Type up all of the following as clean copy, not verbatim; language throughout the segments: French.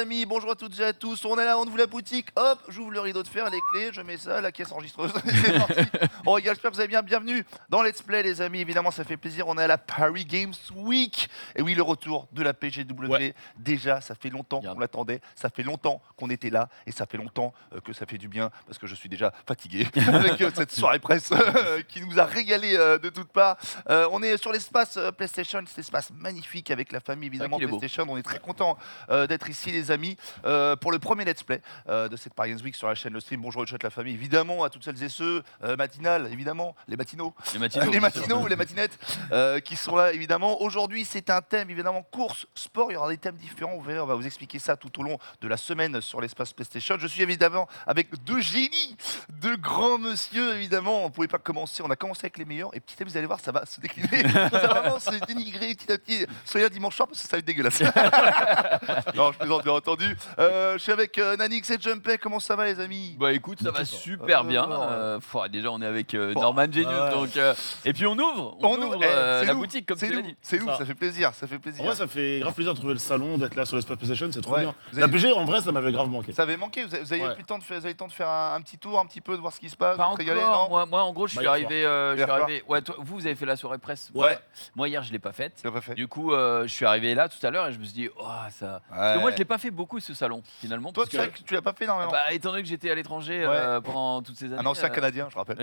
amis, bonjour à toutes et à tous, on est là, on ouvre la boutique, hop, j'ouvre le rideau de fer, les clés, je mets ça, la caisse enregistreuse, c'est parti. On regarde, j'espère que vous allez bien, bienvenue dans Let's Play les amis, évidemment ça fait plaisir, on est à la Paris Games Week. Et oui, le retour de la PGW, déjà ça fait longtemps qu'on l'attendait, ça fait longtemps qu'on était là, et ça fait longtemps que ça fait du bien, parce que je suis déjà fatigué avec cette soirée presse qui nous a régalé de toutes parts. On est sur l'espace PlayStation, cet espace magnifique avec la famille évidemment PlayStation, on est très content d'être ici les amis pour le premier let's play de cette Paris Games Week sur la chaîne Le Stream. Bonjour le chat la famille, évidemment à toutes celles et ceux matinales, évidemment, les matinaux, les matinettes qui sont là évidemment. Aujourd'hui c'est un thème évidemment course, sport, il y aura des thèmes différents, vous verrez, on va vous expliquer ça tout au long de la semaine sur l'espace PlayStation. Je suis évidemment avec deux génies, deux grands monsieur évidemment, on ne pouvait pas commencer, on a commencé avec les meilleurs et petit à petit vous allez voir ça va se décliner, ça va vraiment se dénigrer petit à petit. Soyez là dimanche soir parce que ça va être dégueulasse. Non, je plaisante bien entendu. Je suis avec Nanix et Jumpé. Comment ça va, les amis? Bah écoute, ça va super bien. Déjà, on est avec Norman Genius. Donc, et puis on ouvre la boutique, comme tu l'as dit. C'est ouf, ça fait plaisir. Ça fait plaisir. En vrai, ça fait grave plaisir de trouver le salon, d'être là sur l'espace PlayStation, c'est trop bien. La PG, en vrai, ça m'avait grave manqué. Ça avait manqué. Vous avez eu le temps de faire un petit tour, un petit peu, de voir ce qui se passe. Pas encore. Moi, en gros, je suis arrivé. Ouais, vous avez fait la soirée presse. Ouais. Moi, hier, je l'ai pas faite. Du coup, coup, je suis arrivé là tout à l'heure et je me suis dit, oh, ça. Parce que moi, je l'ai pas fait beaucoup ce salon, finalement. Toi, tu l'as pas fait énormément. Bah, étant donné que j'étais à l'étranger pendant toutes ces années. Un ancien Canadien, je rappelle.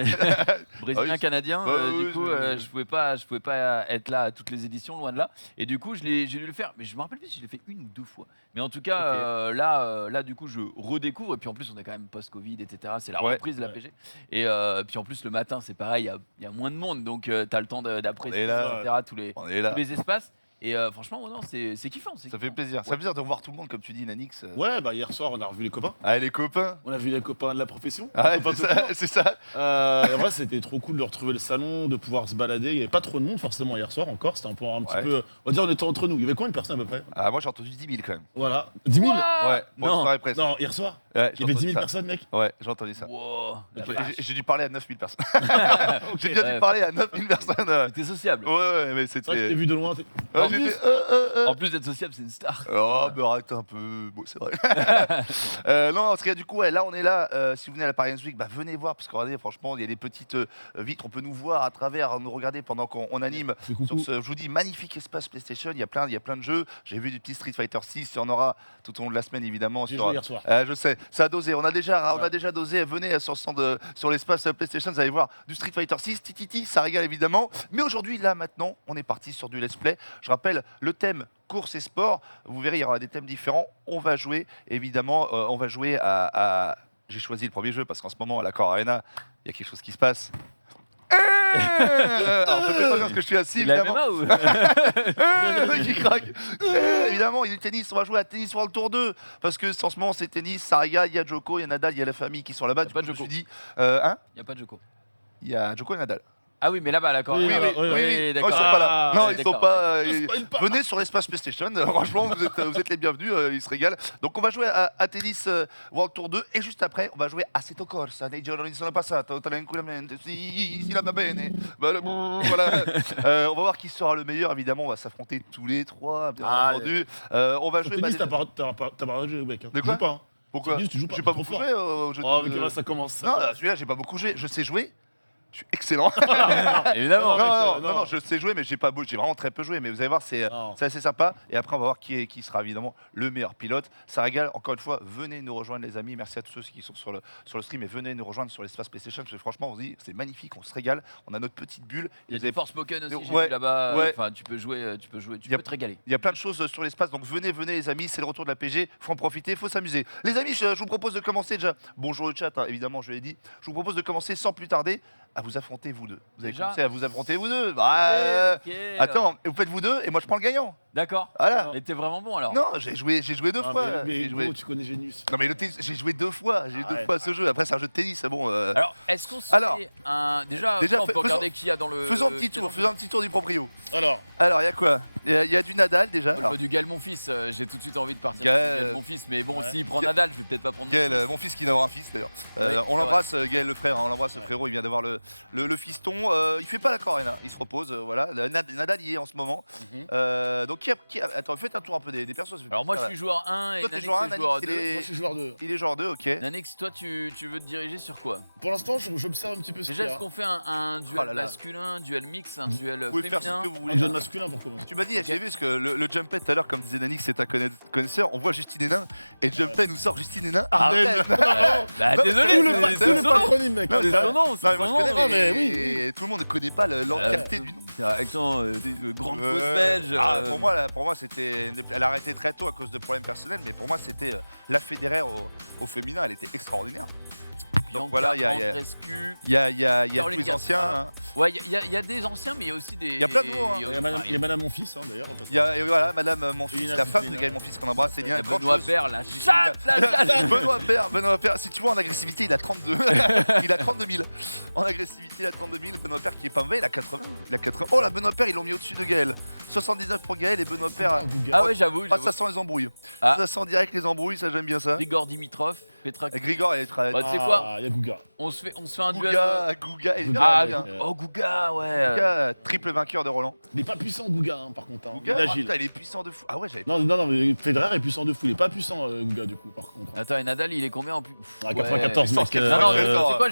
Brésilien, Canadien. Du coup, je pouvais pas être là à toutes les éditions, loin de là. Et du coup, j'ai dû le faire. Mais je me rappelle plus si je l'ai fait une ou deux fois. Mais en tout cas, là, du coup, je redécouvre. Et puis en plus, on est quand même post-Covid, etc. C'est la reprise de la PG. Et puis en plus, le matin, c'est pareil, il y a moins de monde. Donc, tu as le temps d'apprécier, etc. tous les espaces. Et franchement, non, c'est kiffant. Ça fait plaisir. Ça fait plaisir de voir tout le monde, comme tu dis, Nanix. Ouais, bah hier soir, on a revu les copains. Ah, les copains. On a vu les copains de la profession. Ah, c'est ça. Et en vrai, c'était trop cool de retrouver le salon, de pouvoir se balader. Il n'y avait pas trop de monde, forcément, hier soir encore. C'était un petit peu. On va dire, on était entre nous. Il y avait combien de personnes à peu près? Ah, moi, j'ai entendu 10 000 quand même. Voilà. 10 000? Ouais, non, hier soir. Ouais, il y avait 10 000 personnes, mec. Ouais, j'ai entendu ça. Wow. J'ai dû parler à 9 000 personnes. J'ai bien dû parler à 9 000 personnes. T'es sociable. Ouais, mais c'était. Je t'ai vu de loin. En plus d'être sociable, c'est une star. Oh, mais arrête un peu. Bon, c'est vrai. Non, en tout cas, du coup, là, on est là. Si vous venez à la Paris Games Week, venez voir. Parce que regardez, franchement, il y a des petites vitres. On peut nous voir à travers, nous regarder pendant qu'on anime. Sur ce, je vous dis, magnifique espace PlayStation. Il y a plein de jeux. J'ai vu du petit Street Fighter 6. Il y en aura tout au long de la semaine, évidemment. J'ai joué hier soir. Je sais, ça a dosé. On a déjà dosé. Venez sur le stand, sur l'espace PlayStation. Vous allez voir du Street Fighter 6. Tititi, ça régale évidemment. Mais aujourd'hui, là, maintenant, on est parti sur du let's play. Je rappelle le thème course et sport. Vous verrez, il y aura des thèmes différents. On va jouer, évidemment, à... J'ai choisi le premier jeu parce qu'en ce moment, à l'Accor Arena, il y a quelque chose qui se passe. Alors, je fais pas bien ce que je suis assis, évidemment. Qui craque. Évidemment, il y a du tennis, on va jouer à Tennis World Tour 2. Parce que en ce moment, c'est tennis, ça régale, il y a Djoko, il y a Nadal, il y a la famille qui sont là-bas. Du coup, je me suis dit, il n'y a pas de Djoko. Il y a Djoko et Nadal. Ah oui, mais là-bas, d'accord. Oui, d'accord. Non, ils sont pas là. Non, ils d'accord. sont pas. Venez sur l'espace PlayStation. Franchement, vous êtes les bienvenus. Ils se régalent. Donc, on va jouer à Tennis World Tour 2. Et juste après, on va jouer à Assetto Corsa. Nei giorni sono passato tranquillamente. Si la va bene. Voilà. On va voir qui sera le meilleur. Évidemment, on va s'affronter tous les trois, bien entendu. On va jouer. Tennis, t'as pas de jeu, mec. De quoi? Tu joues pas. Pourquoi? Tu joues pas. J'ai pas beaucoup joué au jeu. Oh, mais ça commence. Non, celui-là, j'ai pas beaucoup joué. Je sais jouer. Je suis excellent. Évidemment. Non, je sais jouer, mais j'ai vraiment très peu joué. Mais vous allez voir, c'est assez sympa. Et après, on va voir qui sera évidemment le meilleur pilote. Ça régale. Encore une fois, venez nous rejoindre, les amis. Merci à tous ceux qui sont sur le stream. Et venez nous rejoindre sur l'espace PlayStation. Parce que franchement, on se dit, c'est magnifique, on se régale. On a notre petite bulle. Il y a des Forspoken aussi, j'ai vu là-bas. Enfin, tu peux jouer, tu peux te régaler. Il y a plein de choses sur l'espace. Donc venez, les amis. C'est le retour de la PG. Faut en profiter, faut s'amuser. Les amis, je vous propose de commencer déjà. Bonjour le chat, évidemment, je l'ai dit. Je vous propose de commencer sans plus tarder à vous affronter vous deux. Vous avez commencé à vous affronter vous deux. Attends, vous faites vous deux et moi je prends le gagnant. D'accord. Voilà. Mais t'es vraiment bon alors. Non, j'ai joué 2 fois. Mais tu connais Genius. Non mais j'ai joué 2 fois. J'ai eu 2 fois ce jeu. Après c'est un jeu de tennis. Bon. Alors est-ce qu'on se fait un déjà on peut regarder qui y a dans le. Faisons un petit tour du proprio. Alors il y a quoi? Il y a du Nadal déjà. Du Gaël mon fils. J'ai tout de suite envie de partir. Gaël mon fils. Mais bon, s'il prend Nadal, je vais peut-être pas prendre. Gaël, mon fils qui d'avoir un fils d'ailleurs. On l'embrasse, Gaël le frère. On l'embrasse, frérot. Il vient d'avoir le fiston. Il fait pas l'Accor Arena. Il se repose. Voilà. Nadal y est en ce moment. Donc Attends, faites un tour un peu des persos. Alors moi je suis joueur 1 et Toi, t'es Nanix joueur un, est joueur Nanix, 2. Moi, je suis joueur 2. Il est genre 2, ok. Nanix, toi tu veux te diriger sur quoi? Pour l'instant, j'observe un petit peu ce qu'il Déjà, y a. est-ce qu'on fait un duel Oh là là. masculin, un duel mix, un duel Vous pouvez faire ce féminin? que vous Un voulez. duel masculin pour commencer. Tu m'as dit, j'ai vu, parce que le Jumpet tout à l'heure, comme disait Nanix, c'est un connaisseur, on voit Justine Hénin, et Jumpet nous sort Justine Hénin. Arden. Bah Non, mais désolé, c'est Tous les c'est tous les son nom. patronymes, mec. Non, C'est son nom, c'est Non, mais son moi je nom. connais, non, mais mais tout le monde ne connaît pas l'entièreté du nom. Attends, grande cause belge. Pour moi c'était. Elle a arrêté très tôt à cause de problèmes personnels, mais pour moi, c'était la Federer au féminin, elle était extraordinaire. Donc voilà, il y a Andrescu. tous Caroline les anciens. Gaspard. Hein. Ouais, il y a des anciens, mais il y a aussi des. Il y a plein de nouveaux, hein. Il y a madame mon fils, d'ailleurs. Il y a et voilà, Madame Monfils, Elina la femme de Céline, Gaël Monfils qu'on embrasse, c'est Il y a une grande Benoît chose. Père, la chatte, la chatte. Benoît Père, si tu vois en agressivité, il a 32. Il a 32 000. En agressivité, il a 32 000. Benoît Père qui est pas mauvais, il a 80. Oh là, Benoît Père, ils l'ont mis au-dessus de Gaël. 79 pour Gaël et Benoît Père. Ah ouais, j'avoue. Ah, ça sent les embrouilles. Ah. Ça sent direct les embrouilles, ça j'aime bien ça. Grigor Dimitrov, Petra. Grigor, il est très. Bah, tu sais quoi? Il y a Gouga. On se fait un duel. Gouga, et Ah, bien. oh Gouga, ouais. Gouga, triple vainqueur de Roland. Il est pas puissant, Gouga, hein, par contre. Hein. Gouga, Il est oh, agile. putain, il est puissant de fou. Ah ouais, j'avais pas. Non, mais Federer est puissant de fou. Il est pas puissant, Gouga, du coup, par contre. Attends, et Nadal, il est combien en plus? Ah, 94, mec. Non, non, tu Attends. sais quoi,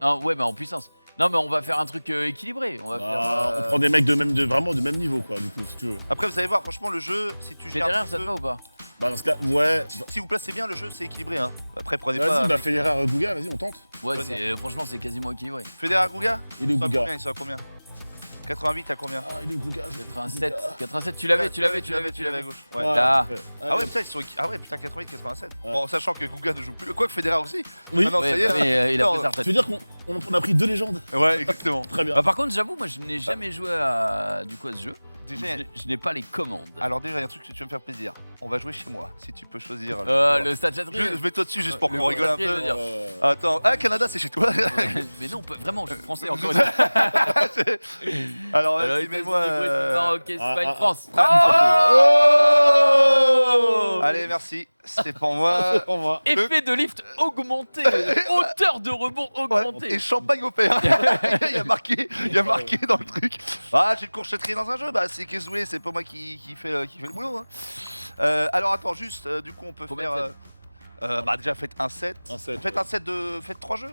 Ah, ouais, mais en puissance. Non, mais on va faire un truc équilibré. On va faire. On prend des mecs vraiment de même niveau, quoi, du coup, si tu veux. Après, vous allez voir, franchement, le jeu, si tu gères. Federer, un ça te peu- va ou pas? Bah, dans ce cas, ouais. Si vous placez bien le jeu, c'est équilibré. Hein. Après, prenez pas. Vas-y, bah, Federer, Gouga, vas-y, on tente. Ouais, Vas-y. franchement, c'est quasiment équilibré. Federer Gouga Il est où, Il Gouga? sera à combien 88 à combien Ah, il est où, Gouga? 87, tu l'avais à gauche. Ouais. Là. Ah ouais, putain, ils sont. Ah ouais, putain, 88, 87. Ouais. Bon, sachant que Gouga ne joue plus. Quoi que Federer aussi. Oui. Ah non, Ouais, ça y est. mais il a Non, pris sa Tu retraite. veux dire qu'on a pris deux légendes? Ouais, exactement. Très bien. Bah, par contre, j'avoue, moi, je n'ai jamais joué à ce jeu. Déjà, Je n'ai pas les commandes. alors déjà, il y a un truc que tu vas me faire plaisir. On va jouer chez moi, si tu peux choisir. Le stade chatterie. Je mets toi dessus juste pour Le qu'on rigole un concentré, je peu. veux dire. Attends, ah Canada, c'est chez toi. Mais non, vraiment, je suis français encore une fois. Alors, Alors, vas-y, mets-moi. Maroc, Espagne, France. Oh Allez, merci. C'est pour moi. Pour moi. Effet de lift augmenté, hauteur de rebond Ouais, augmentée. et champagne au père. Il y a marqué dans le truc. Ah, j'ai une courcheterie dans un jeu. Bah, c'est Kezoué, c'est pas moi qui fait le boulot. Hein. Alors, attends, juste, du coup, on peut Combien de faire. Bah, déjà, faites un set. Un set, Faites ouais. un set de. Faites 3 jeux.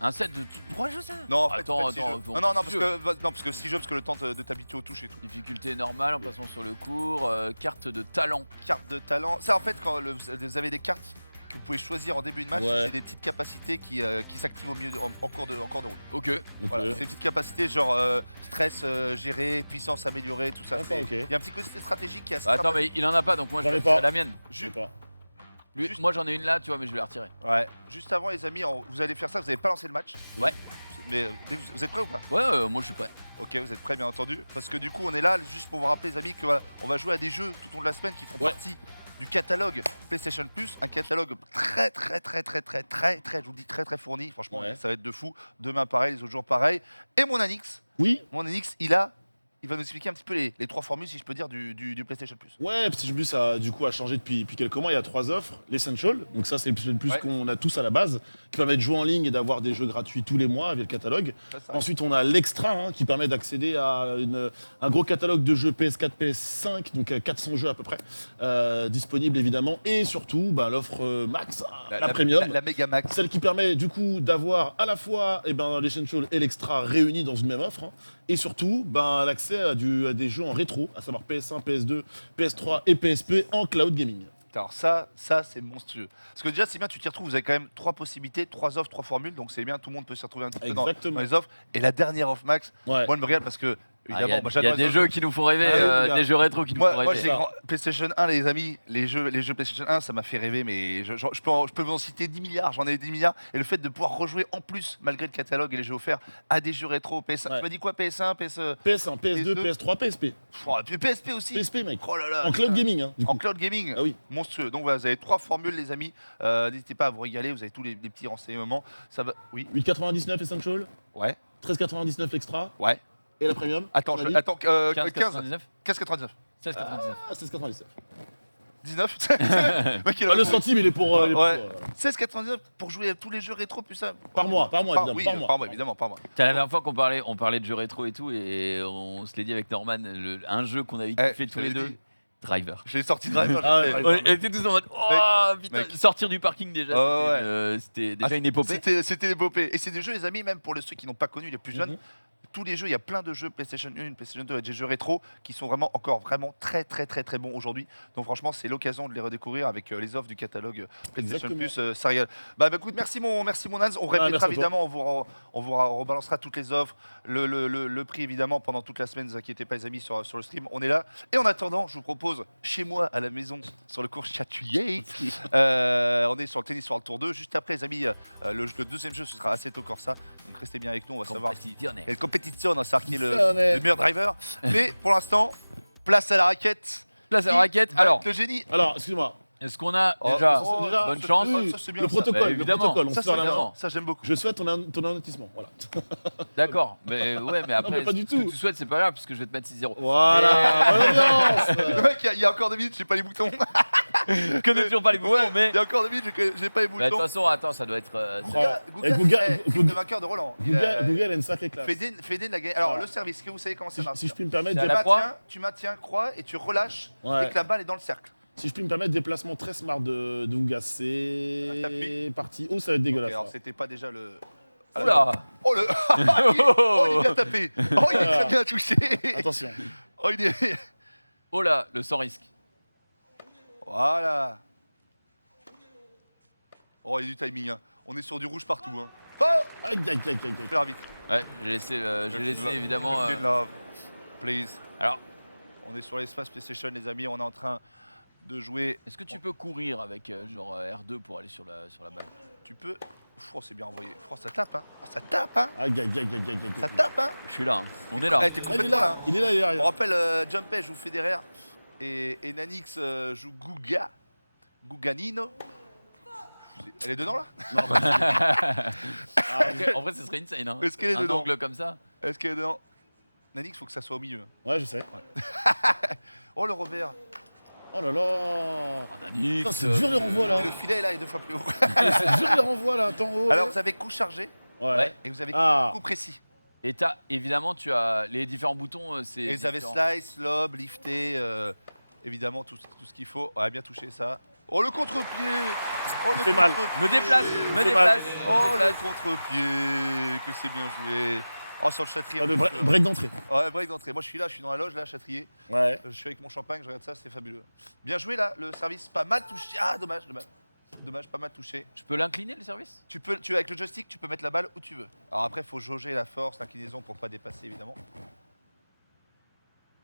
Un set de 3 jeux, ça? Non, Attends, six attends, jeux. bon, Non, six parce que 6 jeux, parce que le temps de t'habituer aux touches et tout. Difficulté normale en passant sur le cours, carte de talent. Carte de talent. Ça, en fait, quand vous avez des cartes que vous pouvez choisir en début de match, Ouais. c'est des petites capacités qui s'activent au milieu en cours de route. Ok. Voilà, Ok. c'est des petites capacités genre stress géré, puissance améliorée, tout ça. D'accord, ok. Il y a un petit côté stratégique qui est assez Bah, attends, sympa. mais il en a pas, donc moi je J'en ai vais pas. à la mienne. Je sais pas. Lui, Juste- moi j'en ai une là, tu vois, mais je vais la retirer. Ouais. Juste avant, les amis, vous allez faire ça, vous n'avez pas lancé le match. Ouais. Mais vous êtes prêts ou pas? Ouais, moi je suis prêt. Ok, vous êtes prêts, bien entendu. Parce que du coup, on est là juste pour vous rappeler, les amis, que voilà, on va jouer à des jeux tout au long de la semaine qui font Ouais. partie du catalogue PlayStation Plus, un catalogue très, je vous le dis très fourni. Franchement, Ouais. ça va être de fou. Demain, pareil, les autres jours, pareil. Et mon Anix, Oui. il va nous expliquer un petit peu les 3 formules, si je peux dire, du PlayStation Plus. Ouais, PlayStation Plus a du coup a changé depuis quelques mois. Il y a 3 offres. L'Essential, donc ça c'est le plus Ouais. qu'on a tous à la base, qui permet de jouer en ligne et d'avoir des jeux gratuits tous les mois avec le catalogue. Ensuite, on a l'Extra qui permet d'accéder à un gros catalogue de jeux PS4, PS5, donc 400 jeux à peu près, disponibles évidemment. Et surtout, bah, l'offre Max, la Premium. La Mega Max. Celle qui permet du coup d'avoir à la fois l'Essential et l'Extra réunis dans une même offre. Et surtout, l'accès à des jeux en rétro, à savoir PS1, PS2, PS3 et PSP en cloud gaming. Alors ça c'est monstrueux. Parce que déjà, c'est bien, tu t'y retrouves, vous avez quand même 3 possibilités, 3 offres, 3 formules, donc c'est bien, tout le monde peut s'y retrouver un petit peu dans Exactement. les offres. Et la dernière offre Max, Ouais. moi, elle me régale parce que, Il évidemment, moi, y a j'adore les des offres. jeux qui nous font rêver, Ah oui, des jeux rétro qui nous Moi, font moi rêver. j'ai PlayStation 1, les amis, les jeux PlayStation 1, ça m'a fait rêver, mais je peux vous en citer 10 milliards, j'en ai 10 milliards. Et le fait de pouvoir rejouer en plus, malgré le catalogue et les jeux offerts, à des jeux rétro, PS1. Ouais. Tu m'as dit quoi, PS1, PS... PS1, PS2, PS2, PS3, PSP. puis PSP aussi. PSP, mec. Oh là là. En cloud gaming, hein, du En coup. cloud gaming. Ah oui. Monstrueux. Donc voilà, vous avez 3 formules, les amis. N'hésitez pas à vous régaler, vous avez tous les petits renseignements. Ça va. Oui. 8,99 Essential, Ouais. 13,99 Extra Ouais. et la Premium. Attends, on a dit 15. 15,99 15,99. 16,99. Ah, 16,99. 19. Mec, il a Ah, le centime, il est pour. Ouais. 16,99 pour jouer à tous les jeux rétro plus ça. Par mois, évidemment. Oui, par mois. par mois, évidemment, par mois. T'as la dernière fois on parlait de jeux rétro et tout, et on se l'est dit avec Norman, un jeu qu'on avait kiffé tous les deux. Driver. J'ai sorti driver. Ah, j'ai fait- ouais. On était tous en mode oh putain, Mec. sortir du parking déjà, Ouais, c'était déjà une épopée. C'était l'épopée. Et c'est des jeux, les amis, même pour ceux qui n'ont pas connu, les plus jeunes. Tous les jeux, il y a plein de jeux PlayStation 1, PlayStation 2, et des jeux rétro qui sont vraiment encore vraiment très bons aujourd'hui. Donc franchement, c'est l'occasion de les redécouvrir avec les offres du catalogue PlayStation Plus. Ça régale. Bah écoute, merci mon Naz. On répétera merci à toi. évidemment, on vous rebalancera toutes les offres, le prix évidemment pendant toute la semaine. Ne vous inquiétez pas les amis sur le stream, on est là. Et en attendant, je vous propose chez moi à la maison sur le cours Chatouillet. On est sur le Tennis World Tour 2. Juste après les amis, le deuxième jeu ce sera Assetto Corsa. Donc restez bien avec nous, on va savoir. Et le compétition, on savoir qui est le meilleur driver. Mais pour l'instant, place à la raquette. Place à la raquette. Va Alors, être le génie. Alors, excuse-moi. est-ce qu'on a Oh, déjà oh, déjà, bonne ça, chance ça, c'est bien, Le ça. protocole, Bah, le évidemment. protocole, on Ça, se serre la main. évidemment. Ça, j'aime beaucoup. Je souhaite ton anéantissement, voilà. D'accord, mais ouais, mais après, mais pas du ce que tout. tu souhaites, c'est pas grave, puisque je vais te mettre 6-0. Voilà, bonne Le ambiance. mec, il y a encore 2 minutes, j'ai pas les boutons. Je connais toujours pas les boutons, Ouais, mais. il y a encore 2 minutes, j'ai pas les Bah, de toute boutons. façon, attends, ça doit être. Et Gouga- le vainqueur de Roland. Google a une sacrée classe. Feden a gagné. Alors, Voilà. le service, est-ce que vous savez comment ça marche? Si je puis me permettre, C'est à la croix. Tu maintiens croix et tu relâches Ouais. dès que la balle est dans le cercle. si je puis me permettre, déplacement très smart de Ouga. C'est T'appuies. parti. Oh, ça va être dégueulasse. Ok, alors, ça. c'était pas déjà le. Oula Oh le. Oh, il est bien tapé. Oh, il est très bien touché. Attention. Oh, il est. Oh là, le sans risque. Voilà. Oh, il y a du timing. Hein. On est sur du rouge partout. Hein. Oh, Aïe, aïe, aïe, aïe, aïe. fais l'arbitre. Ouais, j'ai laissé évidemment. Clean love, please. Alors, On est sur l'espace PlayStation, les amis. On est en train de jouer. est-ce que tu peux courir avec genre R2 pour aller sur la balle? Tu peux. Oh, c'est bien envoyé. Oh, ça tape, hein. Oh, ça tape, hein. Aïe, aïe, aïe, aïe, aïe, aïe. Ça tape, hein. Je suis là, hein. On est là. Eh, t'es Ah, il est complètement là. là, hein. il est là, il est là. On rappelle, Jumpé joue Federer et Nanix joue Guga. Guganino. Elle est dedans là? En vrai, ce serait insane. Hein. Est-ce qu'elle est Un dedans? angle comme ça. Est-ce qu'elle est dedans? Nanix, faut que ça soit au milieu. Ouais, je sais. Oh, le revers. Oh là là. Oh, Nanix, Putain, c'est dur les renvois là. Et le filet là est 2 fois plus haut. C'est dur les renvois là. Attends, oh. Alors, vous avez coup chargé Ouais. et vous avez Ah. coup précis. Et évidemment, tu as les différents boutons. C'est Et vous avez différent. slice, lob, lifté, évidemment tout ce qu'il faut. On a bien touché ça. Oh le contre-pied. Oh le fait mal. contre-pied. Me déplace, me fait déplace. Oh me le déplace. contre-pied. Que c'est bien joué. Oh sur le châtrier. Ah, le break d'entrée. Ouais, break d'entrée. Moi je suis là, je suis dans la loge là, châtrier. Ouais. Je suis avec mon champagne, je regarde ça, c'est fabuleux. Bien joué là, le service pas mal touché. Ah dommage, dommage. Dommage, pas mal touché. Je peux l'incliner le service? Avec le joystick, tu peux mettre la balle où tu veux. Alors après, il faut jauger la force, l'inclinaison pour pas dépasser évidemment.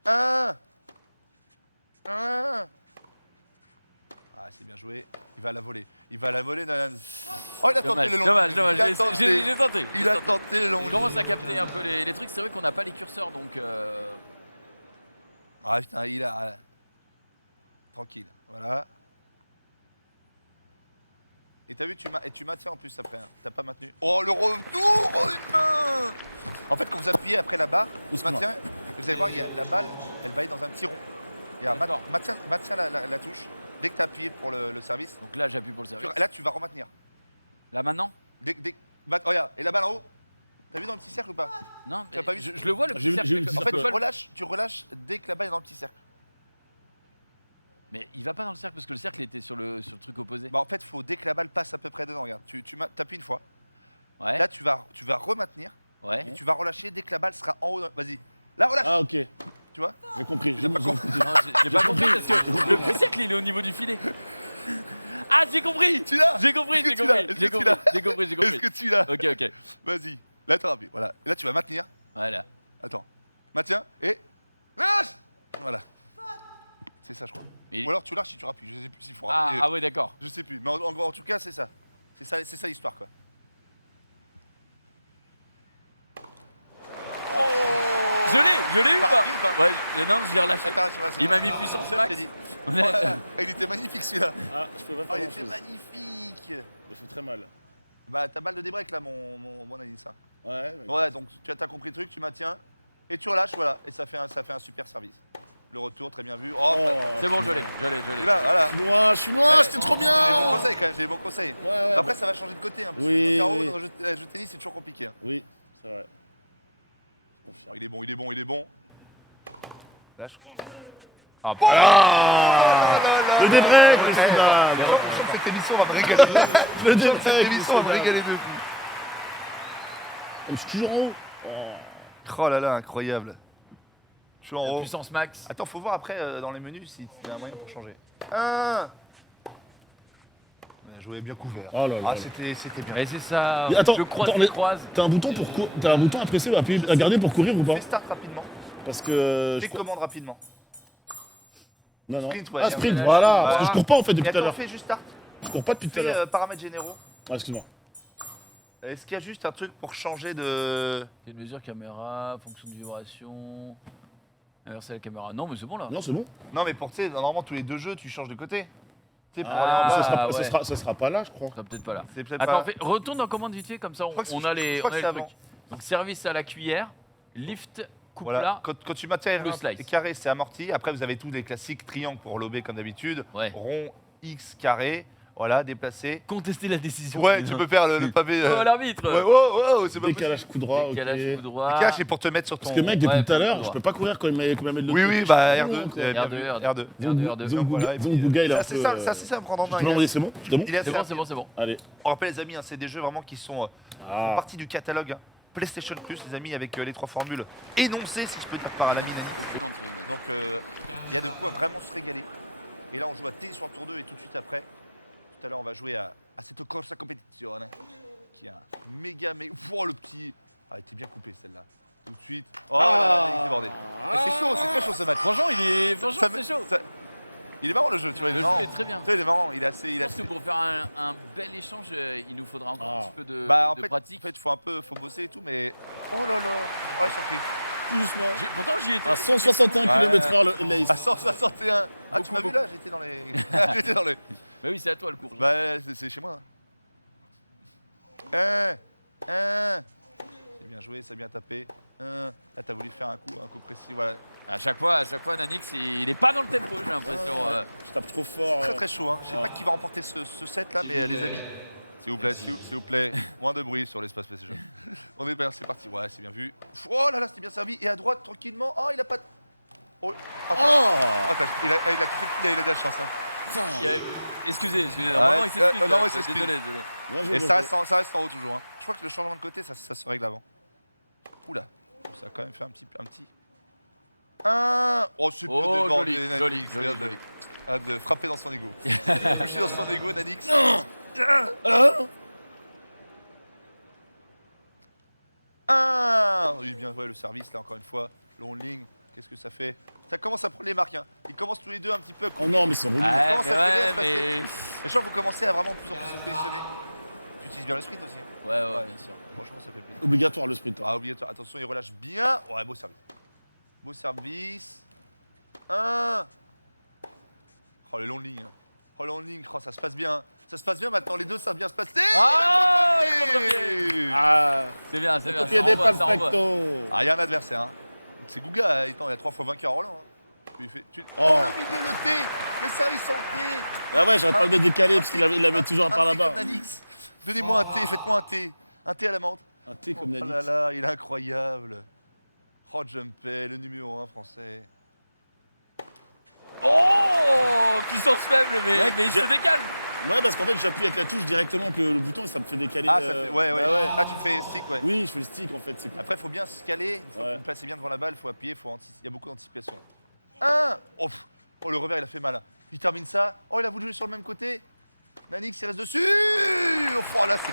1 1 Ah, c'est bien joué. Il va la voler. Il va la voler, Nanan. Oh, il a tenté Dommage, le long. dommage. Il a J'ai tenté. j'ai tenté. Il a tenté le long. Je commence à capter un peu les trucs. C'est vrai qu'on n'a pas les curseurs, donc. Ah putain, il a. Tranquille. Voilà. Et t'as vu, tu maintiens en plus après. Hein. T'as pas maintenu. Oh, le retour. Oh, une main. En fait, quand vous appuyez après la barre, vous Excuse-moi. maintenez. Vous allez voir, il y a la balle, elle va aller dans un petit rond. Il y a D'accord. maintiens la touche. Dès que tu as appuyé pour le service, Donc là, j'appuie pour le service. là, tu vas remaintenir. Là maintenant? Regarde, et la balle en haut. T'as vu dans le petit cercle ou pas? Non, Tu as mais pas vu je le vois le J'ai petit vu- cercle. j'ai vu le mais petit En fait, cercle. tu relâches dès que la balle est dans le petit cercle. Mais il va pas dans le cercle parce que le cercle était sur le truc opposé. Bah, en fait, dès que la balle passe à peu près dedans, regarde, tu appuies une fois. Ouais. Là, tu vas remaintenir. Ouais. Et tu vas relâcher dès que la balle sera en haut. Vas-y. Là, relâche. Ah, ok. Tu vois? J'ai compris. J'ai pas compris. Non, j'ai pas compris parce que le petit cercle il est au niveau du filet. Ah, j'ai compris. Tu l'as? J'ai compris, Est-ce j'ai que tu compris, l'as? Est-ce j'ai que tu compris, l'as? j'ai compris, j'ai Est-ce compris. que tu l'as? Ok, ok. Vas-y. Là, t'as appuyé. Voilà. Et là, tu vas maintenir. Voilà. Attends. Maintiens et. Lâche. Voilà. C'est ça, je crois. Et- Ou alors tu lâches si tu rappuies. Je sais plus s'il faut Ah, rappuyer. ah ouais, d'accord. Je sais plus. Mais en tout cas, c'est ça. C'est ça l'histoire, quoi. Oh Je l'ai eu ou T'as pas? rappelé ou pas? Ouais, non, je l'ai relâché. Attends, c'est vrai, c'est Il vrai. m'a mis puissance Ça, je max. t'ai dit. On est- Ouais, il était magnifique celui-là. Ah, je peux pas Oh, faire il grand était chose. magnifique. Je fais très mal. Bah, t'as balle de débreak là, mon ami, ça. Ouais. Ouais, donc tu as compris le truc, tu maintiens et tu relâches, voilà. Et ça fait un super service. Le retour, très bien vu. Oh, Oh, C'est bon, je l'ai. là, voilà. je suis noir, Ouais. j'étais trop J'ai des bons bien. conseils quand même, j'ai des bons conseils. Ouais, ouais. Après, ça va changer de côté. Hein, parce Oui, que carreau, oui. dans le jeu de tennis, c'est toujours compliqué. Hein. Oui, c'est vrai. Je Oh, confirme. il est bon, il est bon, il est bon. Lâche. Ah, Oh Ah là là Le là. débreak, Ouais. messieurs, dames. Je sens que cette émission va me régaler. Le Je sens que cette débreak, émission va me messieurs, régaler de fou. dames. Je suis toujours en haut. Oh. Oh là là, incroyable. Je suis en haut. Puissance max. Attends, faut voir après dans les menus s'il y a un moyen pour changer. 1. Je jouais bien couvert. Oh là là. Ah, c'était bien. Et c'est ça. Mais attends, je croise attends, les mais- croises. T'as un bouton t'as un bouton à presser, à garder pour courir ou pas? Fais start rapidement. Parce que. Fais commande rapidement. Non, non. Sprint, ouais, Ah, bien. sprint, Voilà. voilà. Parce que je cours pas en fait Et depuis tout à attends, l'heure. fais juste start. Je cours pas depuis tout à Fais l'heure. paramètres généraux. Ah, excuse-moi. Est-ce qu'il y a juste un truc pour changer de. Il y a une mesure caméra, fonction de vibration. Inverser la caméra. Non, mais c'est bon là. Non, c'est bon. Non, mais pour, tu sais, normalement, tous les 2 jeux, tu changes de côté. Tu sais, pour Ah, aller en Ça bas. ouais. sera pas là, je crois. Ça sera peut-être pas là. C'est peut-être Attends, pas. retourne dans commande vite fait, comme ça Je crois que on c'est- a les, je crois on que a c'est les avant. trucs. Donc service à la cuillère, lift, coupe Voilà. là. Quand tu maintiens Le R1 slice. et carré, c'est amorti. Après, vous avez tous les classiques triangles pour lober comme d'habitude. Ouais. Rond, X, carré. Voilà, déplacé. Contester la décision. Ouais, tu peux faire le pavé. Oh l'arbitre. Ouais, oh, c'est pas possible. Décalage coup droit, ok. Décalage coup droit. Décalage, c'est pour te mettre sur ton. Parce que mec, depuis Ouais, tout à l'heure, pour je peux pas courir quand il met le Oui, oui, bah R2. quoi. bien R2, vu, R2. R2. R2. Zone Voilà, et puis, Gouga, il est un c'est peu. ça, c'est ça à prendre en Tu main. peux l'envoyer, c'est bon? C'est bon? Il est assez C'est bon, rapide. c'est bon, c'est bon. Allez. On rappelle les amis, hein, c'est des jeux vraiment qui sont Ah. partie du catalogue PlayStation Plus, les amis, avec les 3 formules énoncées, si je peux dire par Alami Nani. Aucune entrée, mec. Donc il y a de quoi vraiment se régaler. Et là, on joue à Tennis sur le tour 2 et tout de suite après, tout à l'heure, on va jouer à cette Corsa Competizione qui est un méga. Oh, le petit. Ah, il était bien coupé celle-là. Tout de suite. Oh là là, il est débordé. Et c'est chaud, c'est très chaud ce match. Franchement, Ça me- c'est chaud. ça- Il est marrant le jeu, tu vois. Il Le est jeu marrant. est très bien. Tu vois, il est marrant, il est assez. Je pense que pour faire un bel échange, il nous faudra encore un Ah. petit peu de, Bah, en de fait, pratique. faut bosser et tout, mais. Oh là là. Oh, surprise. Tout doucement. Pourtant, j'y étais. À 161 Ouais. km/h le Lace. À 161. Ah, tu m'as vu Beaucoup, là, j'étais dans les. J'étais dans les. Bah oui, c'est à toi le cours. Bah, c'est chez moi. C'est bien joué, c'est bien tapé. Là, t'as voulu faire un coup précis, voilà. À chaque fois, Nanix, il est pas dans le tempo, j'ai l'impression. Je tape trop fort. Très très chaud, hein. Je sais pas qui va remporter ce set là, mais les amis. S'il vous plaît, moins de bruit sur l'espace PlayStation. On est bien, c'est parti. Ouais, c'est bien vu. Oh là là, c'était bien servi. Et à droite, tranquillement. Oh, il a pas. Oh, attends. Oh Attends, il a de la chance. Hein. Il y a- Excusez, Ouais, normalement il s'excuse. non, là. il s'excuse. Désolé. Bien joué, Et bien ça joué. reste en haut toujours. Hein. Je crois que le changement de côté, ça se règle avant. Oula, ça a quand même fait un petit. Oh, c'est bien Oh, débordé, joli, Nanix. joli, joli, Regarde, joli. ah, de frapper dans son ego. Toucher dans son ego, Nanix. Oui, bien, ouais, le service là, encore une fois. Long ligne, qu'est-ce que ça fait? Ça commence à prendre les marques. Hein. Ils commencent tous les deux un petit peu à Oh non, mais c'est relou. Ouais, Comment ça mais fait, ouais, à se passer mais. Mais je crois que vous commencez à vraiment plus en plus se positionner. Tu utilises bien le sprint aussi. Hein. Ouais, Ouais. bien sûr. Franchement, ça fait plaisir. Obligatoire le sprint. Ah, obligatoire. Attention, il relâche bien. Ouais, beau service. Beau service. Oh, le long ligne. Hein. Oh, le long ligne. Oh, ça se passe bien. Ça se passe bien maintenant. Les deux savent bien se passer. Ah, Le le contre-pied. Ah, C'est bien, c'est bien. pied Ça renvoie, dépasse ça renvoie. recto. Ah, il y a un adversaire. Hein. C'est Gouga. Attends, il y a 3 fois vainqueur Roland. Hein. Il fait, Oh. le vide de le T. Le service en T. Ah ouais, j'arrête pas de me décaler parce qu'il l'avait toujours par Un là-bas. T comme Nanix. Donnez-moi un T. Faites-moi un T. Un T à la menthe. Un T comme Oh là Nanix. là, il est incroyable. Oh, Jumpé, le numéro 1 français. Oh, puissance faible, mais il se décale. Ouais, parce qu'en fait, j'appuie avec la touche directement avec le bouton et ça me fait décaler. Ah, ça fait, ouais. Bah ouais. Ah, tu fais stick, ouais. Oui, je fais le stick en fait. C'est cool. Après, il faut bien se caler. Une fois que Ouais. vous vous placez bien devant la balle, il faut appuyer, il y a beaucoup d'anticipation. Oh, oh, le revers, il a fait mal. Il termine ça. Oh, il a voulu jouer sur le même côté. Nanix, il reste dessus. Oh là, c'est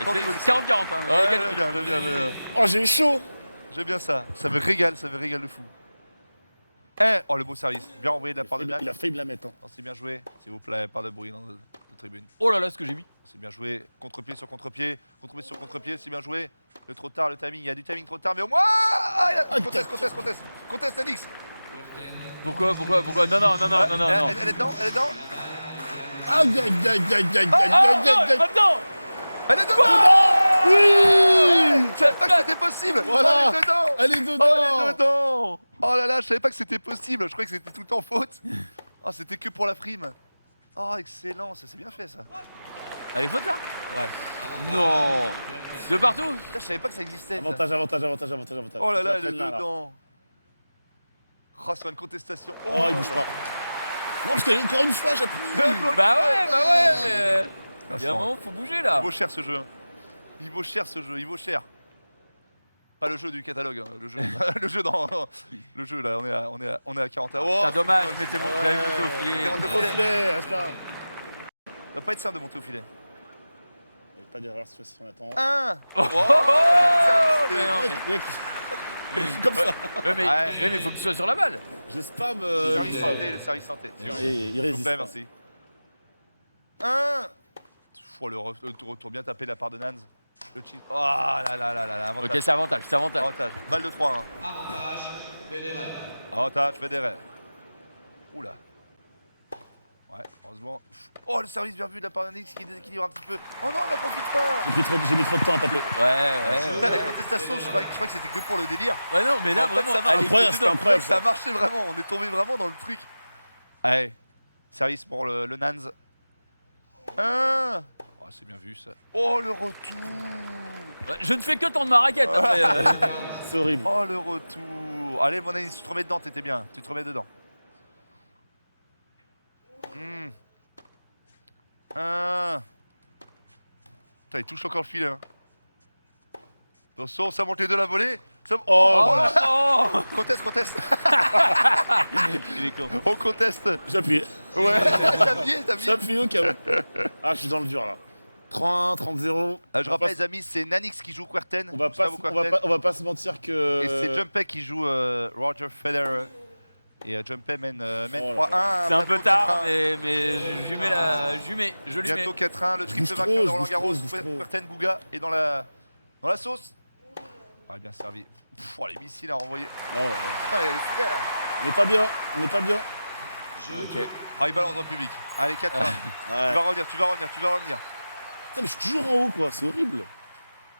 Et tendu. c'est 40-40. Hein. Ouais, Égal. j'aime bien. Oh, j'ai chaud. J'aime bien ça. Ça me régale de fou. Oh, le beau service. Bien envoyé de la part de Black. Il a failli me la mettre. Hein. Non, c'est bien joué. S'il vous plaît, pas de bruit dans la tribune. Oh là là, ce que j'ai mis. C'est bien joué. Contre-pied sur contre-pied. Contre-pied sur contre-pied. C'est bien joué. Le trop tard, le timing. Il y a du timing trop tard, mais au moins. Conteste, Nanix. Pourquoi Non. Elle est dedans. Aïe, aïe, aïe, aïe, aïe, aïe, Ah, aïe, non, aïe, aïe. maintenant. Elle est dedans. Oui. Je savais pas que c'était possible. Voilà. Elle est dedans. Elle est Oh, dedans. elle est dedans. Oh là là, je savais pas que c'était possible. Je croyais que c'était tout le temps faute. Oh, c'était que pour la frime. Oh, excellent. Ça, c'est bien fait, ça. Allez, faute là. Ouais. Non. De partout. Putain, je savais pas que ça existait. ça. Avantage. Oh là là, elle est Je la freine là. dedans. Oh, sur une contestation. Oh, il bouge pas. Non, parce qu'encore une fois, j'appuie. Bah ouais, mais. Ah, Il y a un moment, faut bouger là. Il vaut cher ce jeu. Il vaut cher ce jeu, il vaut cher. Pas le jeu du catalogue, hein, le jeu. le jeu dans. Le jeu là, on est à 40 à. Oh, C'est dommage, j'avais monté au T'es filet. monté au Au filet. filet, reste là. Ça va pas être simple de monter au filet. Il n'y a pas d'erreur cette fois-ci, on attend. Un. Oh, mais non, Mec, comme ça. mais il faut que tu sois sur la balle. Je spam. Le service santé, le service santé. Il résiste. S'il vous plaît, merci. Un. Oh, le retour bien tapé de la part de Nans. Le cheat. Oh là là là là, avantage. Ok, c'est avantage, c'est avantage. Avantage. Balle de 3. Hein. Avantage, Federer. Oula. Ouais, heureusement. Oh, le service bien vu de la part d'Anix qui déséquilibre un petit peu. Oh non, il en profite pas. J'ai mis trop de temps à taper. Putain, la contestation, je croyais que c'était que pour le délire. Ouais, non, mais là, En fait, vraiment, ça marche. elle est Incroyable, c'était dedans. incroyable. Ça a marché vraiment, on est tombé vraiment dans le truc. Allez, service pour le Nans. Un. Oh, c'est bien vu ça. Oh, le retour. Ouais, je ne fais que tendre ma raquette après. C'est horrible. Oh, le retour. Allez, mon ami, tu te remets dedans, t'étais bien. Tu te remets dedans. Un. Putain, il touche encore le filet. Hein. Attention, ça monte les deux la volée. Ça... Oh, voilà. Oh, Conteste. il est con. On conteste. J'appuie. Ouais, t'as bien. J'appuie au cas où. Ah, je suis dans le dur là. 30, 30-0. Je rappelle, les amis, c'est Nanix qui joue Querten. On va pas se mentir que. Et c'est Jumpé qui joue Roger Federer. Et Jumpé mène Oh 3-1. C'est un peu bientôt tard, 4-1. mais je lui mets la. Je lui mets. Bientôt 4-1. Le triple bouge vainqueur trop, de Roland je Garros. bouge trop. Querten, Bouga est dans la sauce. Ah, bien servi. Pff, oh, les missiles à renvoyer. Oh, ouais. Putain, mais le filet, là. On n'est pas bien. On n'est pas bien. Ok. Ah, il balance dans le public. Allez, 4-1. Tu Ouais. vas revenir. Putain, mais je suis toujours en haut quoi. C'est horrible.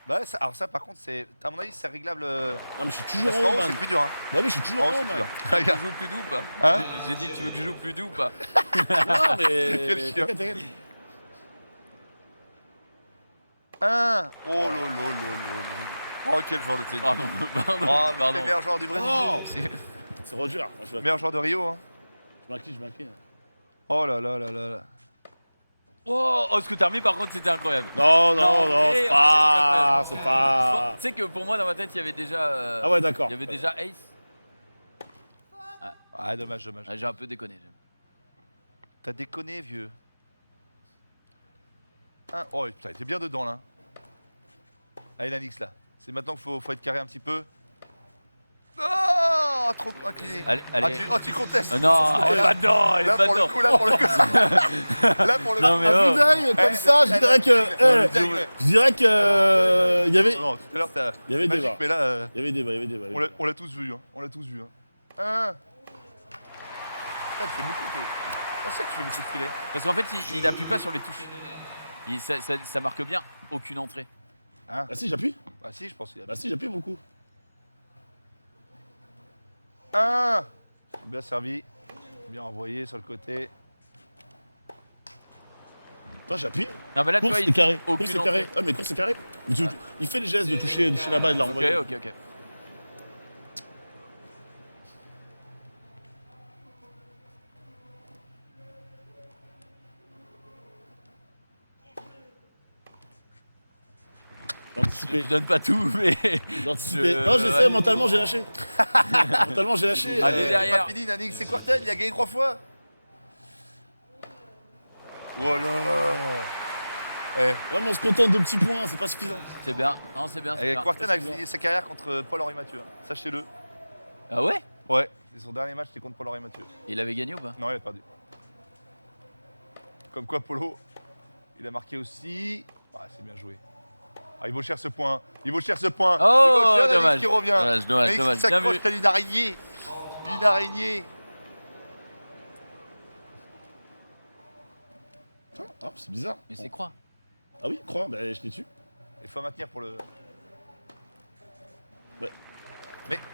Bah, alors ça, par contre, c'est. À mon avis, c'est réglable. Non, mais je suis toujours Parce en qu'en haut, haut, man. c'est plus dur. Hein. Bah oui, je suis toujours En en haut, haut, c'est plus dur. man. Tu veux que Regarde. je joue plus doux ou pas Hein J'ai dit, tu veux que je joue plus doux ou pas Non, mais. Quel chien. T'inquiète. Un. Oh lolo lolo. Oh, quel joueur de tennis. Pardon, pardon. Oh, mais pardon. c'est le meilleur joueur du Brésil. Non. C'est C'est Roger. Moi, je le meilleur joueur de Rio. Hein. m'incline. Oh là là là là là. Oh, ce que t'as remis par contre c'était incroyable. Non, et c'est on pas. sait C'est pas. Tu sais que pour moi dans ma tête il y avait déjà. Ah ouais, d'accord. Il y avait déjà Ace. Ah, dommage. Ah, j'ai un peu déconné. T'as déconné, vieux. Un. Oh putain, il était bien dedans là. Allez, Nanix là. C'est maintenant qu'il faut être carré un petit peu. Oh, trop incliné. Allez, Ah, allez. tu contestes. Non, elle est pas dedans, elle est Là pas pour le dedans. coup, là pour le coup. Là pour le Non, mais À oh. vue d'œil, comme ça, je dirais que. Je dirais que. Il y avait. Non, tout à l'heure t'as. Il y avait magique, débat. mais là, Il y avait débat. on l'a tous vu. Hein. On l'a tous vu. Hein. Un. Putain, tu fais beaucoup. On sait que tu fais beaucoup de filets. Parce qu'en fait il appuie pas sur les touches. Ça marque bien aucune entrée. Hein. Bah si, j'appuie. Bah si, je pense qu'il a. Bah si, j'appuie beaucoup. Un. Bien servi. Bien envoyé sur le côté. Toi, j'appuie. Non mais là tu Course, vois c'est carré. aucune Course, c'est carré. entrée. Ah, mais course, c'est carré. Mais il fait le geste de toucher la balle et de la renvoyer. Ok. J'ai anticipé. Je donne pas tout mais. J'ai anticipé. Je- Non, je sais, ouais. mentalement, j'ai lâché. Mentalement, j'ai lâché. Allez, C'est derrière. pas fini, Nanix, c'est Querten, il a gagné 3 fois. Voilà. Eh, Vraiment, on se contente de petits points, c'est pas suffisant. C'est bien. Non c'est bien. c'est et bien. Querten a fini sa carrière contre Paul-Henri Mathieu. Hein. Sachez-le. Ah ouais Ouais, c'est son dernier match, c'était contre Paul-Henri Mathieu. Il avait gagné ou pas Non, il a perdu. Comme quoi, Polo, il a marqué aussi. Ah, c'est bien joué. Ah, il vaut cher ce point. Oh, Il vaut cher, dommage. Nanix qui revient. Dommage. Nanix qui Bien s'accroche vu. tel une araignée. Une araignée. Ah, c'est bizarre. Mais c'est quoi Ah oui, crois, bah, je l'ai dessus. Il faut maintenir pour le.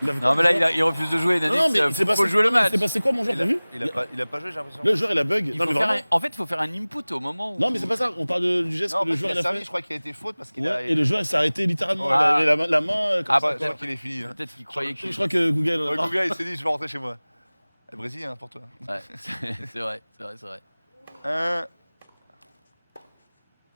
Non mais là il refuse de jouer. Nanix, Non, mais c'est faut jouer le match. C'est passé quoi, mon joueur, t'as vu Il a pas joué, j'ai l'impression. Le joueur, il a bug. Il Non, faut mais faire vraiment. en fait, il faut faire un input au moment où. Non, mais c'est pas ça. On parle du geste Non, que le joueur, il a servi, fait. je crois qu'il a été faute parce qu'il Ouais, a. et le joueur, il s'est arrêté littéralement. Ouais. Il avait la main comme Ah, ça. Je crois qu'il est fini. Hein. Peut-être qu'il croyait que. Je crois que Google. Le gars, il s'est dit, je vais rentrer chez moi. Brésilien pour toi. Ouais, c'est vrai, c'est vrai, c'est vrai.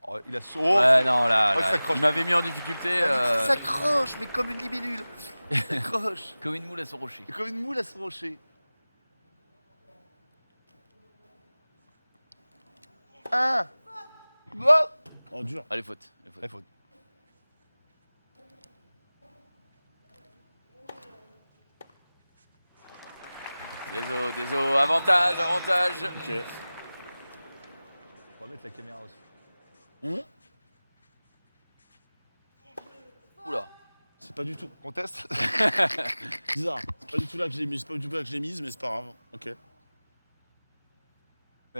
Oh, il a Ouais, non, là, Oh, il là, s'accroche. il m'avait mis en difficulté. Il s'accroche, mais comme une libellule. Il s'accroche. Comme une moule à son rocher. Comme une moule à son rocher. Un. Hop. En dur. Allez, faute. Allez, faute. La faute. Désolé, avantage, avantage. Ok. On va mettre la caméra aussi. Oula. C'est pas du tout. On teste. Bizarre. C'est pas du tout là que je l'ai mise. C'est pas du tout là que je l'ai mise, mais c'est pas grave. Ok.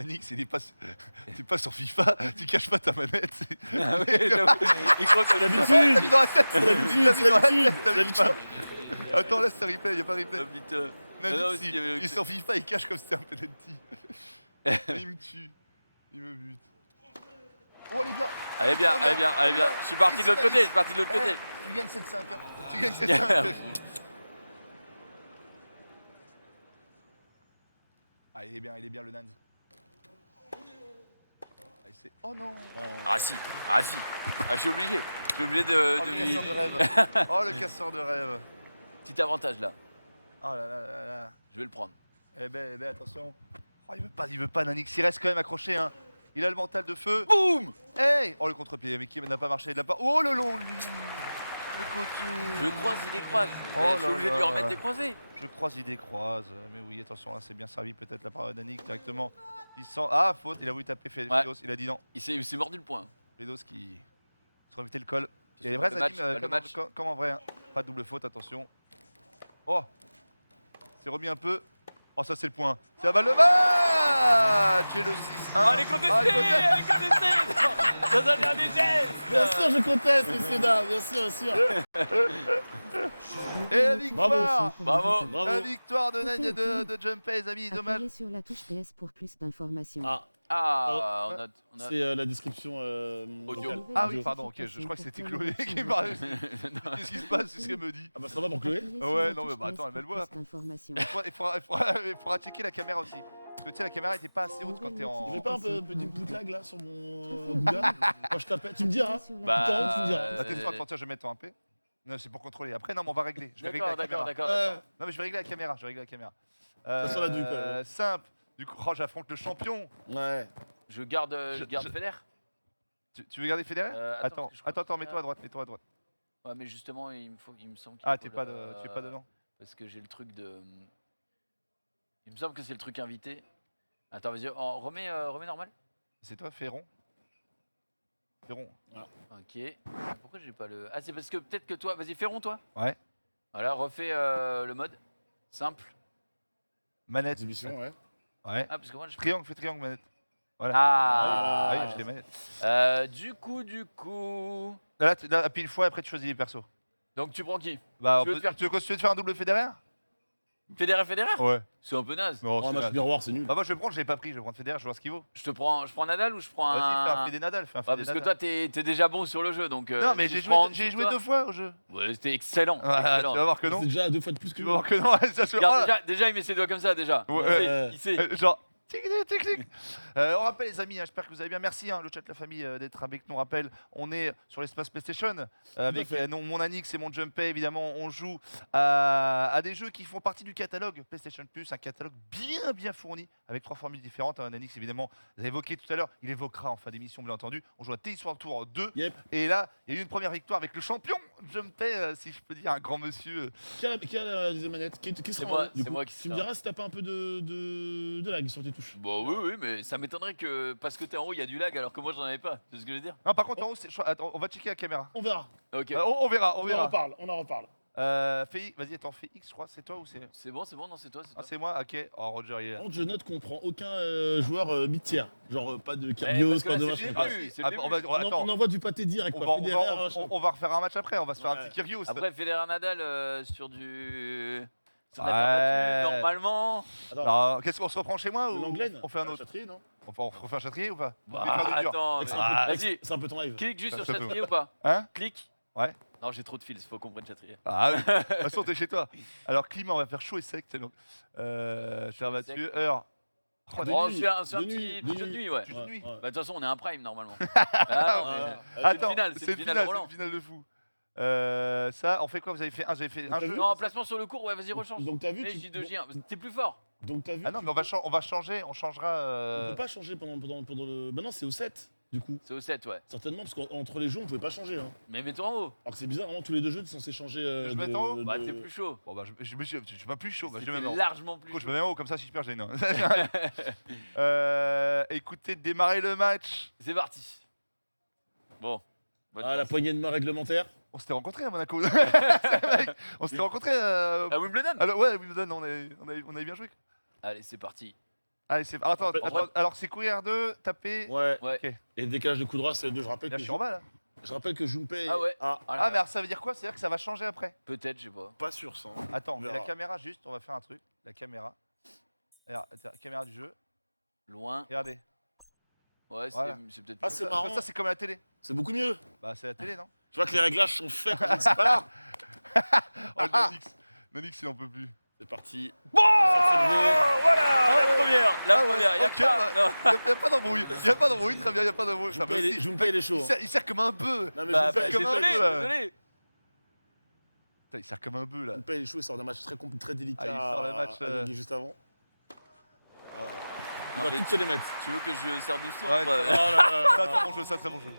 Nix, t'es pas sur FIFA, tu caches pas ta manette. Ah ouais, il croit qu'on a L'habitude. T'as mis dans la tête. C'est l'habitude, T'as mis c'est dans la l'habitude, tête, t'as c'est mis pas. l'habitude. Attends, là c'est replay, y'a pas replay. Ah, putain. Nix, non, si, il y avait- il est sur FIFA, il cache comme si c'était un penalty. Il me tue. Il me bute. Oh les gars, Allez bien, allez bien, allez bien. Je suis parti de l'autre côté, je suis parti de l'autre côté. tu gagnes 7-5. Hein. Tu gagnes 7-5. Ah, il est bien le Nans. Ah, oh non. Ah si, ah si. Ah, je suis obligé. Je suis obligé Oh, de le lui... casseur de rêve. Oh le casseur de rêve. Petit avantage là. Oh là là là là. Je vais le prendre. Eh ben, attention. Oh, il veut pas, Nanix. Il reste quand même accroché, hein. Il a le mental de feu. Boum. Hey. Oh, le contre-pied, mais qui n'a pas marché de la part. Oh, le long, lui. Le côté. Je croise, il décroise. Oh Je suis là obligé de lui là. remettre des croisés. Je croise, il décroise. Mais oui, attention, là, c'est bien servi peut-être la part de Nanix directement. Il sent. Ah, faute. Il a voulu taper Fedos. Il a dit non. Il s'est mordu le poing. Fedos qui se remettait le col. Ce Il y a les sera vrais le match, animes, le comme, match. comme en vrai. Hein. Pas de double faute, attention. Oh. C'est remis un peu. Oh, ça, c'est le point. C'est la balle de match. Et le 6-1. Ah, les contestés, les contestés. Ça donne un geste. Bien sûr, je conteste, les Seda. Bien sûr, bien sûr. Et la victoire. Bravo. Bravo. La victoire de Jumpay, les amis. Dommage. Appuyez sur la touche PS pour plus d'informations. Ah, Ah, on a... c'est la description Audio. vocale. Ah oui, pardon, ok, je crois que c'était Chloé qui me parlait. Qu'est-ce qui se passe? C'est ce qu'elle me dit. Ah bah ça va pour Chloé. Appuyez Ah sur ouais, la non, mais touche bah, attends, PS elle va le pour voir. plus d'informations. Il faudra checker la caméra aussi. Parce que tu sais, la caméra était pas assez haute quand t'es Tu en. veux pas un peu d'input lag là sur mon Google? Moi je t'appelle, tu me diras. Appuyez sur la Bah, touche Attends, tu me diras. Attends, je vais mettre en AP. Non, c'est pour contrôler. Après, non, mais on va régler. Je vais régler D'accord, la d'accord, caméra. d'accord. Non, mais je vais régler la caméra. Je vais régler la caméra. sent la dupe, ouais. Simple. Du coup, oh, j'affronte le champion. Ouais. Je garde Feder. Tu veux garder Federer? Attends, parce que je crois Attends, que- mets-toi à droite, mets-toi à droite. Ouais, mais justement, il me semble qu'il Ah, faut tu es pas le- dedans. Parce que j'ai le truc de... Il me semble que c'est le truc invité. Attends, vas-y, remets normal. C'est toi, Ferron. Ferron. Ok. Pourquoi j'ai pas le... Ah, c'est parce que peut-être que toi... Vas-y, Ferron, toi. Ouais. Voilà, refais le mode. Simple. Manette. Exhibition, ouais. Ouais. Ah, parce que moi, je... Triangle, fais triangle, manette. Ah, Ah oui, j'ai les manettes. Du coup... Là, appuie une fois, après tu choisis les persos. Donc tu prends qui? Bah, Tu veux te faire- tu veux te faire un double Federer? Federer Ouais. C'est un peu naze. Non, Oh, c'est match naze. miroir, c'est nul. Bah, moi, je vais prendre, je l'ai pas pris. Je vais prendre Federer, je vais voir ce qu'il vaut. Je prends Nadal ou je prends Vas-y, fais un un... Fede Nadal. Fais un Ouais, Fede parce que Nadal. toi, t'es déjà bon sur le jeu, donc... Non, mais si j'ai je prends en joué dessous de 2 toi- fois au jeu. Ouais, c'était excellent. Ouais, tu excellent. vas voir que non. C'est déjà 2 fois de plus que Tu vas voir que non. Ça se Regarde, déjà, il met ses doigts comme ça, déjà. Ouais, Il sait. Genre. Tic, tic, tic, tic. On rappelle les amis, hein, j'espère que vous allez bien. Merci le chat, la famille d'être avec nous. On rappelle, on est sur l'espace PlayStation avec fait. mon Anix et mon Jumpay. Évidemment, on joue à des jeux qui font partie du catalogue PlayStation Plus, un catalogue bien fourni avec 3 formules différentes. Anix, évidemment, vous avez évoqué tout à l'heure, il évoquera en fin d'émission, bien entendu. On joue à Tennis World Tour 2. Yep. Et là, il y a eu une première victoire avec le champion Jumpay, si je peux dire, un grand monsieur. Qui a la deuxième manette? Qui C'est sera moi, en haut, du c'est coup moi qui Tu me sera. diras si t'as pas un peu de lag sur tes touches. Bon, oui, mais ça m'étonnerait que parce que t'es en haut, il y a du lag alors que moi j'en avais pas. C'est ce que je veux dire. Non, par contre, en haut, attends, on va checker la caméra. On verra. Ok. On verra, on On en verra. reparle. On en reparle. Vas-y, attends, fais X, je crois, c'est toi ou c'est. C'est bon, non, c'est toi. Ah, c'est moi? Ok. Oh, Roger, il est là. Par contre, je note qu'on prend aucun joueur mid-tier. Genre pas de parce Kyrgios, que pas là, de c'est machin. le quoi. début. C'est le Ah, début. attends, On envoie du pâté direct. on quoi. va, Federer, on va- machin. on va refaire un match après, on va se faire un Ouais. petit Kyrgios. Après, Federer Nadal sur du. Ça Ouais. va être normalement. Attends, Alors, qu'est-ce qu'on se reprend chez moi le ou Langlaine on fait un autre? Châtrier, non? On refait un châtrier ou pas? Bah, On fait faire de dur. attends, C'est mais- un peu- vas-y, C'est un peu ton live. clique juste sur Ça peut. Châtrier ou pas? Hein? Clique. Ouais. Non, j'ai trop de fils, faut qu'on prenne Chatrier. Ah, oui. De toute façon, t'es chez toi. Alors, climat, on va faire chaud et sec. Servature, heure. Oh, De Oh, nuit, c'est un de petit nuit, jeu de nuit, ouais. de nuit. Bah, de toute façon, on est un prime normalement. Ah, non, mais- c'est Attends, une finale, c'est une finale Roland. c'est une finale de fou. Ça, on fait quoi? Vous avez fait un T'as jeu? vu Non, placement sur le cours, ouais, vas-y, rechange. Donc t'as vu Eh, tu- J2J1, t'es plus fort. Donc t'as vu Ah non, mais on va changer, on changera. On peut pas changer pendant le. Bah non, c'est au 7, du coup. C'est au 7, ouais. Certainement, parce qu'entre les jeux, on pouvait pas changer. Hein. Mais mets-toi en haut. Alors que c'est bizarre, vraiment, tous les 2 jeux, t'es censé changer. Je mets en haut Bah, t'es plus chaud. Bon, bah, je suis pas plus chaud. Bah, je C'était mets en haut. largement plus Je chaud. me mets en haut, comme ça, si je perds, j'ai une. Écoutez, démarrer le match. C'est parti. Bon. bonne Ah, la chance. poignée de main réglementaire. On s'était rencontrés à Monaco. Mec, on s'était rencontrés. À Wimbledon. Alors, ouais, Wimbledon, on avait bien joué. Allez, c'est parti. Allez, c'est. Attends, En attends, alors c'est courir R2, taper. Ouais. Ouais. Ok. Et le décalage de coup droit, c'est le 2. Je rappelle Là, que je suis en bas là. je rappelle que Junpei. Ah ouais. Ah, Voilà. Ah, mais alors ça veut dire quoi? C'est-à-dire que ça va changer après. Peut-être, je sais pas. pas sûr ça. hein. Attends, On mais la verra. caméra, juste, on va faire un truc. La caméra. Alors, attends, caméra du jeu. Loin. Regardez. Ouais, Voilà. c'est peut-être. Ah, plus- c'est Ça, marrant. ça, c'est comme à la télé. C'est beaucoup mieux. Bah, c'est la télé, non? Je vois que les réglages sont faits quand je ne suis pas là. Oh, le Nonix. Nonix, il en peut plus. C'est parti. Bon Ça s'est levé. Voilà, Ah la ouais. première. La Ah ouais, première. Y a ok, pas. bah. non. Y a pas d'embrouille. Y a pas d'embrouille, très bien, y a pas d'embrouille. Ça va aussi. Junpei, il est chaud. hein. Il sert comme un bœuf. Non, mais Bah, Junpei, comme un désolé, peu, là. désolé. Putain, il sert comme un bœuf là. Junpei, il est chaud. Il sort d'un match très délicat. Ah, il sort le match, à Ligue juste avant. Voilà. Il Non, va mais toutes se les mettre. Tu veux que je serve du son Ouais, Oh là là Ça, là. très bon jeu, ça, très bon jeu.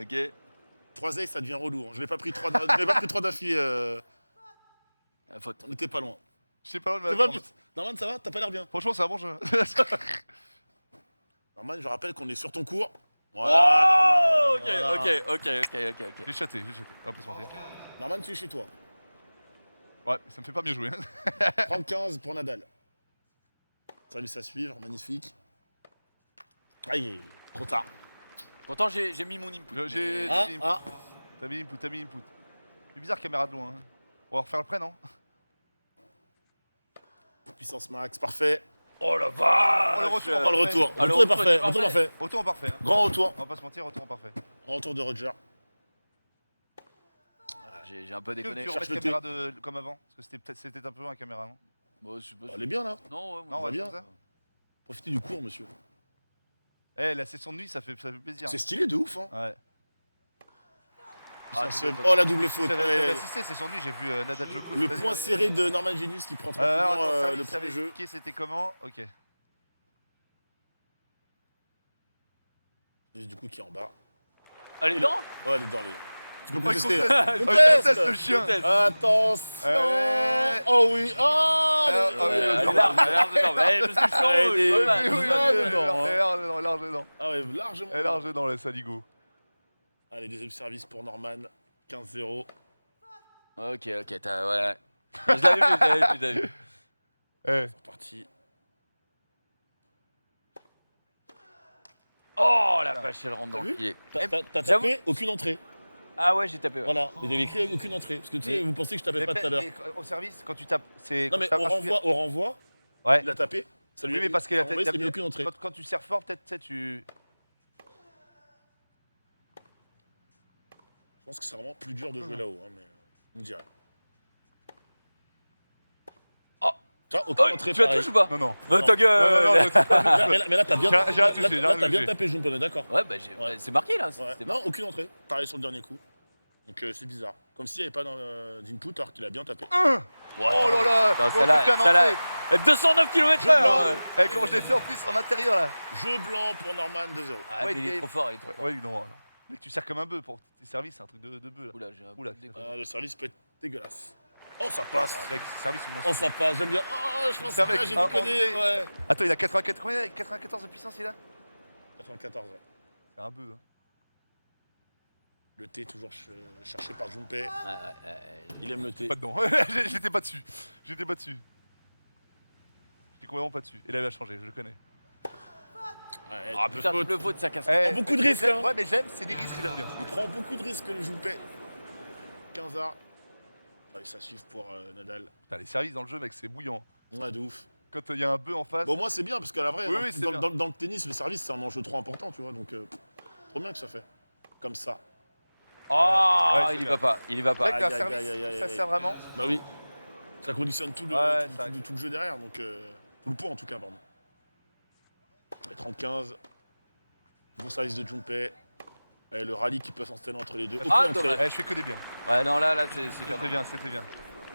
Ok. 3 ailes, ça devient relou. hein. Je l'ai pas pris 3 d'affilée. Faute. On était pas loin. Je sais pas, Ça va, Norman, ça va? T'as pas l'air bien. franchement, c'est un bon jeu. Norman, je rappelle qu'on est sur ton cours. Oh, Voilà, ok, Norman. ok, ok. J'ai chaté, on va pas se mentir. Norman, tu es chez toi. Ouais, ça me fait pas mieux jouer. 30-15 pour Nadal. Service à suivre, magnifique. Aïe, trop tard. Pourtant, j'ai mis mon input. J'ai- mais- Ah, mis ah. T'as mis input. C'est bizarre, caméra de loin. Hein. On va refaire le prêt, non? Puissance max, parfait. Oh la vache. Oh, le retour. Oh, le retour. Ah, Le retour est parfait. Retour parfait. Retour en parfait. Hein. Grand retour. On va pas se mentir, retour en parfait. Grand retour de Roger. J'ai un peu Est-ce que déconné. tu cherche remets le caméra comme avant? Parce que c'était un peu loin la caméra, non? Bon, je sais pas Elle est bien là. Non, ouais, Non, moi, ouais, bien. c'est ça. Profitez du cours, monsieur. Eh, la session de nuit, ça fait plaisir. C'est stylé de ouf. Hein. Ouais. Puissance double faible. faute. Oh, la double faute. J'avais Ouais. assisté, session de nuit, j'ai vu Nadal Djokovic. Le vas-y. point serré de Norman Genius qui prend Alors, tranquillement attends, le service premier avec jeu. qui, c'était comment? Ok. Et du coup, qui est en bas. Elle est dedans. Oh, elle est dans les. Tu peux Oh, il contester. conteste. On Oh, il teste. conteste, le chien. Conteste. Attention. Ouais. Oh oui. Oh. Ah, le- ah, oui, Elle est oui, large, elle est large dedans. Ouais, parce que je suis en haut, Elle est- c'est pas mal. Oui, oui, oui, Large oui, dedans, hein. large dedans. Ah ouais, largement. Elle est large dedans, la Saligo. Allez, deuxième service pour Norman. 15-0. Ok, t'as. Voilà. Je l'avais vu. Eh. C'est parti. Oh la vache, elle rentre dans T'as le vu pied. T'as J'avoue- tapé aucune entrée. Ah ouais, j'ai tapé. Ouais. Voilà. Et t'avais écrit aucune entrée. Parce que tu sais, Mais- vous pensez que je tapais pas tout à l'heure. Au service, quand tu tapes, c'est. Non, mais quand tu au tapes un renvoi, Ouais. il a tapé. Ça lui Oui, a- mais parce qu'il a renvoyé, ça lui a mis aucune entrée. Quand tu sers fort, peut-être, tu sais, tu. Je pense que c'est vraiment plus dur de jouer là-haut, hein, mais on dirait. Oh. Toi, aucune Oh, entrée tu la pareil. touches ou pas? Non, non. Non, ta gueule. Non, Mais là, t'as bien J'ai- tapé. j'ai rien touché, j'ai Là, rien t'as bien touché. tapé, Jump, on est d'accord. Ouais, bah Ouais. c'est marqué là. Ouais. C'était Non, marqué. aucune entrée. Pareil sur le dernier coup. Donc c'est bizarre. Comme s'il n'y avait pas d'input alors qu'il a bien tapé. Ouais, Oh là là. putain, Comment celle-là, je fais un celle-là. entrée 209 Je km/h. blanc. Eh, comment je l'ai fait en plus en intérieur là? Jeu blanc pour Norman 2-0. Ah, Ouais, mais il est t'es- trop fort, il est trop fort. Ouais, non. Mec, tu sers comme un bœuf pour tes services, c'est un truc de bœuf là. Oula, j'ai un Oula, peu déconné. Le service peut être dégueulasse. Oh, ça passe. Mec, service, Oh, ça passe. J'aime bien. Oh, je pense C'est un que mec là, j'ai inventé. déconné. Ouais. Attends, il a 84, combien? 94 de puissance, il a? 94, ouais. C'est un bœuf. Hein. Le thé toujours cherché par Junpei. Ouais. Il aime le thé. Pas dedans. J'étais pas dessus. J'étais complètement pas dessus. Et là, il va changer, je le connais. Ouais, Ah double putain, faute. double faute, ça casse. Eh, beaucoup de mais risques, j'aime- hein. Ouais, mais j'aime, c'est des risques que j'aime bien. Il prend beaucoup de risques, le Junpei. 15 Ah, ça suit pour Nadal. Putain, les services dans le jeu, mec, c'est bouillant. Ouais, de ouf. Quand il y a un bœuf en face. Bon, moi, c'est bien, parce qu'à la vraie, Oui, dans, oui, c'est dans- bien. dans- dans le tennis, le service, c'est un enjeu trop important, tu vois. Donc, trop bien que ça fait. Comme ça. Oh, Ouais, il y c'est va pas, il y va C'est vrai pas. que la Aïe, aïe, aïe, aïe, service, ça aïe. sert vraiment. Bah oui. Ça conditionne tout le, Ouais, tout, c'est vrai. tout le jeu derrière, donc tout le point en tout cas, pardon. Et 30-15. Bon service de Junpei. Et le rallye qui peut s'installer entre les deux. Ah, Aucune entrée. dommage. Je fais que des biens. Ouais, non, là, c'est pas C'était mal. bien, c'était bien.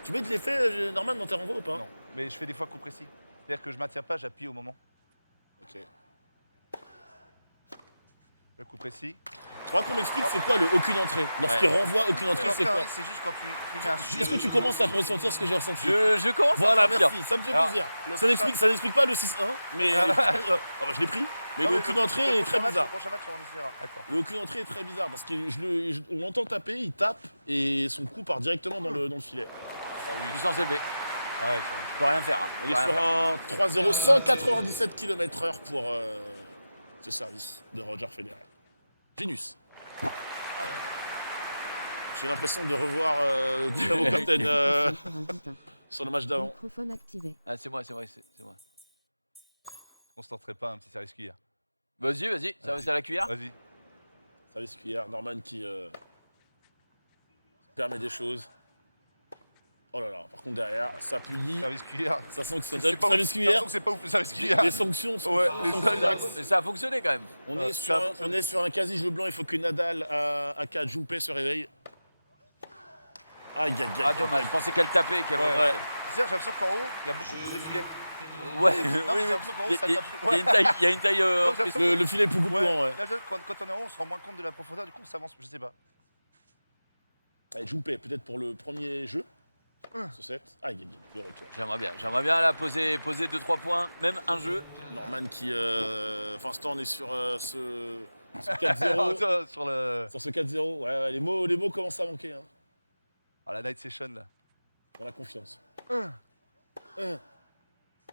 Tu mets de l'effet, Norman, dans tes renvois ou pas? Non, mais je fais des fois coup précis. C'est-à-dire que je maintiens pas, j'appuie au moment. Ok. Le coup précis. Faudra qu'on m'explique c'est quoi le aucune entrée. Lorsqu'il renvoie aucune entrée, c'est quoi? C'est juste quand tu mets un Est-ce que tu commences à ressentir ce que j'ai ressenti? Je commence Voilà, à sentir. merci, ça me fait Alors, plaisir. le Ça n'explique pas le 6-1, mais ah bah, je l'ai pris. Mais le aucune entrée est très bizarre. Le prochain match, on essaiera. Attends. Le aucune entrée est très bizarre parce qu'on l'entend taper, il tape et son coup part directement dans le filet. Puissance élevée. Ouais, Je peux rien faire. Hein. On Je est peux rien sur faire. un 3-0, 197 km/h pour ce service de Roger Federer. Genius. J'ai l'impression de revoir Gustavo Kuerten Encore un butin. sur le match d'avant. Microphone activé. Ah, c'est moi, c'est moi. On se tenterait pas un petit service cuillère. Vas-y, ça va à la cuillère. Vas-y. Service cuillère, Norman qui permet des choses. Oh là là, par contre derrière, ça punit, Service cuillère. ça sanctionne. C'est pas Service ouf. cuillère, C'est pas ouf le service cuillère. les sanctions sont Ouais, sont les sont seuls- max. Mais ça a fonctionné quand même. On Ouais, est ça a sur fonctionné. on est sur un quasi-jeu blanc, il faut que Nadal à 4 Junpei se réveille. Aïe aïe aïe. Ah, aïe, dommage. aïe. Je pensais qu'elle tapait et qu'elle Ouais. remontait. C'est-à-dire, j'ai l'impression qu'en haut, il y a beaucoup plus de filets. Ouais, Non, mais j'ai l'impression qu'en haut, ça tape. il y a une taille. Il y a une taille Donc, j'ai plus- Le filet est beaucoup plus grand, ouais. Là, quand on est en haut, on se rend moins compte de la profondeur, du coup, on s'avance, je sais pas. Allez, Junpei, peut-être pour le premier jeu. Ce set. Aïe aïe aïe, le retour. J'aimerais bien là poser 2-3 points, même un jeu. Norman qui. Pour l'instant, on est sur ce 4-0. Ça, sur le. Sur ce 4-0, ouais, les mots commencent à manquer. Hein. Ah, la night session là. On a confiance. 1.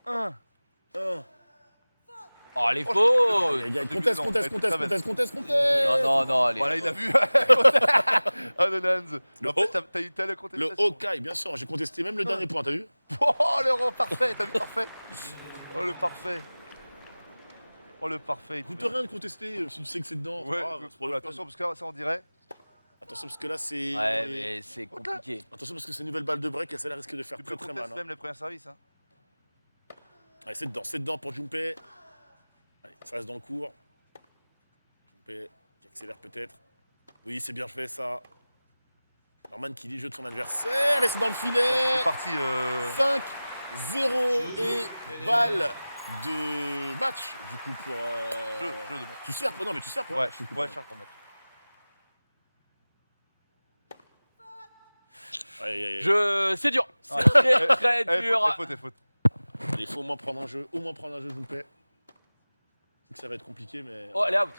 1. Oh, elle est Oh, fausse. Les gars, Début conteste, de conteste, saison, conteste, elle était conteste, conteste. Non, allez. Voilà, il a vu. Ah, le Nans. Le En fait, haut. t'as eu telle Le contestation. Hawkeye, bien sûr, j'ai contesté même le dernier point, t'as vu? Oh, le rang parfait, t'as vu parfait. Oh, le parfait. Oh, le parfait. Coûte rien de contester si tu sais que c'est dedans. c'est Ouais, pas grave, c'est pour le attention, parce que là, ça, on dirait. Attention, parce que là, c'est. Ouais, mais c'est compliqué. Attention, parce que c'est une nouvelle balle de break et ça risque de faire Tu très peux très mal. contester Hein. même les premiers services. Hein. Allez, c'est dedans pour Junpei. Allez, ça reste dans le cours. Junpei qui accélère peut-être. Oui, c'est bien fait ça. Norman qui lit le jeu de son adversaire et c'est dans le filet. C'est parti. 5-0 et balle de match du coup pour. Jeu de match. Tu sers pour. Non, mais tu sers pour. Ouais, je suis ouais, cher pour le match. Aïe, aïe, aïe. C'est dur. C'est très, très Eh, dur. faute. Il faut au moins prendre un jeu, Junpei. Je sais que ça va être compliqué, mais. Oh, elle est out.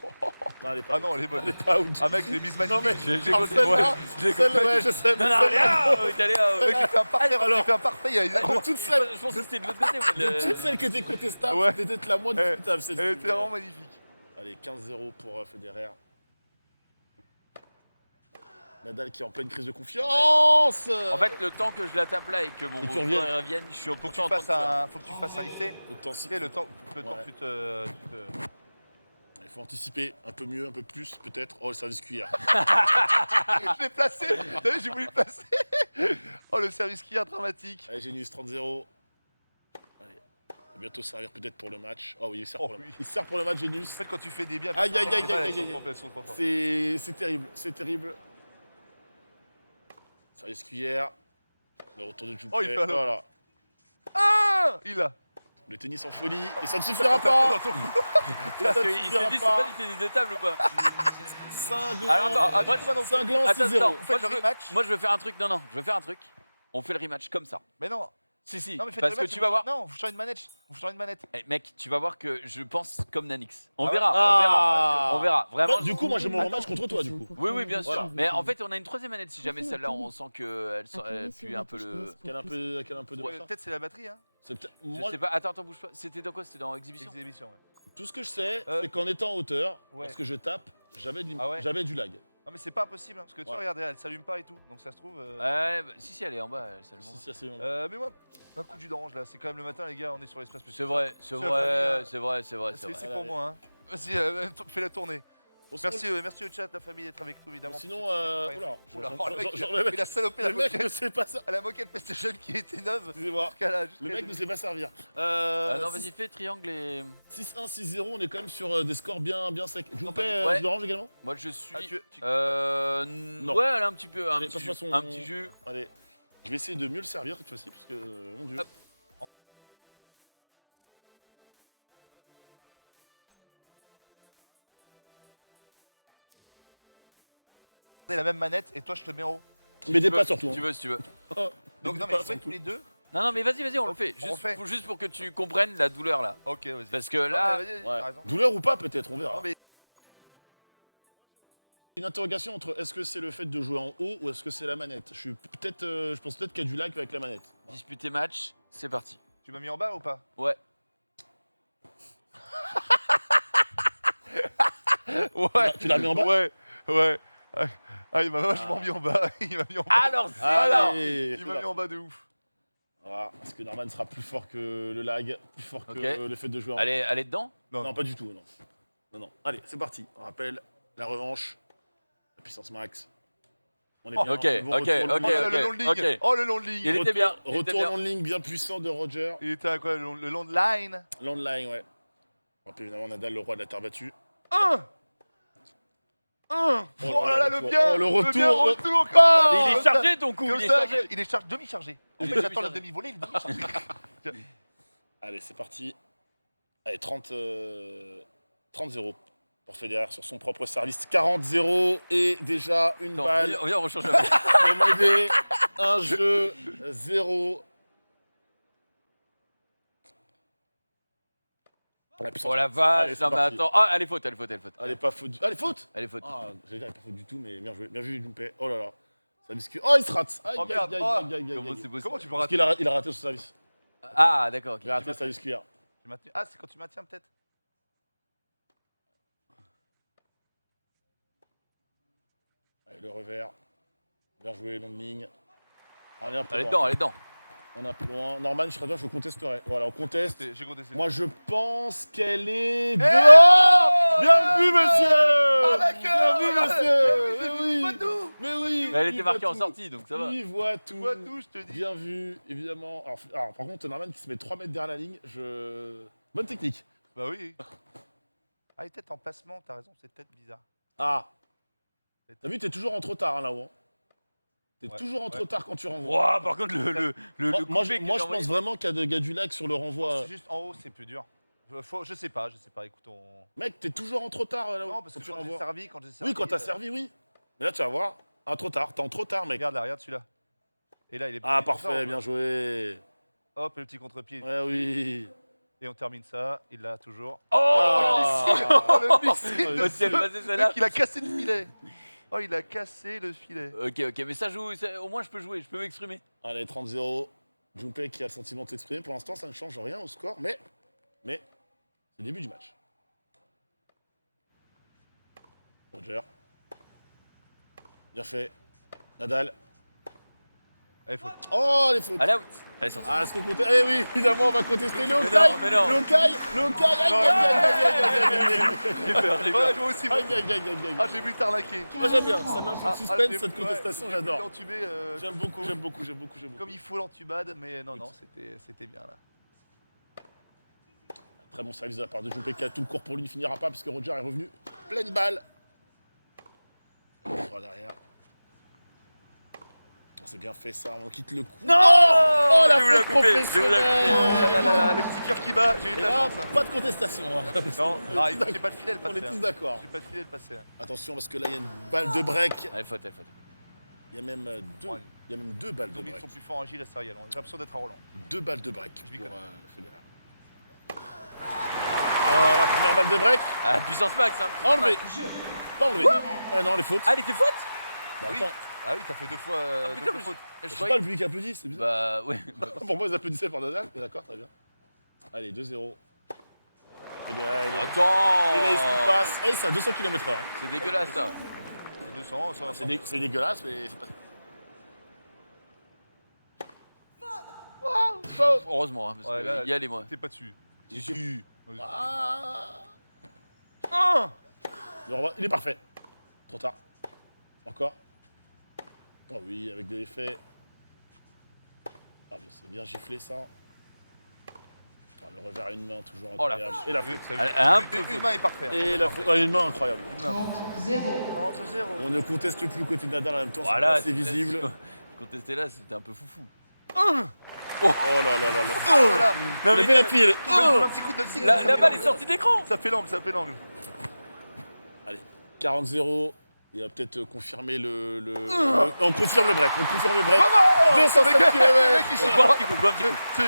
Non, elle est pas Ah out. non, elle est bonne. Elle est pas out. Ah, mec, les mises magnifiques. Non, mais J'ai Ah, compté. celle-là, Ouais, j'ai compté. celle-là, ouais, je sais. mais Non, elle est celle-là, out. Elle est out. Mec, j'ai fait un parfait. J'ai fait un parfait. Il y a une. de toutes celles, Je pense que c'était de l'autre côté. moi, de toutes celles qui étaient contestables, Ouais. c'était peut-être la moins Eh, discutable. celle-ci. Elle était vraiment magnifique. Allez, 15-0 pour Federer. Nadal qui est en pleine crise de confiance. En fait, le temps que je la tape là et que mon Et tu mouvement reviens. revienne, je suis au Faut que pourtant tu en train fasses de un. Faut que tu fasses un lycée. Autant Tu sais, le temps Ouais. que tu te. Il faut anticiper un peu mieux, un peu plus, peut-être. Oh, le service cuillère. Je l'ai placé. T'as vu, j'ai voulu le placer. Oh, le service cuillère dramatique. Allez, Genius 30-0. Allez, il va bientôt servir peut-être pour le match. Oh oui, il sert Oh pour le oui. match. Il sert pour le match, En Genius. fait, quand tu fais des biens. Aïe, aïe, aïe, les balles, aïe, elles aïe, sont trop fortes. C'est terrible, c'est terrible. Service cuillère. Le retour de Junpei. Oh, il fait un homme. Voilà. Ah, il a. Le tennis en folie. Et ça ne suffira pas. Dans ton cou. Parce Ça ne qu'il s'est suffira dit, c'est pas. pas du tennis de table ou pas? Cinglant. Alors attends, Ah, moi, du coup, maintenant, Cinglant attends, 6-0. attends. Vous faites Moi, le je veux- rematch. Moi, je veux faire un truc. Non, je veux faire un truc. On fait le rematch comme ça. Mais non. Si. Non, mais faites Parce le que match, tu vous- vas voir. Non, vous changez une manette. Vous changez une manette. Eh, mec, tu vas voir que je pense comme Nanix. On Ah ouais verra, Ah. on verra. Vraiment. Du coup, moi, j'ai mon rematch contre toi, du coup. Oui, bien sûr. Voilà. Mais en fait, on a une troisième manette si jamais celle-là, on sent qu'elle pue un peu le. Quel un peu de Ouais, ça. peut-être c'est la batterie, hein. C'est peut-être- Je moi, sais pas. Attends, bouge pas. C'était dans quoi? C'était dans Exhibition? Exhibition, ouais. tout ce que je sais, Euh, c'est qu'en étant en hauteur, ouais. lorsque je tape, j'avais Ah ouais du lag. Non, mais c'est pas impossible, hein, parce que tu Ouais. vois, regardez, elle s'allume pas et tout. Donc ça se trouve. Ouais, bah, si, elle est en bas, elle s'allume. Si, c'est assez long. Mais moi, un coup du danger là. C'est quand même le matin, les gars, on est sur l'espace C'est vrai, c'est la vrai, famille, c'est vrai, c'est vrai, c'est C'est vrai. c'est pour moi, hein. Vas-y, fais la tournée. Merci au chat, la famille d'être avec nous évidemment. Sinon, Oula, il a salopé le mec ne sait pas ça. la moquette PlayStation qui était neuve. Excusez-moi. Le Le mec ne sait pas servir. Non, vas-y, fais triangle et. 6-1, 6-0, on est quand même sur des scores bien secs. Je vous paie Ouais. de l'orange également. Moi, je suis. Non. Ouais, allez, un petit peu. Un Allez, petit jus. passe-moi son- Un petit jus. Allez, je vais essayer de mieux le servir cette fois-ci parce que mon dieu. Hop. La même manette et toi je te mets en haut. Mais des Tu veux, pas surtout. Si tu veux, si tu veux. Donc non mais pas je fais tous les deux. Non, mais vas-y, on le fait. On refait. Juste pour que tu comprennes la douleur là. Ok vas-y. Parce que là. vas-y, Ouais. t'as raison. Douleur ou pas peut-être, on verra. Non, mais- Une interrogation entre est-ce que c'est le fait de jouer en haut ou est-ce que c'est la manette. Je pense peut-être qu'il y a du lag avec la manette. Disputer match, c'est parti. Tu m'as mis en bas ou pas? Ouais. Ouais. Tu l'as mis en bas. Ouais. Ah il m'a vachement mis en bas. Il m'a mis en bas. Alors, Allez, Il m'a mis en bas de ouf. Voilà, parce que Norman sera plus fort que le lag, plus fort que Ok. le fait de jouer en haut. allez dedans. Non, pas du tout, non. Non. Allez, c'est parti. On rappelle la revanche, la puissance max. On est bien. Ok, Nouveau ok, retour, ok, Oh, le long de ligne. ok. Oh le long de ligne. Il était bien. il était Retour bien. en ligne bien puissant de Roger. Il était à quoi le long de line. Landline, ouais. On rappelle évidemment Nadal, le roi de la terre battue. 1. Oh là là, le bien. Oh, le retour. bien retour. Comme ça. Il est chargé ton coup, Comme il est ça, chargé. il est demi-chargé. En Il est fait, j'attends le demi-chargé. demi-volé, il est demi-chargé. Allez, c'est parti. Allez, 30-0 pour Federer sur son propre service. 40-0 et déjà une Attends, balle. viens, on rechange la Commandé, un jeu, 0. Oh la Allez, vache, c'est non mais parti. attends. Ah, elle est faute. Elle est pas faute. Allez, faute. Elle est faute. Ah, j'allais dire, elle est pas faute du tout, mais bien joué, Jumpé. Oh là là. Ça discute. Oh, il se rate. Aïe, Oh, aïe, merde. aïe, Oh. aïe, aïe, aïe, Comment aïe. c'est possible? Comment tu peux Parce rater? qu'il a raté son service. Ah, d'accord, ok. Il a raté sa service cuillère. Ah, c'est quand tu maintiens peut-être. Allez, le revers. Bien joué, longue ligne. On est un peu Elle est loin. dedans, elle est dedans. On est un peu loin. Norman, je serais toi, je contesterai. Voilà, on conteste. J'ai contesté. Moi, je pense qu'elle est Eh dehors. Bien vu, monsieur. Ah, d'accord. Bien vu, monsieur. Mais Mais Pas oui. tout. Mais oui. Elle il était voit marquée en tout. sortie, donc ça va. Il voit tout. Tu vois tout, je te dis. Bien vu, évidemment. Alors, par contre, Norman qui se met 3 mètres derrière la ligne, bonne technique. Bah oui. Ah, il est peut-être en placement, t'as raison, c'est peut-être bizarre. Ah. T'as vu, t'es toujours en trop tard hein, là-haut. T'es Ouais, toujours en trop ouais. tard quand tu renvoies. Ouah, par contre, le Moi, coupé que je j'ai envoyé- pense vraiment qu'il y a du lag sur le renvoi. C'est juste en haut, c'est plus dur. Je sais pas, écoute, on... Mec, t'es toujours en trop tard là-haut. Non, parce que quand tu quand j'ai renvoies. servi, quand j'ai servi... Oui, quand t'as servi, oui. Mais là, tu vas voir. Ah, trop tard. T'es en trop tard, mec. Regarde là, regarde celui-là. Et là, il est... Ah, il est parfait, fort, bien joué. Hop, et le petit contre-pied. Ouais, oui. Et on termine ça, il l'a toujours. Oh Oh, le missile de Si elle ce passait mec, celle-là. il a cassé le filet. Oh, il a cassé le filet. Ok, mais ça joue, au moins je peux jouer, je peux m'exprimer. Allez, 30-0. Junpei qui a le sentiment de s'exprimer. Pour l'instant, ça ne change rien au score, mais c'est le début du match. Roger. Bien fait. Nadal. Allez, faut... Oh, les fautes. Allez, out. Allez, sorti. Ah, est-ce qu'on compte? Eh oui, évidemment, on va contester le Mais Hawkeye. non, mais non. Le Hawkeye. Aïe, aïe, aïe, aïe, J'ai peur, j'ai Ouais, peur. moi aussi, moi. aïe, aïe, aïe, aïe. Ah, j'ai vu t'arnaquer. Moi, j'aime bien. Ça met un peu de suspense, j'ai- cette contestation, ouais, j'ai voulu j'adore. l'entuber, J'aime beaucoup. Comme il faut l'entubade, mais non, c'était bien là. Très bon service de la part de Junpei qui a tout le court pour lui, ne finira pas parce que Roger est revenu pleine balle. Droit derrière. C'est bien fait ça, on quitte le coup. Non Oh la Je voulais faute la couper, je voulais la professionnelle. Oh là là là, le petit cœur qui bat, j'ai eu Et de la là, chance. pas de contestation. Hein. Non, j'ai pas le filet le On est passer. tous d'accord. J'ai pas le filet le passer. Attention parce que là il y a une balle de break. Allez, faute, elle faute. Il y a même deux, Ouais. il y a même deux balles Les de zombies break. sont plus forts en Gilles à Sariel. J'ai l'impression d'être à Roland. 2 balles de break Je m'y pour connais. Federer. Ah, la première balle de break. Ah, puissance max, hein. puissance Enlevé. max. Pas enlevé. Ah non, les fautes. Ah, elle était faute Bah, oui. attends, Ah oui, t'as fait deux fois. putain, deux mais fautes. Je c'est croyais- pas le public qui applaudit, c'est bizarre. Bah, ouais. Pour moi, ils applaudissaient pour Nadal. Mais d'accord, très bien. Allez, 2-0. Federer, il est... Attends Il est ce qui passe. Eh, c'est à 200 km/h. C'est dégueulasse, ça. C'est 200, ça. C'est dégueulasse, mais c'est pas... Heureusement, hein, parce Ouais, là, que y aller, moi. T'es pas dessus. Si. Ah. Il est parfait. Trop tard. Encore. Oh oui, avec de l'effet. Ah, mais c'est bien giflé ça. Ah, le revers à une main, toujours Oh, la incroyable. Et la faute. Elle a un peu Une faute. main est parfaite. Et la faute. Une main incroyable. 30-0. 30-0. On ne conteste plus le côté de Nadal en même temps, Voilà, c'est assez visible. Contester là, c'était un peu foufou. Oh là là là là. Voilà. Non, Il a fait la pile. Un petit coup de cycle, La ça fait balle est l'angle. sortie de l'écran. Ça fait l'angle, ça fait l'angle. Allez, 40-0. Il va peut-être confirmer On confirme le break. On confirme le break. 207 mec, km. il Bois un petit coup, bois un petit coup.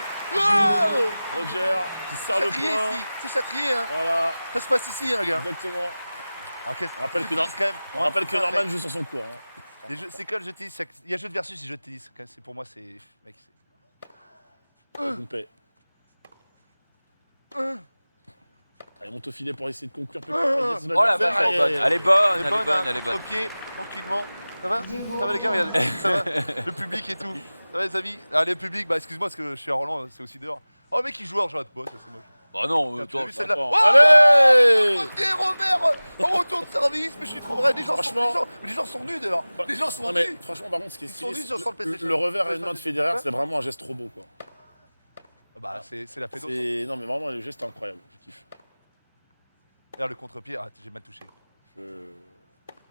Roger qui sert le Châtrier point. ici, c'est Châtrier, hein. Voilà, Ça se passe ici, hein, gars. exactement. Ok, On rappelle que, quand même. on rappelle que Norman joue sur son cours. Hein. C'est quoi le jeu de tennis? Il y a jeu de versus et jeu de tennis. Pour moi, c'est. Mec, c'est. Vous paye. Allez, monte au filet pour essayer de conclure. Oh la vache, elle est bonne. Elle est bonne, elle est bonne, hein. elle est bonne. Au pied, tranquillement. Ça va? Zéro. Ça va les gars, regardez. Ça va? Le public et tout. Ça va les amis? Ah, le public, bah excuse-moi parce que je suis à Roland, c'est aussi dehors. Oh mec, il joue à Argent. Bon, ça c'est moche. Bah non, Tu as toi. vu celle-là? attends. Oh, Allez ok, Robert, en retour de service, mais je suis trop vrai. Les gens sont nus dehors. Les gens sont Non mais nus. franchement, par contre, ce qui est Ils sont stylé, nus sur le PlayStation. le revers à une main de Federer, Ouais. c'est vraiment un geste trop beau, quoi. Bah, c'est la fédose. Non mais vraiment, le geste est incroyable. Je kiffe. Regarde le contre-pied. Ah, j'ai mal touché. Je-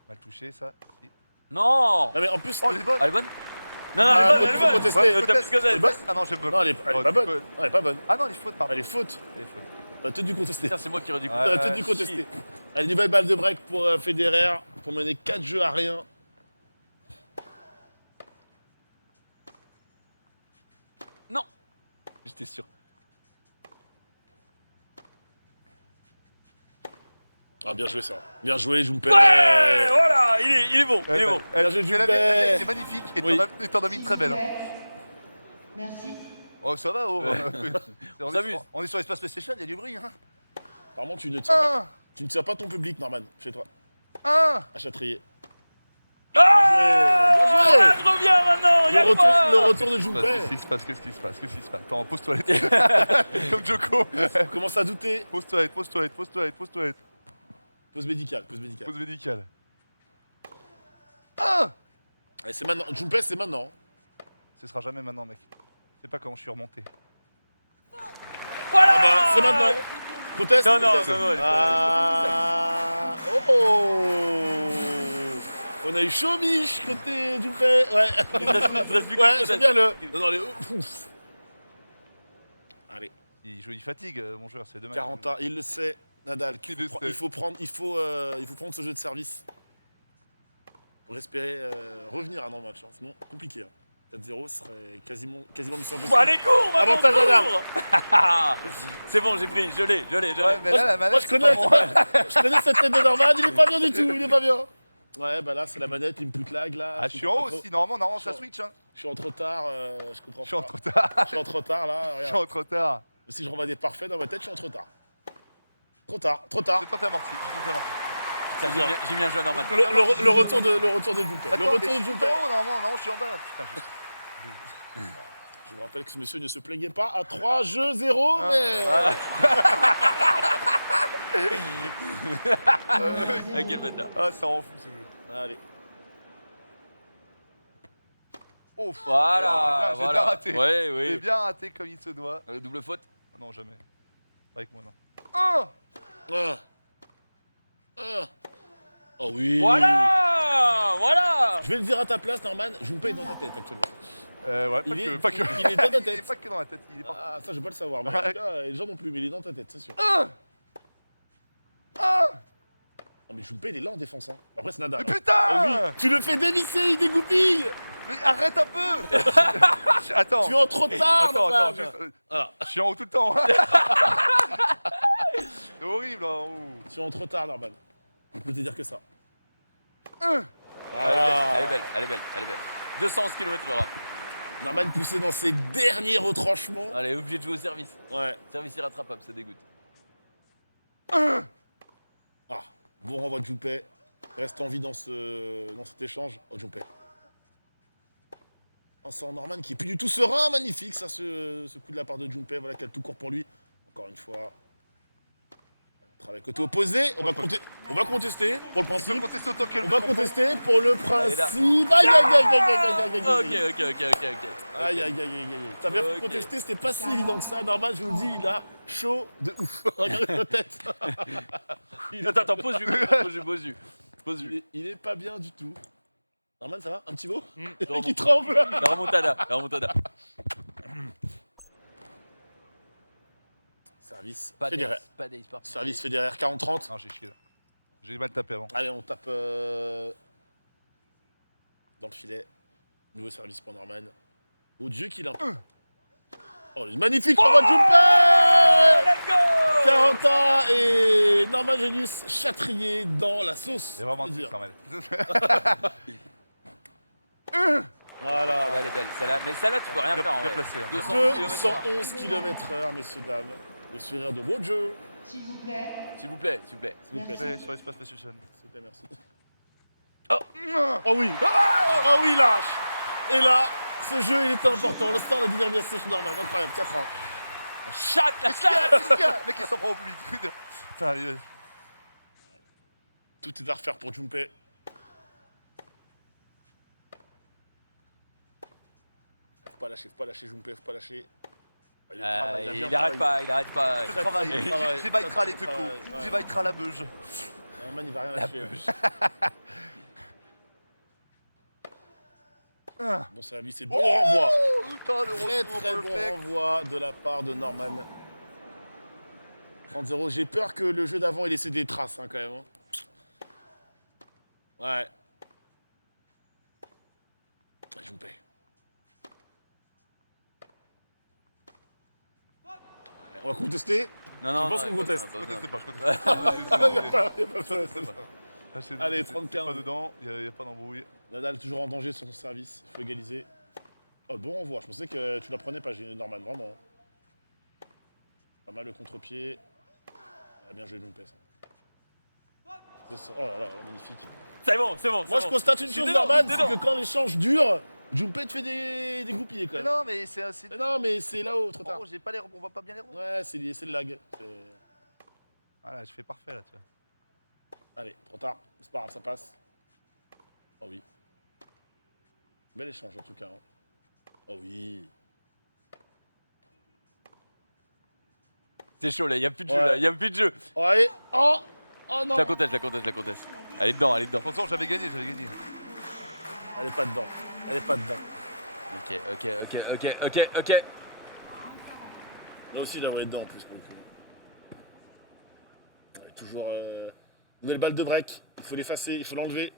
Mal touché, ça. Si. Non. Non mais en plus, Oh, elle est bonne. Elle est bonne. Non, non, Ah, elle est bonne, elle est faut bonne. protester. Ouais, t'as plus que ça, elle est Elle est bonne. Ah non, j'aime pas. non, elle est pas bonne. Non, elle est pas bonne. Ah non, il faut pardon. Elle est faute. Elle est faute. T'as peut-être dû contester. Putain, c'est moi qui redis. Ouais. T'as peut-être dû contester. Allez, nouvelle balle de break pour Federer, pour mener 4 jeux à rien. Non. J'étais sûr. Ah, bien joué ça. Bien joué, Jumper. Ouais, voilà, il est bon, il est bon. Bien joué, Jumper. C'est magnifique et Oui. t'en as mis une très belle. Hein. Merci. Oh, ça va, oh. On on, s'amuse. on est sur l'espace PlayStation, il y a du bruit. Hein. Apparemment, tu ne tiens Un, pas ton public, Norman, chez toi, un. à Châtrier. Ah, Bien joué. je reviens maintenant, il y a Le retour de Jumper. Qu'est-ce qui se passe? Qu'est-ce qui se passe? Qu'est-ce qui se passe? Attends, pose-toi. Comme Joko. On commence à douter. Pose-toi. Pause médicale. Pose médicale. Un. Allez, c'est maintenant. Jumper, c'est maintenant. Ce sera jamais maintenant, mec. Je sais pas comment je suis remonté. Voilà. Ah bah, c'est maintenant. Conteste. Non, non, conteste. non, non, Ah. Oh. On a eu Chaumiche côté Jumper. Ouais. Il te reste plus que Ouais, le j'aime bien le. Non, non, les. Ouf. Allez. Il fatigue, mon joueur, c'est dommage. 40 ans, il le sait. Nadal, Il le sait. il faut prendre ce jeu de service pour espérer revenir à un match. Hein. Sinon, compliqué. Hein. 4-0, ce serait quasiment mission impossible. Bon, allez, cours, maintenant, Avantage à cours. C'est bon, j'ai pris, je l'ai. Ouais, mais là, la manette, Moi, je c'est connais, pas bon. je connais cette tête de Norman, il est pas bien du tout, il est pas bien. Ouais, bah là, c'est la manette, il me pute lag là. Ah, je suis en haut aussi, normalement, ça Je- switch. Hein. Je suis en trop tard, je comprends Je suis en pas. trop tard. Je suis en trop tard là. Je suis Regarde. en trop tard. Si je renvoie des parfaits dans ma tête, je suis en trop tard. Trop tard. J'ai tenté amorti. Tiens, j'ai mis un jeu à Norman. Le retour de Jumper. Le Attends, retour mais de je suis Jumper. en haut, normalement. Non, je suis en bas. Putain, Je vous rappelle que ce monsieur ne se plaignait pas à 3 jeux 0, mais. Ah, quel bâtard. Ah, ça rend fou ce jeu. Allez. Ouf. Voilà, J'ai bien voilà. raté. Ouais, J'ai oui. bien raté comme il se doit. Double faute. Non, jamais. Pas avec moi, non. Un. Oh oui. Voilà. Je vais le dire à ta place, Norman, Jumper est dans ta tête actuellement. Ouais, Il est- pas que. il est dans ta Il est tête. pas que dans la tête. Il est pas. Ah, ça, je vais pas le savoir. Mais en tout cas, les gens non plus, mais il est dans ta tête, c'est sûr. Un. Non, mais Jumper, il est là en défense. Hein. Après, c'est Nadal. Mais hein. putain. Oh oui. Tu le fais dévisser, il dégoupille. Mais arrête un peu. Attends. Tu es en trop tard, Attends, Norman. juste, Ah, je suis en haut tout le temps. C'est horrible en haut. tu es en trop tard, Norman. Je peux te dire que ça. Un. Elle est belle. 211 km/h. Norman poussé dans ses derniers retranchements. Allez, obligé de jouer au service. Ouais. Service irrattrapable, ça dégoûte. Ah, bon renvoi de Jumper. Reste en vie dans cet échange. Oh, Jumper. On sent Norman qui est plus du tout serein. Magnifique, ça, ce coup de la part de Jumper. Voilà, qui a tout court pour lui. Encore une fois. Travail côté opposé, on va contester pour le On peut principe. contester autant qu'elle On va veut. contester pour le Allez, là. principe. Aïe, aïe, aïe, aïe, aïe, aïe, aïe, Ok, aïe, aïe. ok. Aïe, aïe, aïe, aïe, aïe. T'as bien fait de Ok. contester, c'était pas si évident que ça. Normal, je vous le dis, il a chaud de ouf. Regardez la tête. Attends, pose lui. Il est pas bien du tout. Normal, ça va? Un petit mot? Je Il remonte. tremble. La remontada. Service Pas Federer. d'ace, pas d'ace, par contre. Service Federer 40-30. Non, j'ai chié là. J'ai mal tapé avant. Allez, on tape dans le filet. Nouveau service pour Norman. Oh Dieu qu'il a. Oh, le magnifique renvoi de Jumper. Let's go 40 ans et Norman Genius châtrié dans la sauce. C'est vraiment je veux dire. pas mal. Voilà. Celle-là, elle est belle, celle-là. Mais celle-là, tu peux rien faire en Bien vrai. placé. Hein. 211 km/h, messieurs, dames. Le sourire de Wojo. S'il vous plaît. S'il vous plaît. S'il vous plaît. C'est sur l'espace PlayStation. S'il vous plaît, merci. Oh. Oh oui. Oh oui, lâche. Et là, ce jeu, il était important. Le stand a dit dernière session Norman. Incroyable, 4 ans. Chatte, la chatte Qu'est-ce qu'il y a? Mec, il s'en prend au public. Putain, Tout est à refaire pour Junpei. Faut pas lâcher Junpei, faut pas lâcher. Il travaille, a bien Il arrête travaillé. pas. je travaille. travaille. J'ai Vaitra les teco. Travaille, ouais. J'ai Vaitra la beuge. Norman, il va rien lâcher. Bon service et bon renvoi. Putain, le Très retour très bon perfect. renvoi de la part de Norman. 30-0. J'ai peur que le jeu d'avant ait laissé des traces hein, quand même. Hein. Ouais. Junpei. On va contester. Non, Je pense qu'on conteste. Je conteste pas, je conteste Il y a pas pas. Ah, c'est- Allez, c'est 30-15. pas dedans, il n'y a pas d'embrouille. Nadal toujours en danger sur son service. Il faut égaliser. Oh, bon renvoi. Je pensais que tu la prenais pas, Norman, vraiment. Pas mal le contre-pied. Ah, bien joué, Junpei. Ça. Oh là là, magnifique. C'est bon. Moi, je constate une Je suis chose, dedans, Norman, je suis c'est dedans. que quand l'échange dure, Junpei te fait des goupillés quand Mais même. non, mais c'est. Mais non, mais c'est là-haut, trop tard. Oh, j'ai pas les ronds, on voit pas bien les ronds. Ouais, c'est le lag. Voilà, je fais parfait là, tu vois. Allez, trop tard. C'est pas grave, ça passe. Oh oui. Bel échange en tout cas. Hein. Oh oui. C'est chaud là, il y a plus de jeu Ouais. là, il y a plus de jeu. Oh, allez. Oh non. La conteste. Elle est dedans. Attention, j'avais gagné. Elle est pas dedans. Ok. Là aussi, je la voyais dedans en plus pour le coup. Ouais, toujours. Nouvelle balle de break. Il faut l'effacer, il faut l'enlever.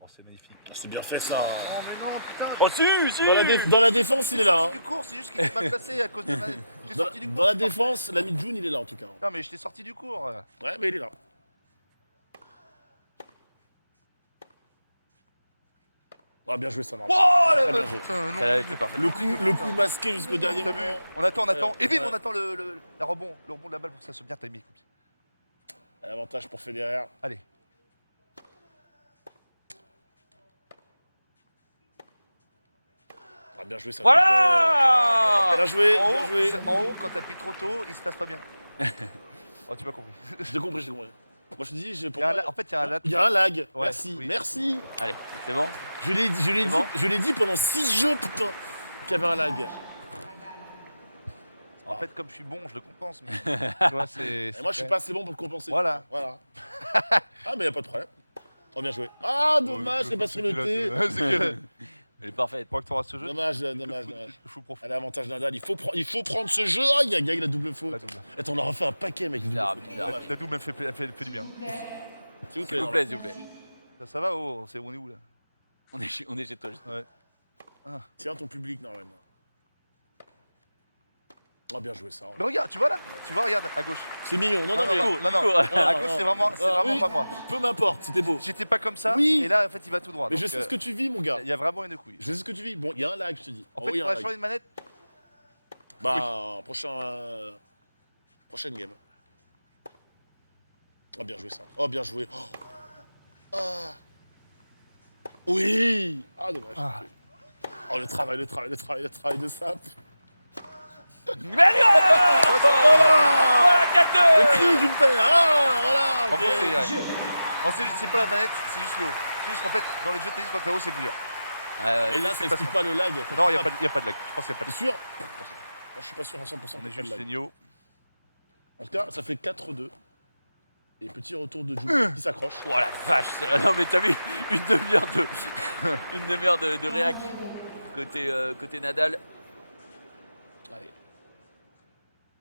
Oh, c'est magnifique. Oh, c'est bien fait ça. Oh, mais non, putain. Oh si Dans la défense, il est là. Hein. Du cours, c'est juste qu'il est pas placé à cause de ma. J'étais Dans, sorti du cours. dans la c'est pas- défense, l'ami de June, il est là en tout cas. Non, mais j'étais sorti du cours. Ouais, mais il est là. Ah, bien joué ça, Norman. Oh là Très bien là, joué. putain, non. Celle-là était parfaite. Le coup masqué jusqu'au dernier T'as vu? moment. On attend. Et bim, Ouais. on attend le rebond de la balle pour que ça soit bien timé. Avantage pour Federer. Allez. Ah, bien joué ça. Voilà Bien joué, En bien haut, joué. en haut, quand t'appuies trop tôt, il se passe pas bien. Oh, tu m'as compris. J'ai compris. Moi je te dis, Il y a un en fait, il y a un lat. il y a un lag. Ouais, Merci, oui. merci. Allez, c'est bon. Je l'ai bon dit pendant 6 jeux, putain, qu'il y avait un lag. En fait, comme je suis bon, je le compense. Mais... tu vois, c'est. Et moi je suis pas assez bon pour le compenser. Voilà. Ah mais y a pas de problème. Oh bien joué. Ah dommage, c'est pas sur le T. C'est que. Elle est parfaite. Pour que tu auras ce jeu. Dommage. Je fous profond. Allez, avantage Nadal, il faut prendre ce jeu. Aïe aïe aïe, la double faute. La double. Attends, on a refait un paquet mec. Bizarre. La double, elle fait du bien. S'il vous S'il plaît. vous plaît. S'il vous plaît. Ça va, oh, on est où là? On est chez toi. juste. Ouais. Tiens ton public Norman. Oh bien joué ça. Mais regarde, tu vois là? Tu vois, regarde, à gauche. C'est mignon. Non Non, mais non, à gauche, c'est vraiment oui. pas moi. peu m'importe, c'était beau. J'étais pas comme ça, Oui. et là, en fait, il va tout droit. Mais Donc, je sais ce que tu vis mon gars. il y a vraiment une couille. Je sais ce que tu vis. Bon, il y a un lag, je te dis. En Oh, fait, oui, il un faudra lag. changer de manette. Bah, prochaine game. Oh, bien joué ça. Oh, bien joué. Oh. Ah. Oui. Ah, dommage. Ah. Oh, le travail de Sap. Voilà 4 Le cri du père. Ah, voilà. En gros, ok. c'est ouais. Non, c'est pas la manette, c'est juste le haut. C'est juste qu'en fait, dans les jeux de tennis, quand t'es haut, c'est plus dur. Et là, ça explique pas le lag. Non, il n'y a pas de lag. Je pense qu'il n'y a pas de T'es sûr? Moi, je suis pas sûr à 100%. On est qu'il y a pas de juste lag. géniaux. En tout cas, ça fait 4-2. Et petit retour de Jules qui s'accroche. Oh la vache. Non mais t'as vu une demi-heure de une demi-heure de réac côté Nadal. Allez.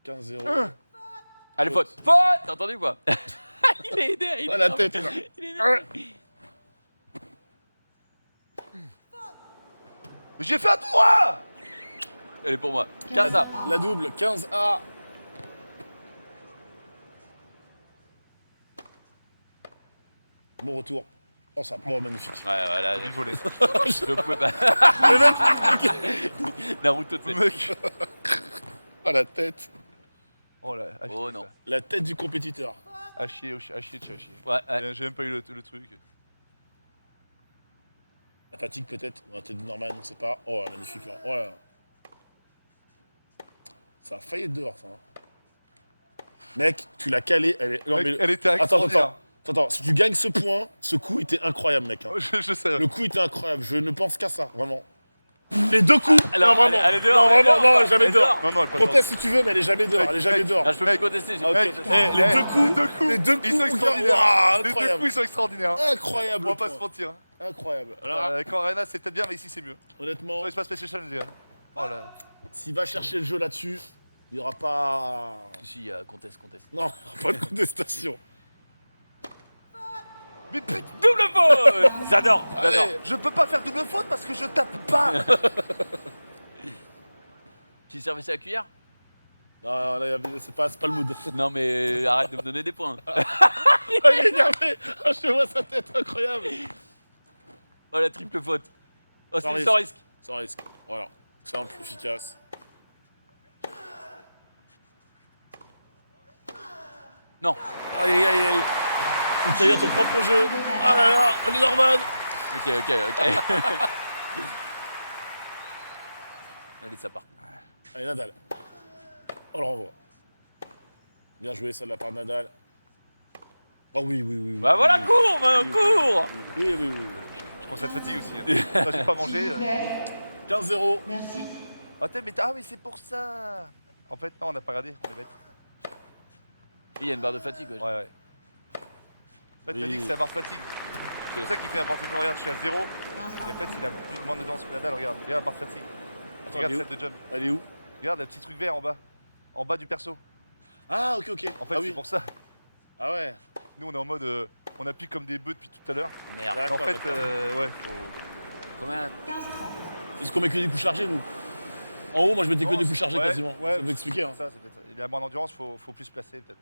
15-0. Allez faute. Faute. T'as entendu quoi? Il est aidé. Il Ah, est la énervé. tête. Il est énervé. J'ai fait un 3. Elle est pour moi. Casa. La double, 15-A. Bon retour. Oh, ça prend magnifique. Ouais voilà. Lui voler. Je pouvais pas. Naruto de Mec. Ah, la tête. Oh là, à chier, Oh non. ça. La tête du compétiteur. À chier, à chier, à chier. Ouais, ouais. J'ai même pas eu le truc. La fatigue peut-être. Ou la tête de Norman, on sait pas. Oh, magnifique là. Oh là. Ça a failli être dehors, ça. hein. Mec, tu l'as calé. Elle est... non, Mec, mais... elle était Attends, extraordinaire. attends. Si tu gagnes ce point, ce coup était incroyable, mec. hein. Je sais. Le coup était incroyable. Je ne pense qu'à ça, vraiment. Les deux coups. Alors, non, vraiment. elle est dehors, non, elle est vraiment. dehors, non, jamais elle est dehors. dehors. Non, non, elle est pas Conteste si tu veux, mais elle est jamais dehors. Elle est jamais dehors. Ah, je peux plus contester. J'ai Ah, pas ok. contesté. Eh, les deux coups. Les deux coups. Ils sont regarde. extraordinaires. Waouh, Les deux incroyable. coups, ils sont extraordinaires. Incroyable. On va pas point. se mentir. Incroyable. Alors, Quand Arena, c'est peut-être bien, mais ici, c'est mieux. honnêtement, Sur l'espace PlayStation, les gars. Oh là. s'il va chercher le jeu là-dessus, il n'y aura pas. Si, conteste. Non, pas de contestation. Mais putain, Double faute. J'adore. Allez. je peux pas faire double faute parce que je tape pas. Tu servais ça à la cuillère? Non, là, c'est pas le mood. Non mais arrête de me donner des points. Il est énervé. Oh, je vois sa tête incroyable. Oh la triple faute. Oh Sans c'est sans risque. Sans risque. Voilà. Simple, efficace. Non. Aïe, aïe, aïe. Tu tailles ton propre jeu. Ah là là, on est Norman. Ok. Allez ça part. Allez, Nadal. On le renvoie. Bien joué, ça de la part de Nadal. Oh oui. Bah voilà, cours maintenant, cours. Oui. Je pense à la fatigue aussi. Hein. Moi, j'ai pas mangé. S'il vous plaît. 15-0. Merci. Mais c'est pour ça. En fait, non, on n'a pas regardé. On est bête. Il y a une barre de fatigue. Ouais. Ouais. En fait, Oui. t'as dit que c'est la barre de fatigue. C'est pour ça qu'il fait n'importe quoi. Regarde, je suis à 0. Et en fait, il a plus de moins de danse que Nadal. Regarde, la barre de fatigue. Attends, Regarde elle est celle de jump. Elle est où? Regarde, le petit truc vert en bas. En bas du perso. Ah, ok. En fait, ah, c'est oui. pour ça. Ah ouais. Nous, on est en mode. On appuie comme des bœufs depuis tout à l'heure. Merde. En D'accord, fait, d'accord. ouais, Combien 15-30. Parce qu'on met que des coups chargés, nous. En haut, moi, je mettais que Non, des coups chargés ouais, quasiment. ouais. Ça peut expliquer. Hein. Ça, c'est peut-être ça. Il a moins d'endurance, faut plus se placer peut-être.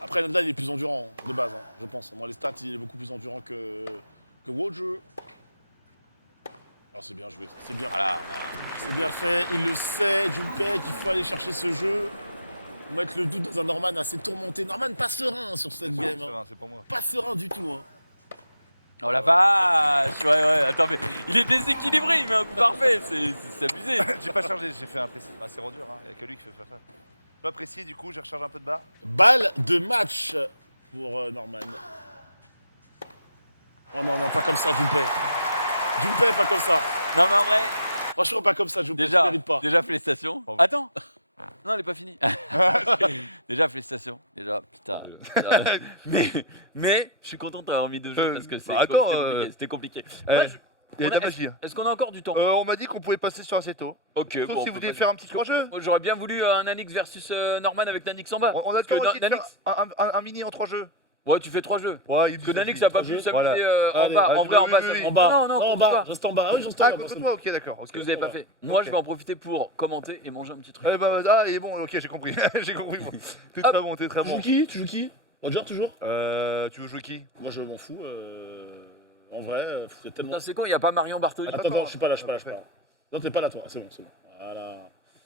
Après, Nadal, il est plus endurant, de base, hein, je pense. Dans les stats, il est beaucoup plus endurant que Roger. Ah, c'est bien joué, c'est bien. Voilà. C'est bien fait, il le sait, Junpei, qu'il faut aller chercher ce jeu. Mettre le doute dans un Norman assez tourmenté. Norman pas serein sur cette game. hein. C'est pour moi. Pas serein du tout. Hein. Oh la vache. Ouais. Attends mais il est déséquilibré, il met un coup parfait. C'est abusé. J'ai pas chargé, j'ai fait un précis. Bah, c'est dur, hein. Il n'y a que lui qui fait faire ça. Pas précis, du coup, j'ai rechargé un peu de barre. Balle de match pour Norman. Oh non, pas comme ça, Junpei. Junpei, pas comme ça. Non mais en vrai, Franchement, pas comme ça, Junpei. Tu mérites pas. déjà félicitations. Bravo. Attends. Non, elle est pas finie. Déjà félicitations. Déjà, putain. Mais je suis content de t'avoir mis deux jeux parce que c'était compliqué. Moi, Il y a de la magie. Est-ce qu'on a encore du temps? On m'a dit qu'on pouvait passer sur assez tôt. Ok. Sauf bon, si on vous peut voulez pas- faire un petit 3 jeux. Moi, j'aurais bien voulu un Nanix versus Norman avec Nanix en bas. On a le Parce que temps aussi de Nanix- faire un mini en 3 jeux. Ouais, tu fais 3 jeux. Ouais, il Parce que Nanix n'a pas pu s'amuser Voilà. en Allez, bas. allez, En vrai, en oui, bas, oui, ça oui. se- En bas. Non, en contre bas. toi. Reste en bas. Ah oui, je reste en Ah, bas. contre toi, ok, d'accord. Ce que vous n'avez pas fait. Moi, je vais en profiter pour commenter et manger un petit truc. Il est bon, ok, j'ai compris. J'ai compris. Bon. T'es Hop. très bon, t'es très Tu joues bon. qui Tu joues qui Roger, toujours Tu veux jouer qui? Moi, je m'en fous. En vrai, c'est tellement. Putain, c'est con, il n'y a pas Marion Bartoli. Attends, je suis pas là. Non, t'es pas là, toi. C'est bon. Voilà.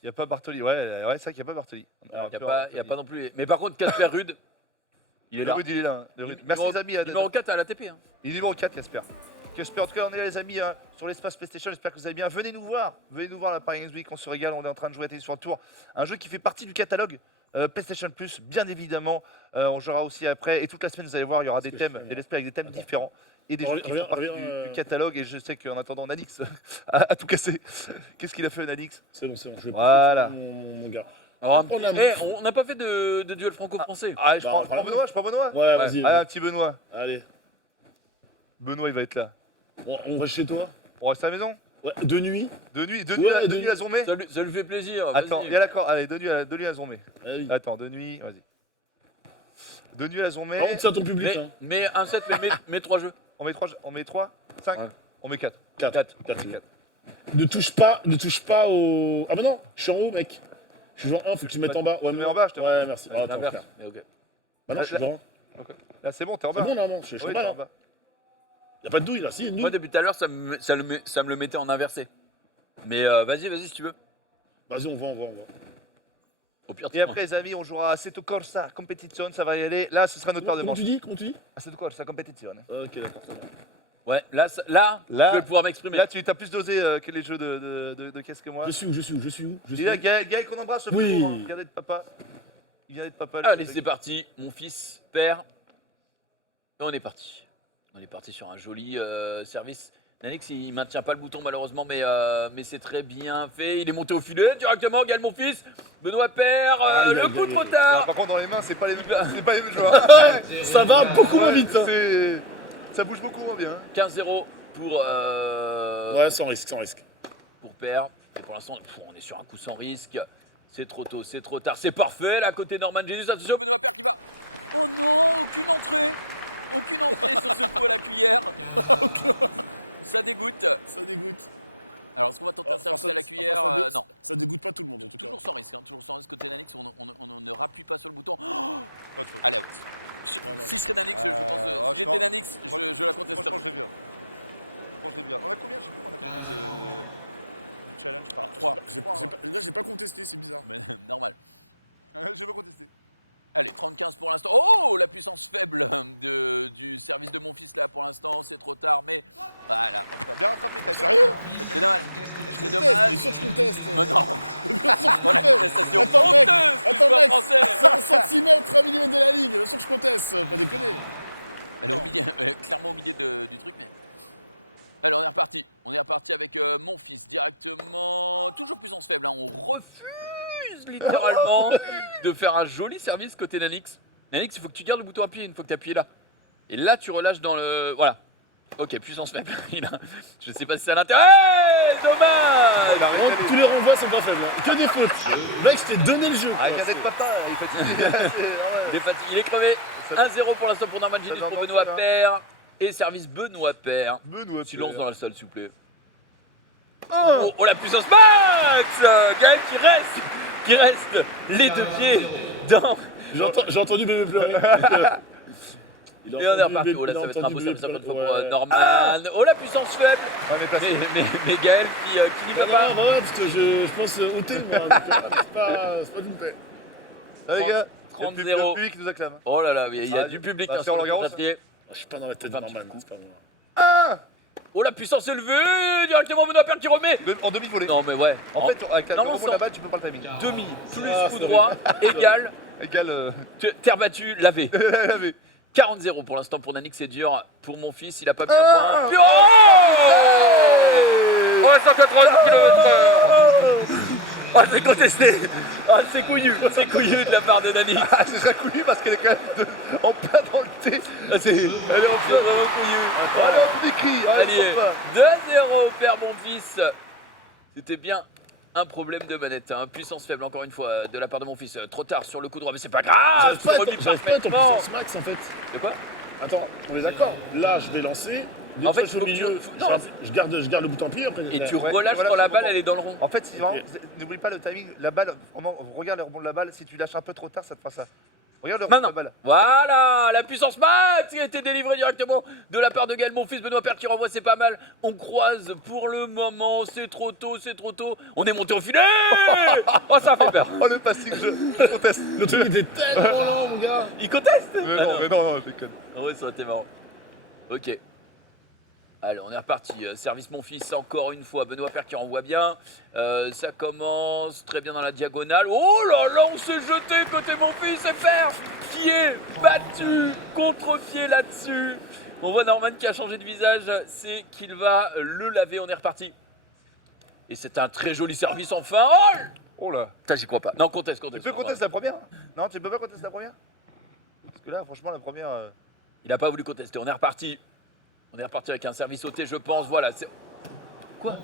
Il n'y a pas Bartoli. Ouais, c'est vrai qu'il n'y a pas Bartoli. Il n'y a pas non plus. Mais par contre, Casper Rude, il est Le là. Rude, il est là. Le Rude. Merci les amis. Numéro 4 à l'ATP. Hein. Il est numéro 4, Casper. J'espère en tout cas on est là les amis hein, sur l'espace PlayStation, j'espère que vous allez bien. Venez nous voir à la Paris Games Week, on se régale, on est en train de jouer à Télé sur un tour. Un jeu qui fait partie du catalogue PlayStation Plus, bien évidemment. On jouera aussi après et toute la semaine vous allez voir, il y aura des thèmes, des let's play avec des thèmes différents. Et des jeux qui font partie du catalogue et je sais qu'en attendant Nanix a tout cassé. Qu'est-ce qu'il a fait Nanix? C'est bon, je vais voilà. mon gars. Alors, on n'a pas fait de duel franco-français. Ah, je prends Benoît, Ouais, vas-y. Allez, un petit Benoît. Allez. Benoît, il va être là. Bon, on va chez toi. On reste à la maison? Ouais, de nuit. De nuit à Zombé? Ça lui fait plaisir. Attends, il y a l'accord. Allez, de nuit à Zombé. Ah oui. Attends, de nuit, vas-y. De nuit à Zombé. Par contre, c'est à ton public. Hein. Mais un set, mais 3 jeux. On met 3, 5, Ouais. on met 4. 4. Quatre. Ne touche pas au. Ah bah non, je suis en haut, mec. Je suis joueur 1, faut que tu me mettes en bas. Ouais, mets en bas, je te Ouais, merci. Ouais, Ah, attends, l'inverse, frère. mais ok. Bah non, je suis joueur 1. Là, c'est bon, t'es en bas. C'est bon, non, je suis Oui, en bas t'es en là. bas. Y'a pas de douille là, si, il y a une douille. Moi, depuis tout à l'heure, ça me le mettait en inversé. Mais vas-y si tu veux. Vas-y, on va. Au pire, Et après, les amis, on jouera Assetto Corsa Competition, ça va y aller. Là, ce sera notre paire de Comment manches. tu dis Assetto Corsa Competition. Ok, d'accord, c'est bon. Ouais, là, je vais pouvoir m'exprimer. Là, tu as plus dosé que les jeux de caisse que moi. Je suis où Et là, Gaël qu'on embrasse, le Oui. frérot, hein. Il vient d'être papa. Allez, c'est parti. Mon fils, père. Et on est parti. On est parti sur un joli service. Nanix, il maintient pas le bouton malheureusement, mais c'est très bien fait. Il est monté au filet directement. Gaël, mon fils. Benoît, père. Le coup trop Non, tard. par contre, dans les mains, c'est pas les mêmes joueurs. Ça va beaucoup moins vite. Hein. Ça bouge beaucoup moins bien. 15-0 pour, Ouais, sans risque. pour père. Et pour l'instant, on est sur un coup sans risque. C'est trop tôt, c'est trop tard. C'est parfait là, côté Norman Jesus. Attention, Benoît, père qui va. Oh non, aucune entrée. Aucune entrée sur ce coup à la cuillère. Ça dégoûte. Ça dégoûte. Alors, est-ce qu'on va tenter un service à la cuillère? Non. Ça dégoûte pas tout le monde en tout cas. Toujours sans risque, hein, toujours sans risque côté Nanix, on ne rappuie pas sur le bouton. Oh, Pas trop. allez, out. Non. Si je serais Nanix, je pense, oh, si j'étais Nanix, je la Franchement, contesterais. je l'ai bien. Franchement, je l'ai bien. On a combien? Je sais plus, on a combien de challenge par 3. Là, j'ai pas contesté, c'est bizarre. Mais normal. J'ai pas contesté. Allez, 30-15 pour l'instant. Oh, la puissance faible du service de mon fils là pour l'instant, c'est trop tard, mais voilà. T'as bien rattrapé, t'as bien. Sérieux? C'est dommage. C'est Bien dommage. sûr que je conteste. Mais non. Oh, la contestation Attends, mec. honteuse du Attends, joueur mec. français. 5 cm, 1 mm de la ligue. Bien sûr que je conteste. Pas déconner. Elle est au milieu, clairement au milieu du truc, mais. Alors on est reparti. On est reparti avec mon fils directement. Toujours puissance faible, hein. On refuse littéralement de faire un joli service côté Nanix. Nanix, il faut que tu gardes le bouton appuyé une fois que tu as appuyé là. Et là, tu relâches dans le. Voilà. Ok, puissance faible. Je sais pas si c'est à l'intérieur. Dommage. Donc, tous les renvois sont pas faibles. Hein. Que des fautes. Mec, je t'ai donné le jeu. Ah, il quoi. vient d'être papa, il est fatigué. Il est fatigué, il est crevé. 1-0 pour l'instant pour Norman Genius, va pour dans Benoît le sol, hein. Père. Et service Benoît Père. Benoît Silence dans la salle, s'il vous plaît. Oh. Oh, la puissance max. Gaël qui reste les deux pieds dans. J'ai entendu bébé pleurer. Et on est reparti. Oh là, ça va être impossible encore une fois pour Norman. Oh, la puissance faible. On est placé. Mais Gaël qui n'y va pas. Ouais, parce que je pense ôter, moi. Donc, c'est pas d'une paix. Allez, les gars. 30-0. Le public nous acclame. Oh là là, il y a Ah, du public bah, hein, c'est sur le Roland-Garros, papier. Je suis pas dans la tête de Enfin, Norman, petit coup. c'est pas moi. Ah. Oh, la puissance élevée. Directement Benoît Père qui remet. En demi-volée. Non, mais ouais. En fait, avec la non, rebond de la balle, tu peux pas le timing. Demi plus Ah, coup c'est droit égal Égal. terre battue lavé. Lavé. 40-0 pour l'instant pour Nanix, c'est dur. Pour mon fils, il a pas mis un Ah. point. Oh, 180 km/h. Oh, c'est contesté. Ah, c'est couillu de la part de Nanix. Ah, c'est très couillu parce qu'elle est quand même en plein dans le thé. Ah, elle est vraiment couillu. Allez, on écrit. Allez, 2-0 père mon fils. C'était bien un problème de manette, hein. Puissance faible encore une fois de la part de mon fils. Trop tard sur le coup droit, mais c'est pas grave. J'arrive pas à être en parfaitement. puissance max en fait. De quoi? Attends, on est d'accord. Là, je vais lancer. Dès En que fait, je suis au faut que milieu, tu- non. je garde le bouton appuyé après. Et tu Ouais, relâches voilà, quand la c'est balle bon. elle est dans le rond. En fait, si vraiment, Ok. n'oublie pas le timing. La balle, vraiment, regarde le rebond de la balle. Si tu lâches un peu trop tard, ça te fera ça. Regarde le rebond de Maintenant, la balle. voilà, la puissance max qui a été délivrée directement de la part de Gaël, mon fils. Benoît Père qui renvoie, c'est pas mal. On croise pour le moment, c'est trop tôt. On est monté au filet. Oh, ça fait peur. Oh, le passing, je conteste. Le truc était tellement lent, mon gars. Il conteste. Mais non, je déconne. Ah ouais, ça aurait été marrant. Ok. Allez, on est reparti. Service mon fils, encore une fois. Benoît Père qui renvoie bien. Ça commence très bien dans la diagonale. Oh là là, on s'est jeté côté mon fils et Père qui est battu. Contre-pied là-dessus. On voit Norman qui a changé de visage. C'est qu'il va le laver. On est reparti. Et c'est un très joli service enfin. Oh, Oh là. putain, j'y crois pas. Non, conteste. Tu peux contester la première? Non, tu peux pas contester la première? Parce que là, franchement, la première. Il a pas voulu contester. On est reparti. On est reparti avec un service sauté, je pense. Voilà. Quoi?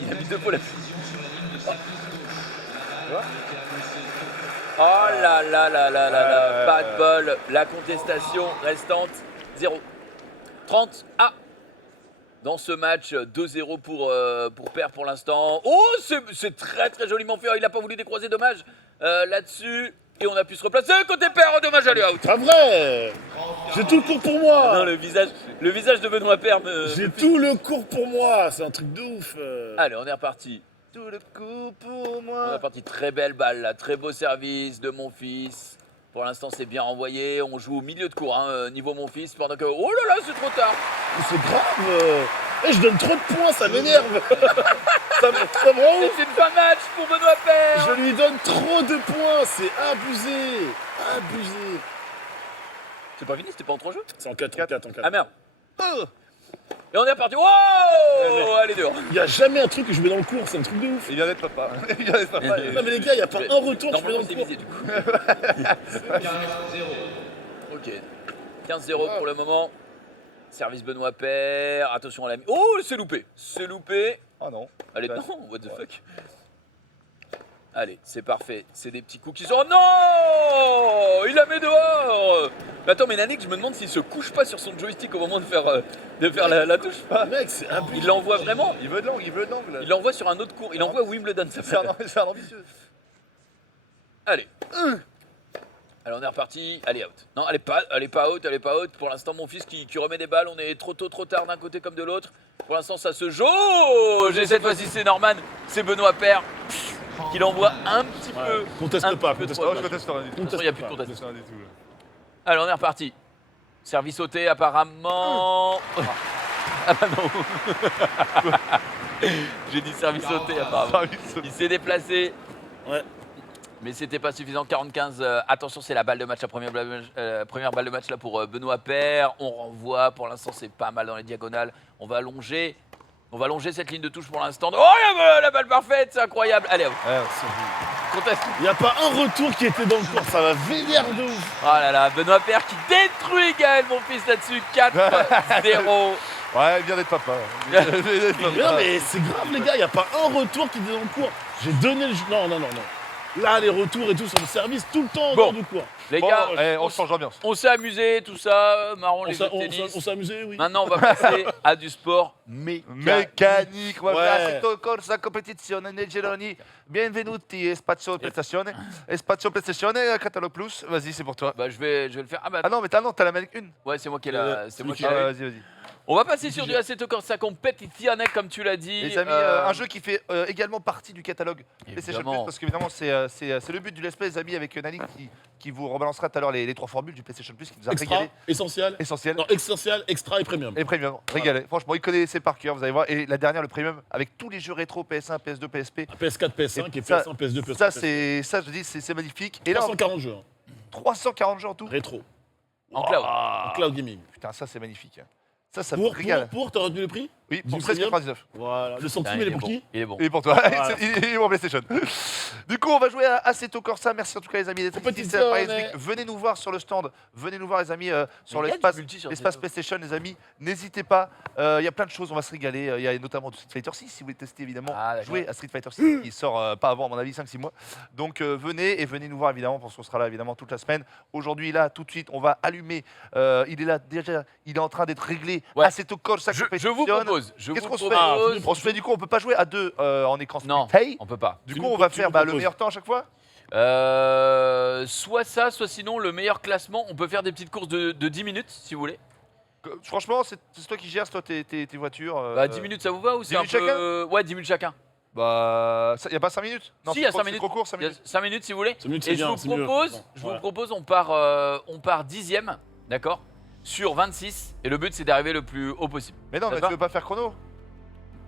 Il a mis 2 fois la Oh là là là là là là. Pas de bol. La contestation restante 0. 30 à. Dans ce match, 2-0 pour Père pour l'instant. Oh, c'est très très joliment fait. Il n'a pas voulu décroiser, dommage. Là-dessus. Et on a pu se replacer. Côté Père, dommage, allez, out. Pas vrai. J'ai tout le cours pour moi. Non, le visage de Benoît Père me... J'ai tout le cours pour moi. C'est un truc de ouf. Allez, on est reparti. Tout le coup pour On est moi. reparti. Très belle balle, là. Très beau service de mon fils. Pour l'instant, c'est bien envoyé. On joue au milieu de cours, hein, niveau mon fils. Pendant que... Oh là là, c'est trop tard. Mais c'est grave. Je donne trop de points, ça m'énerve. ça me rend Et ouf. c'est une fin de match pour Benoît Père. Je lui donne trop de points, c'est abusé. Abusé. C'est pas fini, c'était pas en 3 jeux. C'est en 4. Ah merde. Et on est reparti. Wow. Allez, dehors. Il n'y a jamais un truc que je mets dans le cours, c'est un truc de ouf. Il vient d'être papa. Il vient d'être papa. Non mais les gars, il n'y a pas un retour que je mets dans Normalement, le c'est cours. visé, du coup. Ok. 15-0 pour le moment. Service Benoît Père. Attention à la... Oh, c'est loupé. C'est loupé. Oh non. Allez, Ouais. non, what the fuck. Allez, c'est parfait. C'est des petits coups qui sont... Oh non. Il la met dehors. Mais attends, mais Nanik, je me demande s'il se couche pas sur son joystick au moment de faire la touche. Mec, c'est abusé. Il l'envoie vraiment. Il veut de l'angle, il veut de l'angle. Il l'envoie sur un autre cours. Il envoie à Wimbledon, ça C'est fait. c'est un ambitieux. Allez. Allez, on est reparti. Allez, out. Non, elle est pas out. Pour l'instant, mon fils qui remet des balles. On est trop tôt, trop tard d'un côté comme de l'autre. Pour l'instant, ça se joue. J'ai cette fois-ci, c'est Norman. C'est Benoît Père qui l'envoie un petit peu. Conteste un pas, peu conteste trop. pas. Je conteste rien du tout. De toute façon, il n'y a plus de pas. contestation. Rien du tout. Allez, on est reparti. Service sauté, apparemment. Ah bah non. J'ai dit service sauté, apparemment. Il s'est déplacé. Ouais. Mais c'était pas suffisant. 45. Attention, c'est la balle de match, la première balle de match là pour Benoît Père. On renvoie. Pour l'instant, c'est pas mal dans les diagonales. On va allonger. Cette ligne de touche pour l'instant. Oh, la balle parfaite, c'est incroyable. Allez, hop. Conteste. Il n'y a pas un retour qui était dans le cours, ça va vénère de ouf. Oh là là, Benoît Père qui détruit Gaël, mon fils là-dessus. 4-0. Ouais, il vient d'être papa. Mais non mais c'est grave les gars, il n'y a pas un retour qui était dans le cours. J'ai donné le... Non. Là, les retours et tout sur le service, tout le temps Bon. dans le cours. Les Bon, gars, on change d'ambiance. on s'est amusé, tout ça, marrant les jeux de On tennis. s'est amusé, oui. Maintenant, on va passer à du sport Mécanique, on va Ouais. faire Assetto Corsa competizione nei gironi. Benvenuti Spazio Prestazione. Spazio Prestazione, Catalogue Plus. Vas-y, c'est pour toi. Bah, je vais le faire. Ah bah, Ah non, mais t'as la manette une. ouais, c'est moi qui ai la. C'est moi qui Ah, l'ai. vas-y. On va passer sur du Assetto Corsa Competizione, comme tu l'as dit. Les amis, un jeu qui fait également partie du catalogue PlayStation Plus, Évidemment. parce qu'évidemment, c'est le but du let's play, les amis, avec Nanik qui vous rebalancera tout à l'heure les 3 formules du PlayStation Plus, qui nous a Extra, régalé. essentiel. Essentiel. Non, essentiel, extra et premium. Et premium, régalé. Franchement, il connaissait par cœur, vous allez voir. Et la dernière, le premium, avec tous les jeux rétro, PS1, PS2, PSP. PS4, PS5 et ça- PS1, PS2, PS3. Ça, je dis, c'est magnifique. Et là, 340 jeux. 340 jeux en tout. Rétro. En cloud. En cloud gaming. Putain, ça, c'est magnifique. Ça me Pour, régale. t'as retenu le prix? Oui, pour du premium 13,99. Voilà. Le centime, Putain, il est pour qui? Il est bon. Et pour toi, Voilà. il est bon PlayStation. Du coup, on va jouer à Assetto Corsa. Merci en tout cas, les amis. Competizione. Venez nous voir sur le stand. Venez nous voir, les amis, sur Mais il y a l'espace. du multi sur L'espace Assetto. PlayStation, les amis, n'hésitez pas. Il y a plein de choses, on va se régaler. Il y a notamment du Street Fighter 6, si vous voulez tester évidemment. Ah, d'accord. Jouer à Street Fighter 6, qui sort pas avant, à mon avis, 5-6 mois. Donc venez nous voir évidemment, parce qu'on sera là évidemment toute la semaine. Aujourd'hui, là, tout de suite, on va allumer. Il est là déjà, il est en train d'être réglé. Ouais. Assetto Corsa Je vous Competizione. propose. Qu'est-ce qu'on se propose- fait On se fait du coup, on peut pas jouer à deux en écran Non, split. on peut pas. Du Tu coup, nous on va tu faire nous le proposes. meilleur temps à chaque fois. Soit ça, soit sinon le meilleur classement. On peut faire des petites courses de 10 minutes si vous voulez. Franchement, c'est toi qui gères, c'est toi tes voitures. Bah 10 minutes ça vous va ou c'est 10 un minutes peu... Ouais 10 minutes chacun. Bah, y a pas 5 minutes Si, il y a c'est 5 trop- minutes. C'est trop court, 5 Il y a minutes. 5 minutes si vous voulez. 5 minutes, c'est Et bien, c'est mieux. je vous propose, on part 10e, d'accord. sur 26 et le but c'est d'arriver le plus haut possible. Mais non, mais va tu veux pas faire chrono?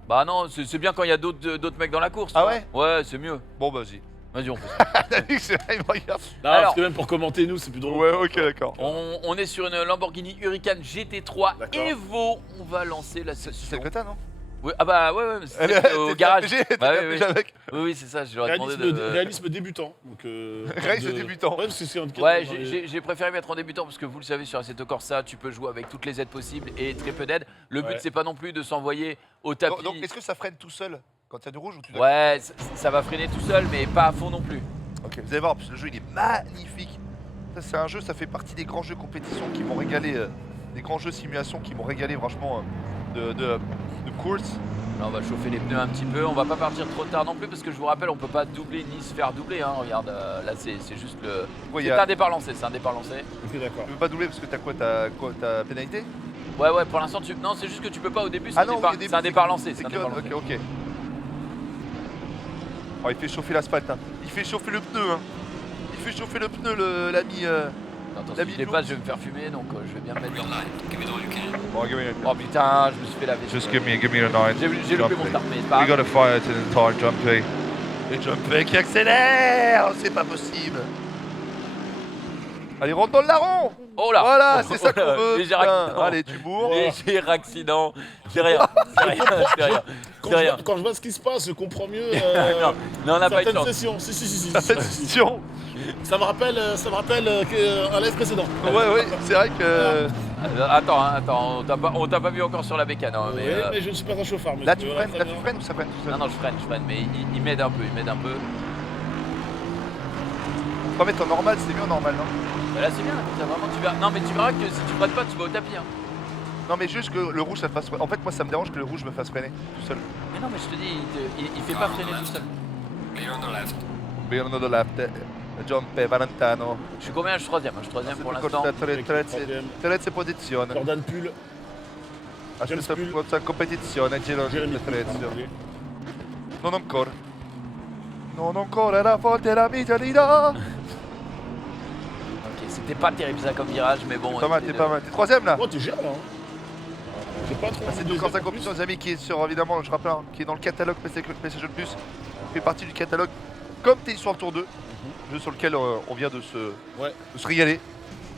Bah non, c'est bien quand il y a d'autres mecs dans la course. Ah tu vois. ouais? Ouais, c'est mieux. Bon, bah, vas-y. Vas-y, on fait ça. T'as vu que c'est là, il me regarde. Non, Alors- parce que même pour commenter, nous, c'est plus drôle. Ouais, ok, d'accord. On est sur une Lamborghini Huracan GT3 D'accord. Evo. On va lancer la C'est session. celle que t'as, non? Oui, ah bah ouais, mais c'est T'es au fait garage. appiger, t'es Bah fait oui, appiger avec. Oui, c'est ça, je leur ai demandé de... Réalisme débutant. Donc, Réalisme débutant. Ouais, parce que c'est indiqué Ouais, dans les- j'ai préféré mettre en débutant parce que vous le savez, sur Assetto Corsa, tu peux jouer avec toutes les aides possibles et très peu d'aides. Le but, Ouais. c'est pas non plus de s'envoyer au tapis. Donc, est-ce que ça freine tout seul quand il y a du rouge ou tu dois... Ouais, ça va freiner tout seul, mais pas à fond non plus. Ok, vous allez voir, parce que le jeu il est magnifique. Ça, c'est un jeu, ça fait partie des grands jeux compétition qui m'ont régalé, des grands jeux simulation qui m'ont régalé franchement de course. Là, on va chauffer les pneus un petit peu. On va pas partir trop tard non plus parce que je vous rappelle, on peut pas doubler ni se faire doubler. Hein. Regarde, là, c'est juste le. Ouais, C'est un départ lancé, c'est un départ lancé. Ok, d'accord. Tu veux pas doubler parce que t'as quoi? T'as pénalité? Ouais, pour l'instant, tu. Non, c'est juste que tu peux pas au début. C'est Ah un, non, départ... oui, au début, c'est un départ lancé. C'est un que... départ lancé. Ok. Oh, il fait chauffer l'asphalte, hein. Il fait chauffer le pneu, hein. Il fait chauffer le pneu, l'ami. Attends, La si je vidéo. dépasse, je vais me faire fumer, donc je vais bien me mettre dans. Oh, give me, Oh putain, je me suis fait laver. give me a 9. J'ai loupé mon start, mais c'est pas grave. gotta fire to the entire jumpy. Et jumpy qui accélère, c'est pas possible. Allez, rentre dans le larron. Oh là. Voilà, c'est ça qu'on Oh là, veut. léger putain. accident. Allez, tu bourres. Léger accident. C'est rien. C'est rien. C'est rien. C'est rien. Quand je vois ce qui se passe, je comprends mieux Non, on n'a pas eu de certaines chance. sessions. Si. Cette session. Ça me rappelle un live précédent. Ouais, c'est vrai que. Attends, on t'a pas vu encore sur la bécane. Hein, mais, Mais je ne suis pas un chauffard. Là, tu freines ou ça freine tout seul? Non, je freine, mais il m'aide un peu, Faut pas mettre en normal, c'est mieux en normal, non? Bah là, c'est bien, là, comme ça, vraiment, tu verras. Non, mais tu verras que si tu freines pas, tu vas au tapis. Hein. Non, mais juste que le rouge ça te fasse. En fait, moi ça me dérange que le rouge me fasse freiner tout seul. Mais non, mais je te dis, il fait pas freiner tout seul. Beyond the left, Giampe, Valentano. Je suis combien? Je suis troisième. Je suis troisième pour l'instant. Terza posizione. Jordan Pull, Aspetta Pull. questa competizione, giro Jérémy di Pull. Trezio. Non ancora. Non ancora la volta la vitalità. Ok, c'était pas terrible ça comme virage, mais bon. Pas mal, t'es pas mal. T'es troisième là? Moi, t'es gérant, hein. J'ai pas trop. C'est du Corsa Competition, les amis, qui est sur, évidemment, je rappelle, hein, qui est dans le catalogue PlayStation Plus. Fait partie du catalogue comme Tennis sur le Tour 2, jeu sur lequel on vient de se régaler.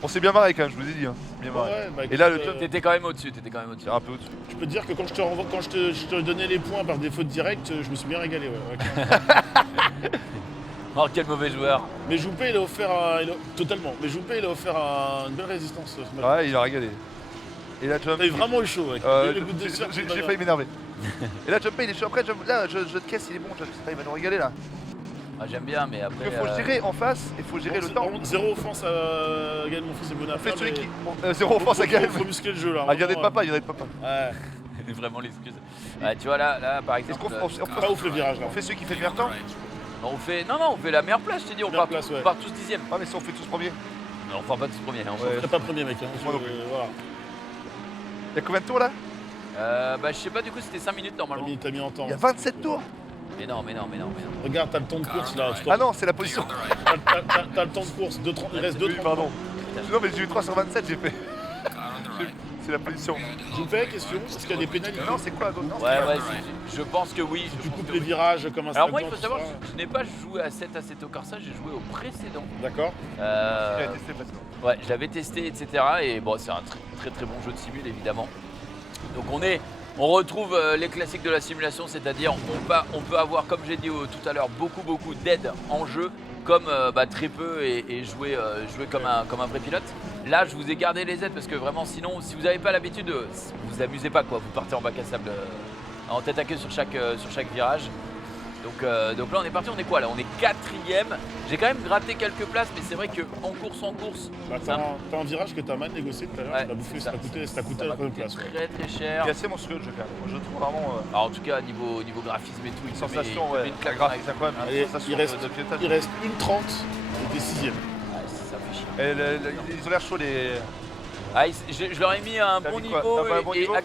On s'est bien marré quand même, je vous ai dit. Hein. Bien marré. Ouais, bah, Et là, le écoute, club, T'étais quand même au-dessus, c'est un peu au-dessus. je peux te dire que quand je te donnais les points par des fautes directes, je me suis bien régalé. Ouais. Oh, quel mauvais joueur. Mais Joupé, il a offert totalement. Mais Joupé, il a offert une belle résistance ce match. Ouais, il a régalé. Et là, Jump. T'avais vraiment eu chaud. Avec le goût de sueur, J'ai failli m'énerver. Et là, Jumpé, il est chaud. Après, là, je te caisse, il est bon. Il va nous régaler là. Ah, j'aime bien, mais après. Il faut gérer en face, il faut gérer le temps. Zéro offense à Gaël Monfils et On Bonafé. fait celui qui. Zéro offense à Gaël. Faut muscler le jeu là. Ah, il y en a de vraiment, papa, il y en a de papa. Ouais. Vraiment l'excuse. Ouais, tu vois, là par Est-ce exemple. qu'on Pas ouf le virage là. on fait celui qui fait le meilleur temps? On fait. Non, on fait la meilleure place, je t'ai dit, on Meilleure part, place, ouais. on part tous dixième. Ah, mais si on fait tous premiers. Non, on part pas tous premiers. Hein, on s'en Ouais. Je serais pas premier mec. Hein. Moi non plus. Voilà. Il y a combien de tours là? Bah, je sais pas, du coup, c'était 5 minutes normalement. T'as mis en temps. Il y a 27 tours. Mais non. Regarde, t'as le temps de course là. Ah non, c'est la position. T'as le temps de course. Il reste 2 Oui, pardon. Non, mais j'ai eu 3 sur 27, j'ai fait. C'est la position. Joupé, question. Est-ce qu'il y a des pénalités? Non, c'est quoi? Non, Ouais, je pense que oui. Si je tu pense coupes que les oui. virages comme un Alors, moi, il stagnant, faut savoir, tout ça. je n'ai pas joué à 7 Assetto Corsa, j'ai joué au précédent. D'accord. Il a testé précédemment. Ouais, je l'avais testé, etc. Et bon, c'est un très bon jeu de simul, évidemment. Donc on retrouve les classiques de la simulation, c'est-à-dire on peut avoir, comme j'ai dit tout à l'heure, beaucoup d'aides en jeu, comme très peu et jouer comme un vrai pilote. Là, je vous ai gardé les aides parce que vraiment, sinon, si vous n'avez pas l'habitude, vous amusez pas quoi. Vous partez en bac à sable en tête à queue sur chaque virage. Donc là, on est parti. On est quoi là? On est 4ème. J'ai quand même gratté quelques places, mais c'est vrai qu'en course, Bah, t'as un virage que t'as mal négocié tout à l'heure. Ouais, T'as bouffé, c'est ça ça, t'a coûté ça la m'a bonne coûté place. Ouais. très cher. Il est assez monstrueux le jeu quand même. Moi, je trouve vraiment. Alors, en tout cas, niveau graphisme et tout, il Sensation, met ouais. une La claque graphique, c'est incroyable. Allez, Sensation il reste- de pilotage. Il reste 1:30 et t'es 6ème. Ouais, ça fait chier. Et ils ont l'air chauds les. Ah, je leur ai mis un T'as bon mis quoi? niveau T'as pas un bon et niveau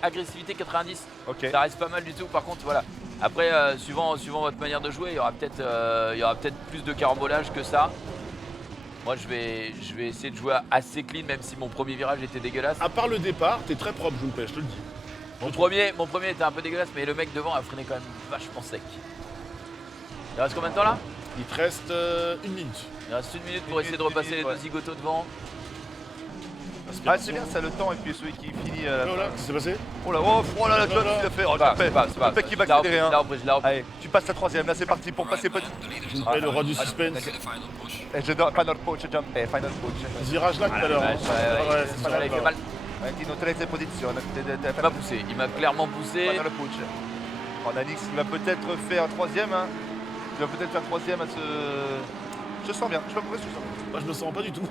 agressivité 90. Ok. Ça reste pas mal du tout. Par contre, voilà. Après, suivant votre manière de jouer, il y aura peut-être plus de carambolage que ça. Moi, je vais essayer de jouer assez clean, même si mon premier virage était dégueulasse. À part le départ, t'es très propre, Junpei, je te le dis. Mon premier était un peu dégueulasse, mais le mec devant a freiné quand même vachement sec. Il reste combien de temps là? Il te reste 1 minute. Il reste 1 minute pour essayer de repasser les 2 zigotos devant. Ah, c'est bien ça le temps et puis celui qui finit à la Oh fin. là, qu'est-ce qui s'est passé? Oh là, la jump qu'il a fait. Oh, C'est pas. le mec qui va Je l'ai accélérer. repris, Hein. je l'ai repris. Allez, tu passes la 3ème, là c'est parti pour passer petit. Junpei, le roi du suspense. Et je donne final push, jump, final push. Ce virage là tout à l'heure. hein. Ouais, c'est il ça, fait mal. Valentino, te position. Il m'a poussé, il m'a clairement poussé. Final push. Oh, Nanix, il va peut-être faire 3ème. Hein. Il va peut-être faire 3ème à ce. Je sens bien, je sais pas pourquoi je sens bien. Moi je me sens pas du tout.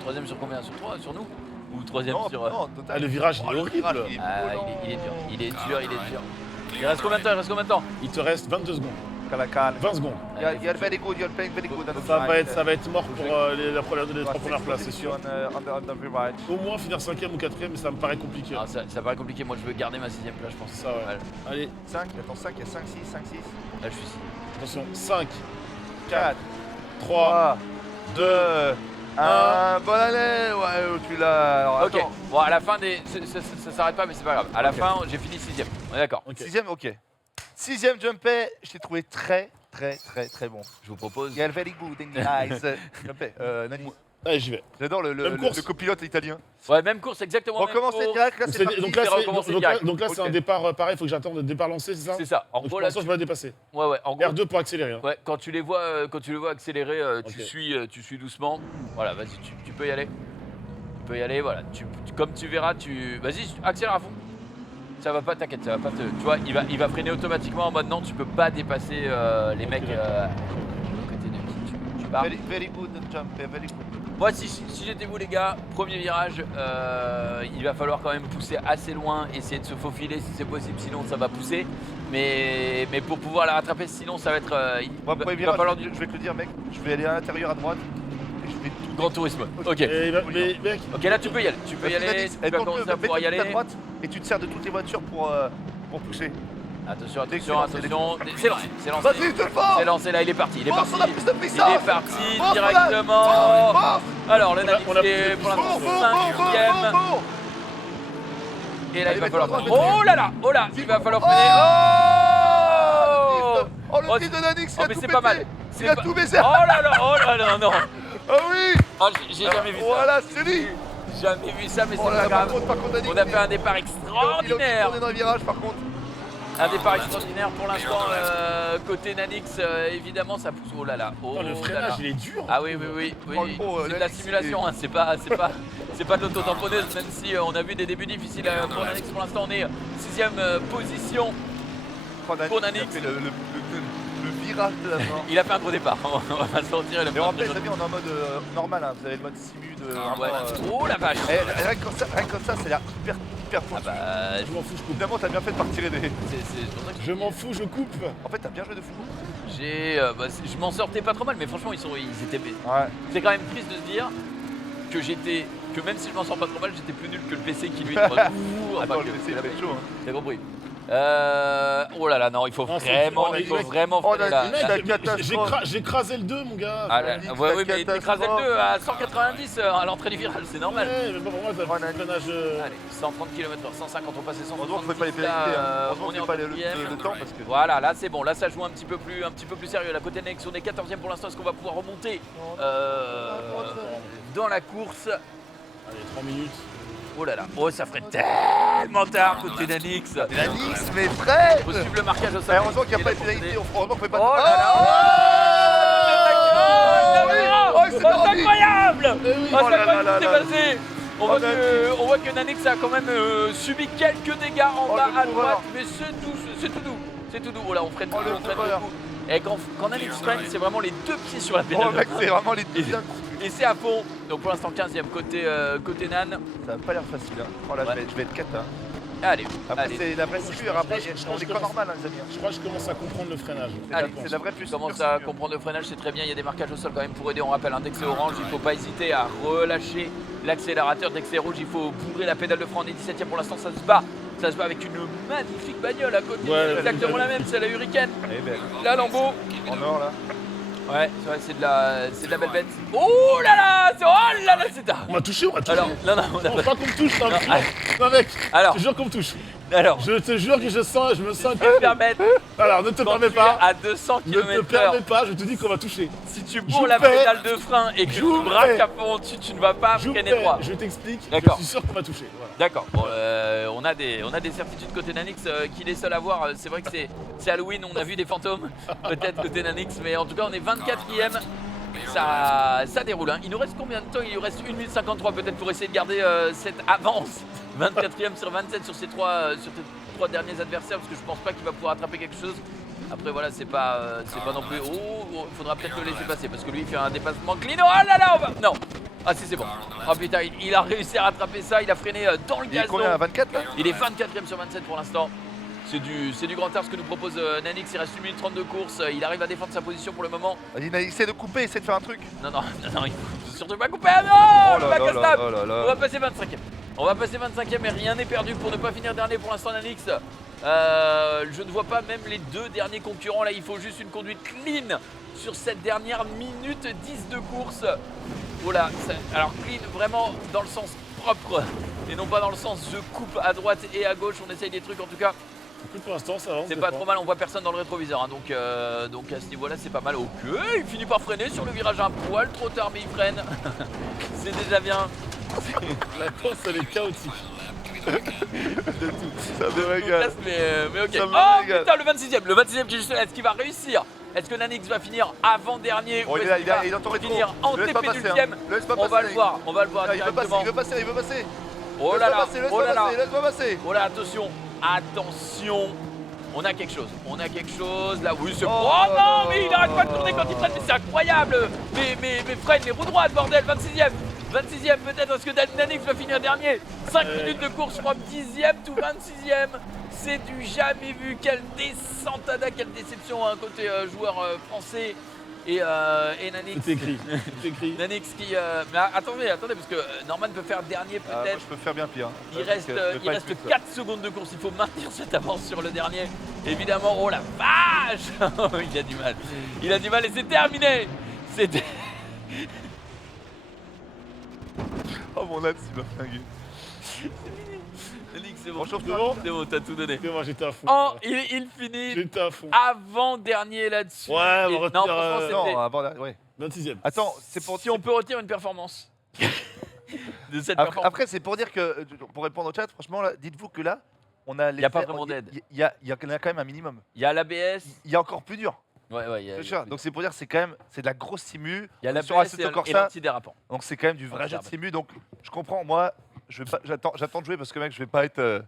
Troisième sur combien? Sur 3? Sur nous? Ou troisième Non, sur. non, Ah, total. le virage il est le horrible. virage, il est Ah, violent. il est dur. Il est dur. Il reste combien de temps? Il te reste 22 secondes. Calacal. 20 secondes. You're very good, you're playing very good. Ça va être mort pour les 3 premières places, c'est sûr. Au moins finir 5ème ou 4ème, mais ça me paraît compliqué. Ah, ça paraît compliqué, moi je veux garder ma 6ème place, je pense. Ça, ouais. Allez, 5, attends, 5, il y a 5, 6, 5, 6. Là je suis 6. attention, 5, 4, 3, 2, 1. Bonne année. Ouais, tu l'as. Alors, Ok, attends. bon à la fin ça s'arrête pas mais c'est pas grave. À la fin j'ai fini 6ème, on est d'accord. ok. 6ème, ok. 6ème Junpei, je t'ai trouvé très bon. Je vous propose. You're very good in the eyes. Junpei, Nani. Allez, j'y vais. J'adore Même course. le copilote italien. Ouais, même course, exactement. même Recommence course. direct, là c'est parti. Donc là, c'est recommencer direct. c'est Ok. un départ pareil, il faut que j'attende le départ lancé, c'est ça? C'est ça. En Donc gros pour là. l'instant, je vais la dépasser. Ouais, en gros. R2 pour accélérer. Hein. Ouais, quand tu les vois accélérer, Ok. tu suis doucement. Voilà, vas-y, tu peux y aller. Voilà. Comme tu verras, vas-y, accélère à fond. Ça va pas, t'inquiète, ça va pas te. Tu vois, il va freiner automatiquement en mode non, tu peux pas dépasser les mecs à côté de qui tu pars. Very good Junpei, very good. Moi, si j'étais vous les gars, premier virage, il va falloir quand même pousser assez loin, essayer de se faufiler si c'est possible, sinon ça va pousser. Mais pour pouvoir la rattraper, sinon ça va être. Moi, premier il va virage, falloir je vais te le dire, mec, je vais aller à l'intérieur à droite et je vais tout. Grand tourisme. Ok. Mais mec, Ok, là tu peux y aller. Tu peux y aller. Tu vas commencer à pouvoir y aller. à droite et tu te sers de toutes les voitures pour pousser. Attention. Excellent, C'est lancé, c'est lancé. Vas-y, te fort. C'est lancé là, il est parti. Fonce sur la piste de puissance. Il est parti Fonce, directement. Fonce. Alors le On a- Nanix on a- est pour l'instant Bon, 5ème. bon. Et là il va Allez, falloir. mets-toi à droite, Oh là, il va falloir Oh. freiner. Oh le Oh, petit de Nanix, il oh, a mais tout c'est pas mal. pété. C'est Il a pas- tout baisé. Oh là là, non. Ah oui. Oh, j'ai jamais vu ça. Voilà, c'est lui. Jamais vu ça, mais c'est Oh là pas là, grave. par contre, Nanix, On a fait un départ il extraordinaire. est dans le virage par contre. Un départ extraordinaire pour l'instant. Côté Nanix, évidemment, ça pousse. Oh là là. Oh putain, le là freinage là. il est dur. Ah oui. Oh, C'est de la Nanix, simulation, hein. c'est pas de l'auto-tamponneuse, même si on a vu des débuts difficiles pour Nanix. Pour l'instant, on est 6ème position. Pour Nanix. Il a fait le virage de la mort. Il a fait un gros départ, on va se sortir. Mais en fait, les amis, on est en mode normal, hein. Vous avez le mode simu de. Ouais. vraiment, Oh la vache. Rien que comme ça, ça a l'air hyper Ah fort. bah, Je m'en fous, je coupe. Évidemment, t'as bien fait de partir aider. c'est pour ça que Je m'en fous, je coupe. En fait, t'as bien joué de fou. je m'en sortais pas trop mal, mais franchement, ils étaient. Ouais. C'est quand même triste de se dire que même si je m'en sors pas trop mal, j'étais plus nul que le PC qui lui. Enfin, Attends, que- le PC, il a fait chaud. T'as compris. Oh là là, non, il faut Non, c'est- vraiment Oh, freiner là, là. mec, Mec, catastrophe. j'ai écrasé le 2, mon gars. Ah là, Nanix, ouais, la oui, mais t'écrases le catastrophe. 2 à 190 à l'entrée du virage, c'est normal. Ouais, mais bon, pour moi, t'as Oh, le freinage. Allez, 130 km/h, 150, on passe les 170. Heureusement qu'on fait pas les pénalités, hein. Heureusement on qu'on est en fait pas le 4e. temps parce que. Voilà, là c'est bon, là ça joue un petit peu plus sérieux. La côté Nex, on est 14e pour l'instant. Est-ce qu'on va pouvoir remonter dans la course? Allez, 3 minutes. Oh là là, oh ça ferait tellement tard côté Nanix. Nanix, mes frères. Faut suivre le marquage au Eh, sol. heureusement qu'il n'y a Et pas là, de pour pénalité. céder. Heureusement qu'on fait pas de. Oh là là, Oh, c'est c'est parti. incroyable! Eh oui. Oh, Oh là c'est là incroyable ce qui là s'est passé! On voit que Nanix a quand même subi quelques dégâts en Oh, bas le à coureur. droite, mais c'est tout doux. C'est tout doux. Oh là, on freine Oh, le on freine coureur. beaucoup. Et quand Nanix freine, c'est vraiment les deux pieds sur la Oh pédale. mec, c'est vraiment les deux bien. Et c'est à fond. Donc pour l'instant 15e côté Nan. Ça va pas l'air facile. Hein. Oh là, Ouais. je vais être 4. Hein. Allez, Après, allez. c'est la vraie figure. Après, Je on est pas normal, hein, les amis. Je crois que je commence à comprendre le freinage. Allez, C'est la vraie Tu puissance. commences à comprendre le freinage, c'est très bien. Il y a des marquages au sol quand même pour aider. On rappelle, dès que c'est orange, il ne faut pas hésiter à relâcher l'accélérateur. Dès que c'est rouge, il faut bourrer la pédale de frein. On est 17e pour l'instant, ça se bat. Ça se bat avec une magnifique bagnole à côté. Ouais, Exactement la même, c'est la Hurricane. La Lambo. En or là. Ouais, c'est de la belle bête. Oh là là, c'est tard. On m'a touché, on m'a touché. Alors, non, on a Non, pas. pas qu'on me touche, non, Non, non mec, Alors. je te jure qu'on me touche. Alors, Je te jure que je me sens un je vais te permettre, Alors ne te quand permets tu pas, es à 200 ne te km/h, permets pas, je te dis qu'on va toucher. si tu bourres Je la fais- pédale de frein et que je tu braques fais- à fond dessus, tu ne vas pas Je freiner droit. je t'explique, je D'accord. suis sûr qu'on va toucher. Voilà. D'accord, bon, on a des certitudes côté Nanix qu'il est seul à voir. C'est vrai que c'est Halloween, on a vu des fantômes, peut-être côté Nanix, mais en tout cas on est 24ème. Ça déroule. Hein. Il nous reste combien de temps? Il nous reste 1 minute 53 peut-être pour essayer de garder cette avance. 24ème sur 27 sur tes trois derniers adversaires, parce que je pense pas qu'il va pouvoir attraper quelque chose. Après voilà, c'est pas non plus. Oh, faudra peut-être le laisser passer parce que lui il fait un dépassement clean. Oh là là, on va. Non. Ah si, c'est bon. Oh putain, il a réussi à rattraper ça, il a freiné dans le Il est gazon. combien à 24 là? Il est 24ème sur 27 pour l'instant. C'est du grand art ce que nous propose Nanix. Il reste 1 minute 30 de course. Il arrive à défendre sa position pour le moment. Vas-y, essaie de couper, essaie de faire un truc. Non, il faut surtout pas couper. Ah non, le bac à stab. oh là là. On va passer 25ème. On va passer 25ème et rien n'est perdu pour ne pas finir dernier pour l'instant Nanix. Je ne vois pas même les deux derniers concurrents. Là, il faut juste une conduite clean sur cette dernière minute 10 de course. Voilà, alors clean vraiment dans le sens propre et non pas dans le sens je coupe à droite et à gauche. On essaye des trucs en tout cas. Écoute, pour l'instant, ça avance. C'est pas trop mal, on voit personne dans le rétroviseur, hein, donc à ce niveau-là c'est pas mal. Ok, il finit par freiner sur le virage un poil trop tard, mais il freine. C'est déjà bien. La course, elle est chaotique. Ça me régale. Mais ok. Ça me Oh régale. putain, le 26ème qui est juste là, est-ce qu'il va réussir? Est-ce que Nanix va finir avant-dernier Oh, ou il est-ce est qu'il là, va il est dans ton rétro. finir Le laisse pas passer, antépénultième? hein. Le laisse pas On va passer, le Nanix. voir, Ah, il veut passer, directement. il veut passer. Oh là là, Laisse-moi oh là là. passer, laisse-moi passer. Oh là, attention, attention. On a quelque chose là, oui c'est... Oh, Oh, non, non. mais il arrête pas de tourner quand il freine, mais c'est incroyable. Mais freine, les roues droites, bordel, 26ème peut-être, est-ce que Nanix va finir dernier? 5 minutes de course from 10ème to 26ème. C'est du jamais vu, quelle descentada, quelle déception, hein, côté joueur français. Et Nanix. C'est écrit. C'est écrit. Nanix qui... Mais attendez, parce que Norman peut faire dernier Ah, moi, peut-être. je peux faire bien pire. Hein. Il reste 4 secondes de course, il faut maintenir cette avance sur le dernier. Évidemment, oh la vache. Il a du mal. Il a du mal et c'est terminé. C'était... Oh mon âne, il m'a flingué. Nanix, c'est bon. Bonjour, C'est bon, t'as tout donné. Moi, j'étais à fond. Oh, il finit J'étais à fond. avant-dernier là-dessus. Ouais, on Et- retire, non, franchement, c'était... Non, avant, ouais. 26ème. Attends, c'est pour Si on peut retirer une performance de cette Après, performance. après, c'est pour dire que, pour répondre au chat, franchement, là, dites-vous que là, on a les. Y a pas vraiment d'aide. Il y a quand même un minimum. Il y a l'ABS. Il y a encore plus dur. Ouais, il y a, C'est sûr. Donc c'est pour dire que c'est quand même c'est de la grosse simu. il y a On est sur l'ABS Assetto et Corsa, l'antidérapant. donc c'est quand même du vrai jeu de simu. Donc je comprends. Moi, je vais pas, j'attends de jouer parce que mec, je vais pas être.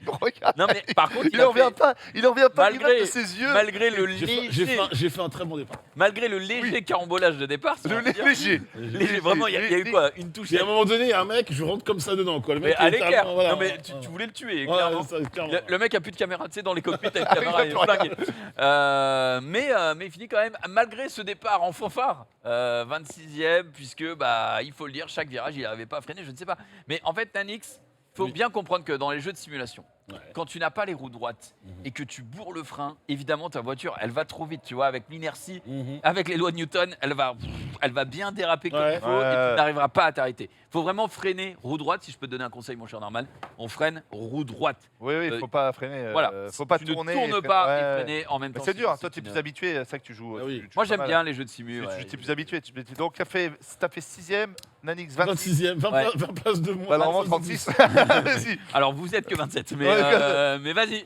Il me regarde. Non mais par contre, Il en revient pas. Il en revient pas. Malgré- de ses yeux. malgré le J'ai fait un très bon départ. Malgré le léger carambolage de départ, ça Le va bien. léger. Léger, vraiment, il y a eu quoi? Une touche. Et à un moment donné, il y a un mec, je rentre comme ça dedans. Quoi. Le Mais mec, à il est l'écart. tellement- voilà, Non mais ouais, tu voulais le tuer, ouais, clairement. ça, clairement. Le mec a plus de caméra, tu sais, dans les cockpits avec caméra, il est flingué. Mais il finit quand même, malgré ce départ en fanfare, 26ème, puisque, bah, il faut le dire, chaque virage, il n'arrivait pas à freiner, je ne sais pas. Mais en fait, Nanix, il faut Oui. bien comprendre que dans les jeux de simulation, Ouais. quand tu n'as pas les roues droites et que tu bourres le frein, évidemment, ta voiture, elle va trop vite, tu vois, avec l'inertie, Mhm. avec les lois de Newton, elle va bien déraper comme Ouais. il faut et Ouais. tu n'arriveras pas à t'arrêter. Il faut vraiment freiner roue droite, si je peux te donner un conseil, mon cher Normal, on freine roue droite. Oui, il faut pas freiner. Voilà, Faut pas tu tourner. ne et tournes freiner. pas Ouais. et freiner en même Mais temps. c'est dur. Toi, tu es une- plus habitué. C'est ça que tu joues. Ah oui. tu Moi, joues j'aime pas mal. bien les jeux de simu. Tu ouais. es plus habitué. Donc, tu as fait 6ème, Nanix 26. 26ème, 20, Ouais. 20 places de moins. Bah, normalement 26. 36. Vas-y. Alors, vous êtes que 27, mais, Ouais. mais vas-y,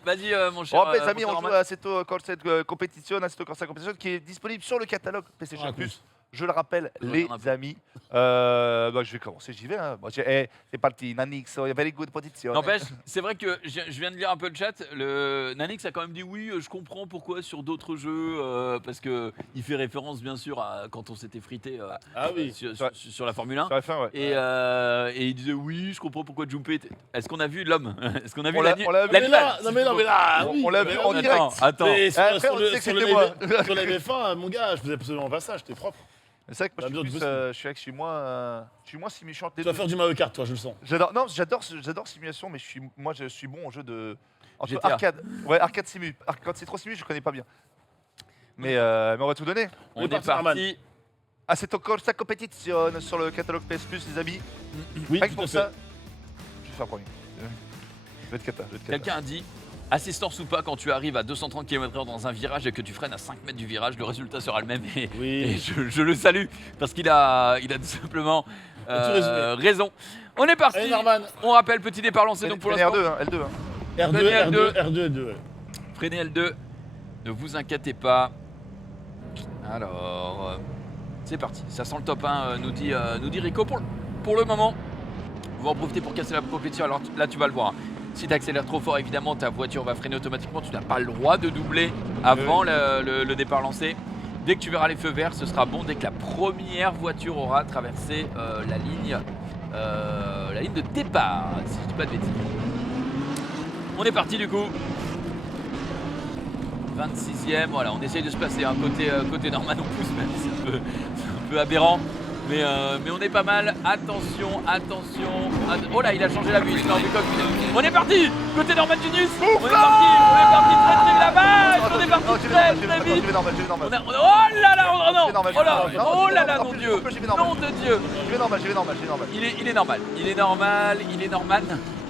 mon cher. Bon, après, les amis, mon on cher joue Norman. à Assetto Corsa Competition, Assetto Corsa Competition, qui est disponible sur le catalogue PlayStation Ah, Plus. Je le rappelle, Je les regarde un peu. amis. Je vais commencer, j'y vais. Hein. Bon, c'est parti, Nanix, very good position. N'empêche, c'est vrai que je viens de lire un peu le chat. Le Nanix a quand même dit oui, je comprends pourquoi sur d'autres jeux, parce que il fait référence bien sûr à quand on s'était frité Ah oui. sur la Formule 1. Sur la fin, ouais. Et il disait oui, je comprends pourquoi Junpei. Est-ce qu'on a vu l'homme? Est-ce qu'on a vu On l'a vu. Mais l'animal là, non mais là, oui. On l'a vu mais en oui. direct. Attends. Mais Après, sur on le- sait que sur le c'était moi. Sur la MF1, mon gars, je faisais absolument pas ça, j'étais propre. C'est vrai que moi, Bah, bien je suis là que je suis moins simuchante. Tu vas faire du Mario Kart, toi, je le sens. J'adore simulation, mais je suis bon au jeu de GTA. arcade. Ouais, arcade simu. Quand c'est trop simu, je connais pas bien. Mais on va tout donner. On est parti, Norman. parti. Ah, c'est encore sa compétition sur le catalogue PS Plus, les amis. Oui, Rien que tout pour à ça. fait. Je vais faire premier. Je vais être cata. Quelqu'un a dit assistance ou pas, quand tu arrives à 230 km/h dans un virage et que tu freines à 5 mètres du virage, le résultat sera le même. Et Oui. je le salue parce qu'il a tout simplement raison. On est parti. Allez, Norman. On rappelle, petit départ lancé donc pour l'instant. R2, hein, L2. Hein. R2, L2. R2, R2, ouais. Freinez L2, ne vous inquiétez pas. Alors, c'est parti. Ça sent le top 1, nous dit Rico pour le moment. On va en profiter pour casser la compétition. Alors là, tu vas le voir. Hein. Si tu accélères trop fort, évidemment, ta voiture va freiner automatiquement. Tu n'as pas le droit de doubler avant le départ lancé. Dès que tu verras les feux verts, ce sera bon. Dès que la première voiture aura traversé la ligne de départ, si je dis pas de bêtises. On est parti du coup. 26e, voilà, on essaye de se placer. Hein. Côté Norman, on pousse même, c'est un peu aberrant. Mais on est pas mal. Attention. Oh là, il a changé la vue. Il est dans du cockpit. On est parti. Côté Norman Genius. On est parti très vite la vache. On est parti très vite. Oh là là, oh là là, mon Dieu. Nom de Dieu. Je vais normal. Il est normal.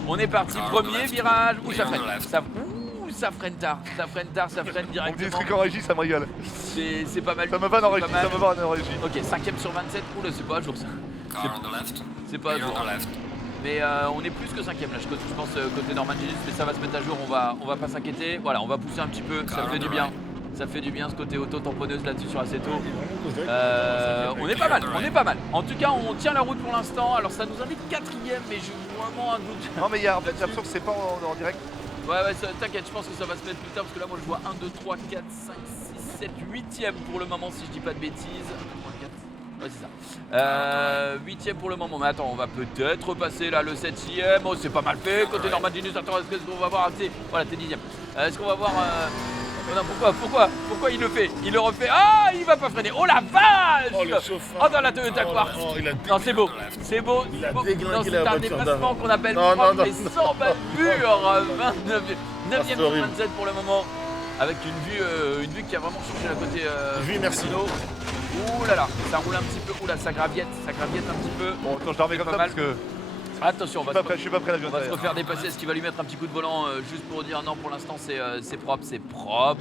On est parti, premier virage. Ouh, ça freine tard. Ça freine On me dit des directement. trucs en régie, ça me régale. C'est pas mal. Ça me va en régie, pas mal. Ok, 5ème sur 27. Oula, c'est pas à jour ça. C'est pas à jour. Mais on est plus que 5ème là, je pense côté Norman Gilles, mais ça va se mettre à jour, on va pas s'inquiéter. Voilà, on va pousser un petit peu, ça fait du bien. Ça fait du bien ce côté auto-tamponneuse là-dessus sur Assetto. On est pas mal. En tout cas, on tient la route pour l'instant. Alors ça nous indique 4ème, mais j'ai vraiment un doute. Non, mais en fait, j'ai l'impression que c'est pas en direct. Ouais, t'inquiète, je pense que ça va se mettre plus tard parce que là, moi je vois 1, 2, 3, 4, 5, 6, 7, 8ème pour le moment, si je dis pas de bêtises. 1, 2, 3, 4. Ouais, c'est ça. 8ème pour le moment, mais attends, on va peut-être repasser là le 7ème. Oh, c'est pas mal fait. Côté Norman Genius, attends, est-ce qu'on va voir. Voilà, t'es 10ème. Est-ce qu'on va voir. Non, pourquoi il le fait? Il le refait. Ah, il va pas freiner. Oh la vache! Oh, le chauffeur. Oh, dans la Toyota Quartz. Non, c'est beau. Il a déglingué Non, c'est la un voiture dépassement qu'on appelle Non, propre, non, mais sans bavure. 9ème c'est sur horrible. 27 pour le moment. Avec une vue qui a vraiment changé à côté. Oui, merci. Ouh là là, ça roule un petit peu. Ouh là, ça graviette un petit peu. Bon, attends, je la remets comme pas ça mal. parce que Attention, on va je suis pas prêt à on va se refaire dépasser. Est-ce qu'il va lui mettre un petit coup de volant juste pour dire non, pour l'instant c'est propre.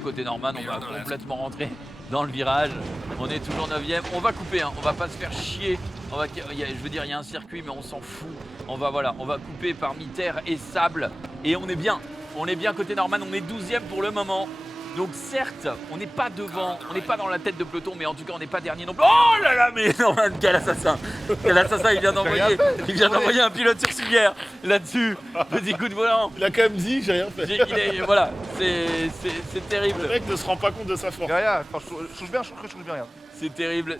Côté Norman, on va complètement rentrer dans le virage. On est toujours 9ème. On va couper, hein. On va pas se faire chier. Je veux dire, il y a un circuit, mais on s'en fout. On va couper parmi terre et sable. Et on est bien. On est bien côté Norman. On est 12ème pour le moment. Donc certes, on n'est pas devant, on n'est pas dans la tête de peloton, mais en tout cas on n'est pas dernier non plus. Oh là là, mais Norman, quel assassin! Il vient d'envoyer un pilote sur civière là-dessus. Petit coup de volant. Il a quand même dit, j'ai rien fait. Voilà, c'est terrible. Le mec ne se rend pas compte de sa force. Rien, je touche bien, je trouve que je touche bien, regarde. C'est terrible,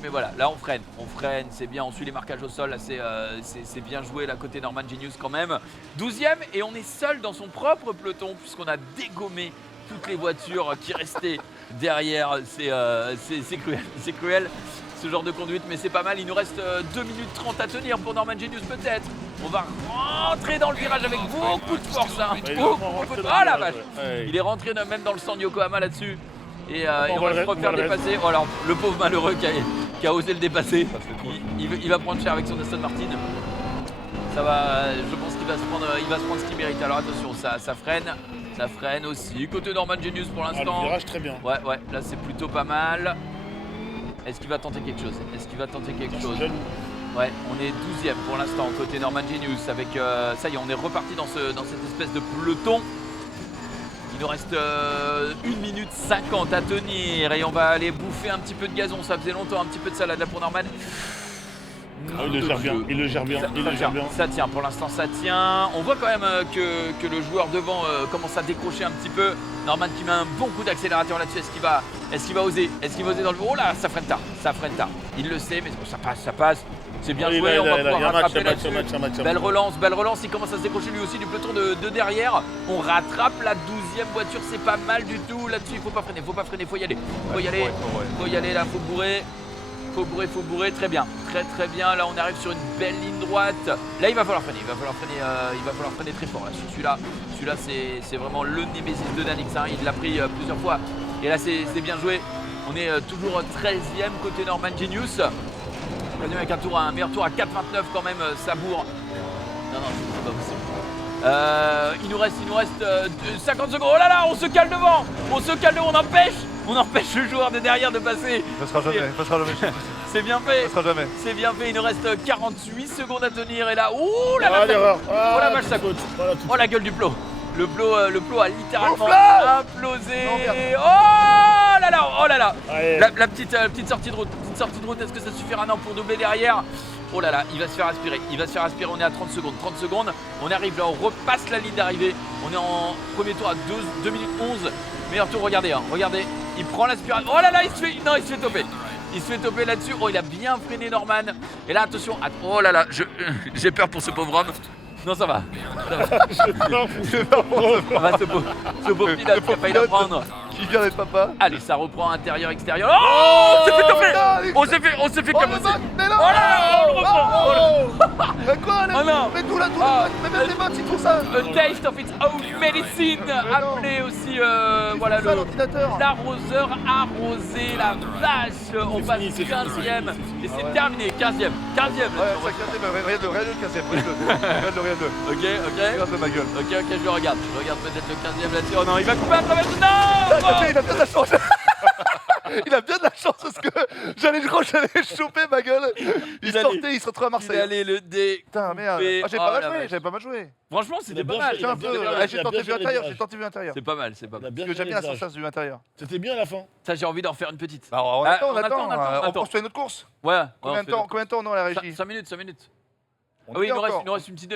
mais voilà, là on freine, c'est bien, on suit les marquages au sol, là c'est bien joué, là côté Norman Genius quand même. 12ème, et on est seul dans son propre peloton, puisqu'on a dégommé toutes les voitures qui restaient derrière. C'est cruel ce genre de conduite, mais c'est pas mal. Il nous reste 2 minutes 30 à tenir pour Norman Genius peut-être. On va rentrer dans le virage avec beaucoup de force. Hein. Oh la vache! Il est rentré même dans le stand Yokohama là-dessus. Et on va se refaire dépasser. Oh, alors, le pauvre malheureux qui a osé le dépasser, il va prendre cher avec son Aston Martin. Ça va, je pense qu'il va se prendre ce qu'il mérite. Alors attention, ça freine aussi. Côté Norman Genius pour l'instant. Le virage très bien. Ouais, là c'est plutôt pas mal. Est-ce qu'il va tenter quelque chose? Ouais, on est 12ème pour l'instant côté Norman Genius avec ça y est, on est reparti dans cette espèce de peloton. Il nous reste 1 minute 50 à tenir et on va aller bouffer un petit peu de gazon. Ça faisait longtemps, un petit peu de salade là pour Norman. Il le gère bien. Ça tient, pour l'instant ça tient. On voit quand même que le joueur devant commence à décrocher un petit peu. Norman qui met un bon coup d'accélérateur là-dessus. Est-ce qu'il va oser dans le... Oh là, ça freine tard. Il le sait, mais ça passe. C'est bien joué, on va pouvoir rattraper là-dessus. Belle relance, il commence à se décrocher lui aussi du peloton de derrière. On rattrape la 12e voiture, c'est pas mal du tout. Là-dessus, il faut pas freiner, faut y aller. Faut y aller là, faut bourrer. Faut bourrer, très bien. Très bien, là on arrive sur une belle ligne droite. Là il va falloir freiner très fort. Là. Celui-là c'est vraiment le némésis de Danix. Hein. Il l'a pris plusieurs fois Et là, c'est bien joué. On est toujours 13e côté Norman Genius. Avec un meilleur tour à 4,29 quand même, Sabour. Non, c'est pas possible. Il nous reste 50 secondes. Oh là là, on se cale devant. On empêche le joueur de derrière de passer. Il passera jamais. C'est bien fait. Il passera jamais. C'est bien fait. Il nous reste 48 secondes à tenir. Et là, ouh là là. l'erreur. Oh la vache, ça coûte. Oh la gueule du plot. Le plot a littéralement Oufla implosé. Non, merde. Oh là là. Allez. La petite sortie de route. Est-ce que ça suffira? Non, pour doubler derrière. Oh là là, il va se faire aspirer. On est à 30 secondes. On arrive là, on repasse la ligne d'arrivée. On est en premier tour à 2 minutes 11. Meilleur tour, regardez. Il prend l'aspiration. Oh là là, il se fait toper. Il se fait toper là-dessus. Oh, il a bien freiné Norman. Et là, attention. Oh là là, j'ai peur pour ce pauvre homme. Non, ça va. Ce pauvre pilote qui a failli la prendre. Qui vient d'être papa. Allez, ça reprend intérieur, extérieur. Oh, on s'est fait toper. On s'est fait cabosser. Mais non. Oh là là, on le reprend. Mais quoi Oh non. Mais tout là, Ah. mais même les bots, ils font ça. A taste of its own medicine. Appelé aussi, voilà, ça, l'ordinateur. l'arroseur arrosé, la vache. On passe 15e. Et c'est terminé, 15e. Ouais, ça 15e, regarde le 15e. Regarde le. Ok. Regarde ma gueule. Ok, je le regarde. Peut-être le 15e là-dessus. Oh non, il va couper à travers. Non. Il a bien de la chance. Il a bien de la chance parce que j'allais choper ma gueule. Il se retrouve à Il Marseille. allait le dé. Putain, merde. Oh, J'avais pas mal joué. Franchement, c'était pas bien mal. fait, il a bien fait. J'ai tenté vu intérieur. C'est pas mal. On a bien Parce que fait j'aime bien la les virages. sensation du intérieur. C'était bien à la fin. Ça, j'ai envie d'en refaire une petite. Bah, on Ah, attend. on attend. On poursuit notre course. Ouais. Combien de temps on est à la régie? 5 minutes. On Ah oui, est il nous encore. reste une petite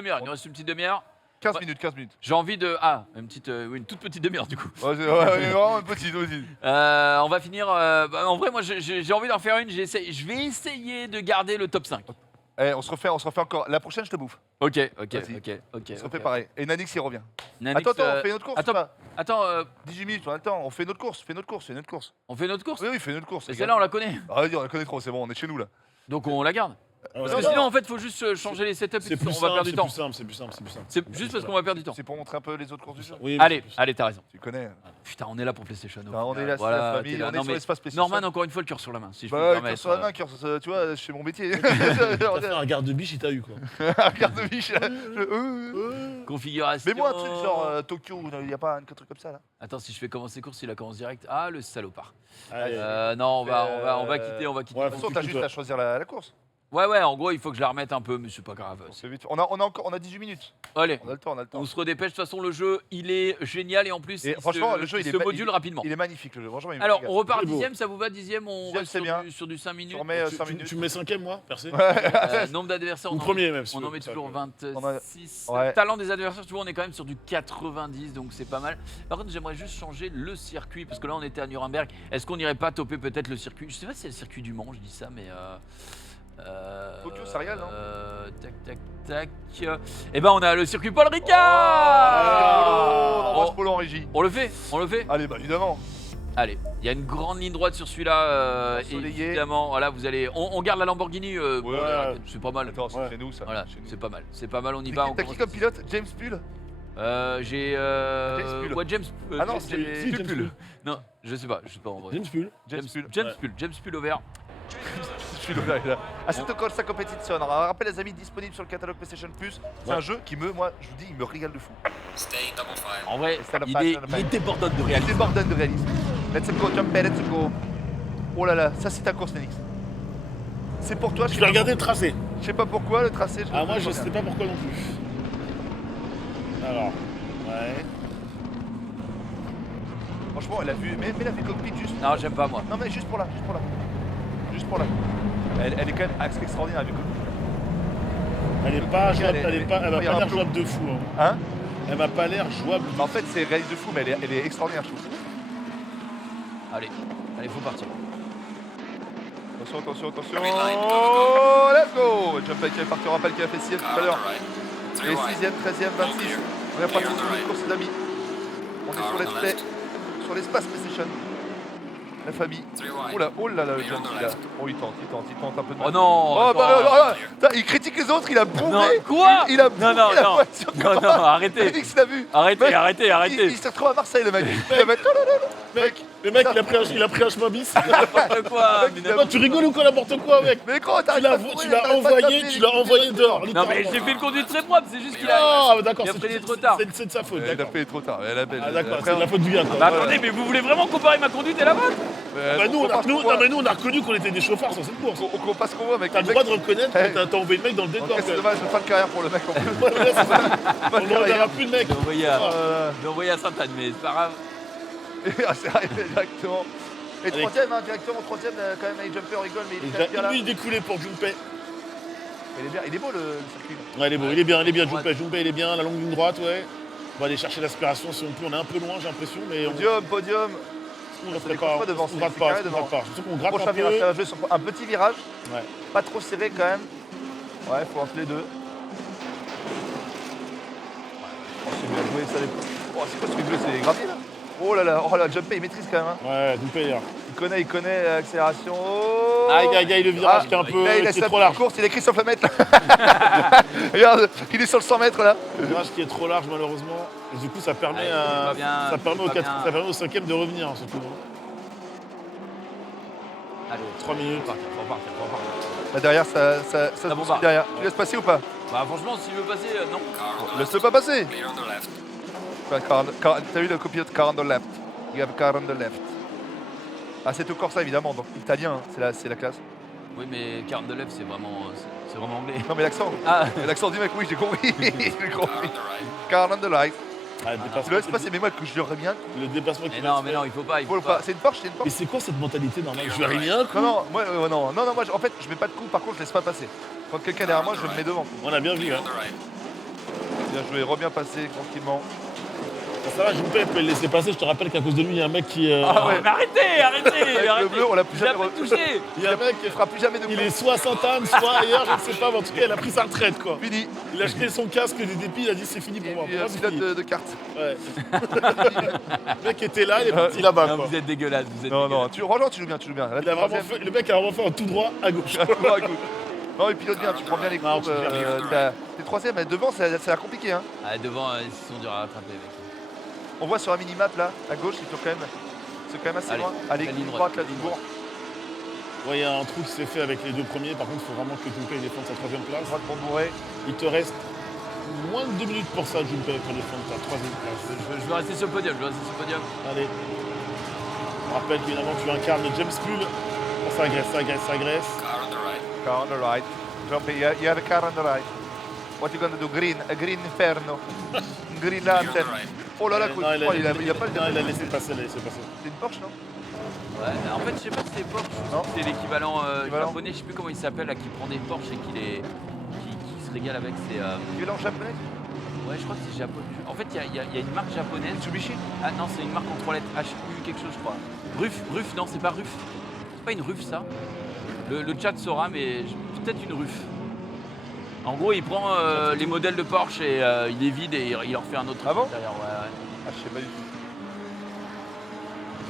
demi-heure. 15 minutes. J'ai envie de. Une toute petite demi-heure du coup. Ouais, vraiment une petite aussi. On va finir. En vrai, moi j'ai envie d'en faire une. Je vais essayer de garder le top 5. Eh, on se refait encore. La prochaine, je te bouffe. Ok. Vas-y. On se refait pareil. Et Nanix, il revient. Nanix, Attends, on fait une autre course. attends. ou pas Attends, 18 minutes, on a le temps. On fait notre course. on fait notre course. Oui, fais notre course. Et celle-là, on la connaît. Ah, vas-y, on la connaît trop, c'est bon, on est chez nous là. Donc on la garde. Parce que non. sinon, en fait, il faut juste changer les setups. C'est Et plus on va perdre du temps. c'est plus simple. C'est juste parce qu'on va perdre du temps. C'est pour montrer un peu les autres courses du jeu. Oui, Allez, t'as raison. Tu connais. Putain, on est là pour PlayStation. Enfin, on est là, c'est Voilà, la famille, t'es là. on est Non, sur mais l'espace PlayStation. Norman, encore une fois, le cœur sur la main. Si je peux me Bah, permettre. cœur sur la main, tu vois, c'est mon métier. T'as fait un garde de biche, il t'a eu quoi. Regarde de biche. Configuration. Mets-moi un truc genre Tokyo, où il n'y a pas un truc comme ça là. Attends, si je fais commencer course, il la commence direct. Ah, le salopard. Allez. Non, on va quitter. Ouais, De toute façon, t'as juste à choisir la course. Ouais, en gros, il faut que je la remette un peu, mais c'est pas grave. C'est vite. On a 18 minutes. Allez, On a le temps. on se redépêche. De toute façon, le jeu, il est génial et en plus, Et franchement, le jeu, il se est module rapidement. Il est magnifique le jeu. Franchement, il me Alors, régale. on repart Il est beau. 10ème, ça vous va 10ème? On Dixième, reste c'est bien. sur du 5 minutes. Tu remets 5 minutes. Tu me mets 5ème moi, percé. Nombre d'adversaires, Ou on premier même. si en tu veux. met toujours On a- 26. Ouais. Talent des adversaires, tu vois, on est quand même sur du 90, donc c'est pas mal. Par contre, j'aimerais juste changer le circuit, parce que là, on était à Nuremberg. Est-ce qu'on n'irait pas toper peut-être le circuit? Je sais pas si c'est le circuit du Mans, je dis ça, mais... Tokyo, ça régale, non Tac. Eh ben, on a le circuit Paul Ricard. On embrasse Polo en régie. On le fait. Allez, bah évidemment. Allez, il y a une grande ligne droite sur celui-là. Ensoleillé. Évidemment, voilà, vous allez. On garde la Lamborghini. C'est pas mal. Attends, Ouais. c'est chez nous ça. Voilà, Chez nous. c'est pas mal. On y va. on T'as qui commence. comme pilote? James Pull? J'ai. James Pull. Ouais, James. Ah non, James c'est James Pull. Non, je sais pas en vrai. James Pull. James Pull au vert. Je suis le gars, là. Assetto Corsa Competition. Alors, un rappel, les amis, disponible sur le catalogue PlayStation Plus. C'est Ouais. un jeu qui moi, je vous dis, il me régale de fou. En vrai, C'est la il patte, est c'est la patte. débordant de Il y a réalisme. des bordels de réalisme. Let's go, jump, let's go. Oh là là, ça c'est ta course, Nenix. C'est pour toi, Je vais regarder le tracé. Je sais pas pourquoi, le tracé. Ah, moi, je sais pas pourquoi non plus. Alors, ouais. Franchement, elle a vu, mais la vue cockpit juste. Non, j'aime pas moi. Non, mais juste pour là. Elle est quand même extraordinaire, la vue cockpit. Elle est pas jouable, Elle elle m'a il y a pas un l'air plomb. jouable de fou. Hein. Hein? Elle m'a pas l'air jouable. En fait, c'est réaliste de fou, mais elle est extraordinaire, je trouve. Allez, faut partir. Attention. Oh, let's go! Jump qui est parti en rappel qui a fait 6ème tout à l'heure. Et 6ème, 13ème, 26. On est reparti sur une course, les amis. On est sur Let's Play, sur l'espace PlayStation. La famille. Oh là, le jump là. Oh, il tente un peu de mal. Oh non. Oh bah, il critique les autres, il a bourré. Non, quoi? Il a bourré Non, la voiture. Non, arrêtez. Félix l'a vu. Arrêtez. Il se retrouve à Marseille, le mec. Il va mettre... Mec, Le mec, il a pris un chemin bis. N'importe quoi. mais Toi, tu rigoles ou quoi, n'importe quoi, mec? Mais gros, Tu t'arrêtes l'as pas de courir, t'arrêtes pas de tu l'as envoyé dehors. Non, mais j'ai fait une conduite très propre, c'est juste qu'il a. Ah, d'accord, il a pris trop tard. C'est de sa faute. Il a D'accord. fait trop tard, elle a belle. Ah, d'accord, Après, c'est de la faute du gars. quoi. Bah attendez, mais vous voulez vraiment comparer ma conduite et la vôtre? Bah, nous, on a reconnu qu'on était des chauffards sur cette course. on comprend ce qu'on voit, mec. T'as le droit de reconnaître Hey. que t'as envoyé le mec dans le décor. Ok, c'est dommage, fin de carrière pour le mec en plus. Ouais, c'est ça. Fin On de ne reverra carrière. plus le mec. Je l'ai envoyé à Sainte-Anne, mais c'est pas grave. Ah, c'est arrivé directement. Et Allez. troisième, hein, directement troisième, quand même, les jumpers rigolent, mais il est quand même bien là. Lui, il découlait pour Junpei. Il est bien, il est beau le circuit. Là. Ouais, il est bien, Junpei. Junpei, il est bien, la longue ligne droite, ouais. On va aller chercher l'aspiration si on peut. On est un peu loin, j'ai l'impression, mais on Podium. on Ça décroche pas devant, on gratte c'est pas, carré on devant. gratte pas. J'ai l'impression qu'on gratte Prochain un virage, ça peu. va jouer sur un petit virage, Ouais. pas trop serré quand même. Ouais, faut entre les deux. Oh, c'est bien joué, ça. Oh, c'est quoi ce truc bleu, c'est les graviers là? Oh là là, Jumpé, il maîtrise quand même. Hein. Ouais, Junpei, là. Il connaît l'accélération. Oh Aïe, le virage qui est un peu. là, il Qui laisse est la trop large. course, il est Christophe Lemaitre là. Regarde, il est sur le 100 mètres là. Le virage qui est trop large, malheureusement. Et du coup, ça permet, Ouais, à- c'est pas bien, ça permet c'est au pas quatre- bien. ça permet au cinquième de revenir, hein, surtout. Allez, 3 minutes. faut repartir. Là derrière, ça se bon, poursuit bah. derrière. Tu laisses passer ou pas? Bah franchement, s'il veut passer, non. Laisse-le pas passer. Ouais, t'as vu le copilote car on the left. You have car on the left. Ah, c'est tout Corsa évidemment, donc italien, hein, c'est la classe. Oui, mais 49, c'est vraiment anglais. Non, mais l'accent. Ah, L'accent du mec, oui, j'ai compris. J'ai compris. Car on the right. Ah, le Tu dépassement, laisses passer, mais moi, que je le bien. le dépassement qui mais va non, se mais faire. non, il faut pas. Faut le pas. C'est une Porsche, c'est une Mais Porsche. c'est quoi cette mentalité normale? Je vais rien, quoi. Non, moi, non, moi, en fait, je mets pas de coup, par contre, je laisse pas passer. Quand quelqu'un est derrière moi, je me mets devant. On a bien vu, hein. Bien joué, bien passer tranquillement. Ça va, Junpei peut le laisser passer. Je te rappelle qu'à cause de lui, il y a un mec qui. Ah ouais. Mais arrêtez, Avec arrêtez. le bleu, on l'a plus Il a jamais pas touché. Il y a un mec. Il fera plus jamais de Il coup. est soit à Sainte-Anne, soit ailleurs, je ne sais pas, mais en tout cas, il a pris sa retraite, quoi. Fini. Il a jeté son casque des dépits, il a dit c'est fini pour moi. Pour moi, c'est Pilote fini. de carte. Ouais. Le mec était là, il est parti là-bas, Non, quoi. vous êtes dégueulasse, vous êtes Non, dégueulasse. franchement, tu joues bien. Là, Il a vraiment troisième. fait, le mec a vraiment fait un tout droit à gauche. À gauche. Non, il pilote bien, tu prends bien les Non, courbes. tu gères T'es troisième, mais devant, ça a l'air compliqué. Hein. Ah, devant, ils sont durs à rattraper, mec. On voit sur la minimap là, à gauche, ils sont quand même assez Allez, loin. Allez, la ligne ligne droite, droite, là, la tu ligne bourres. Ouais, il y a un trou qui s'est fait avec les deux premiers. Par contre, il faut vraiment que Junpei défende sa troisième place. Droite pour bourrer. Il te reste moins de 2 minutes pour ça, Junpei, pour défendre ta troisième place. Je veux rester sur le podium, Allez. Je rappelle qu'évidemment, tu incarnes James Pull. Oh, ça agresse. Car on the right. Jump, you have a car on the right. What you gonna do? A green inferno. Green lantern. Oh là là, Non, quoi. il Oh, il a pas le non, il a laissé passer, C'est une Porsche, non? Ouais, en fait, je sais pas si c'est Porsche, Non. c'est l'équivalent Équivalent. japonais, je sais plus comment il s'appelle, là, qui prend des Porsche et qui se régale avec ses. Tu es là en japonais? Ouais, je crois que c'est japonais. En fait, il y a une marque japonaise. Mitsubishi? Ah non, c'est une marque en 3 lettres, HU quelque chose, je crois. Ruf, non, c'est pas Ruf. C'est pas une Ruf, ça. Le chat saura, mais peut-être une Ruf. En gros, il prend les modèles de Porsche et il les vide et il en refait un autre Ah bon derrière. Ouais. Ah, je sais pas du tout.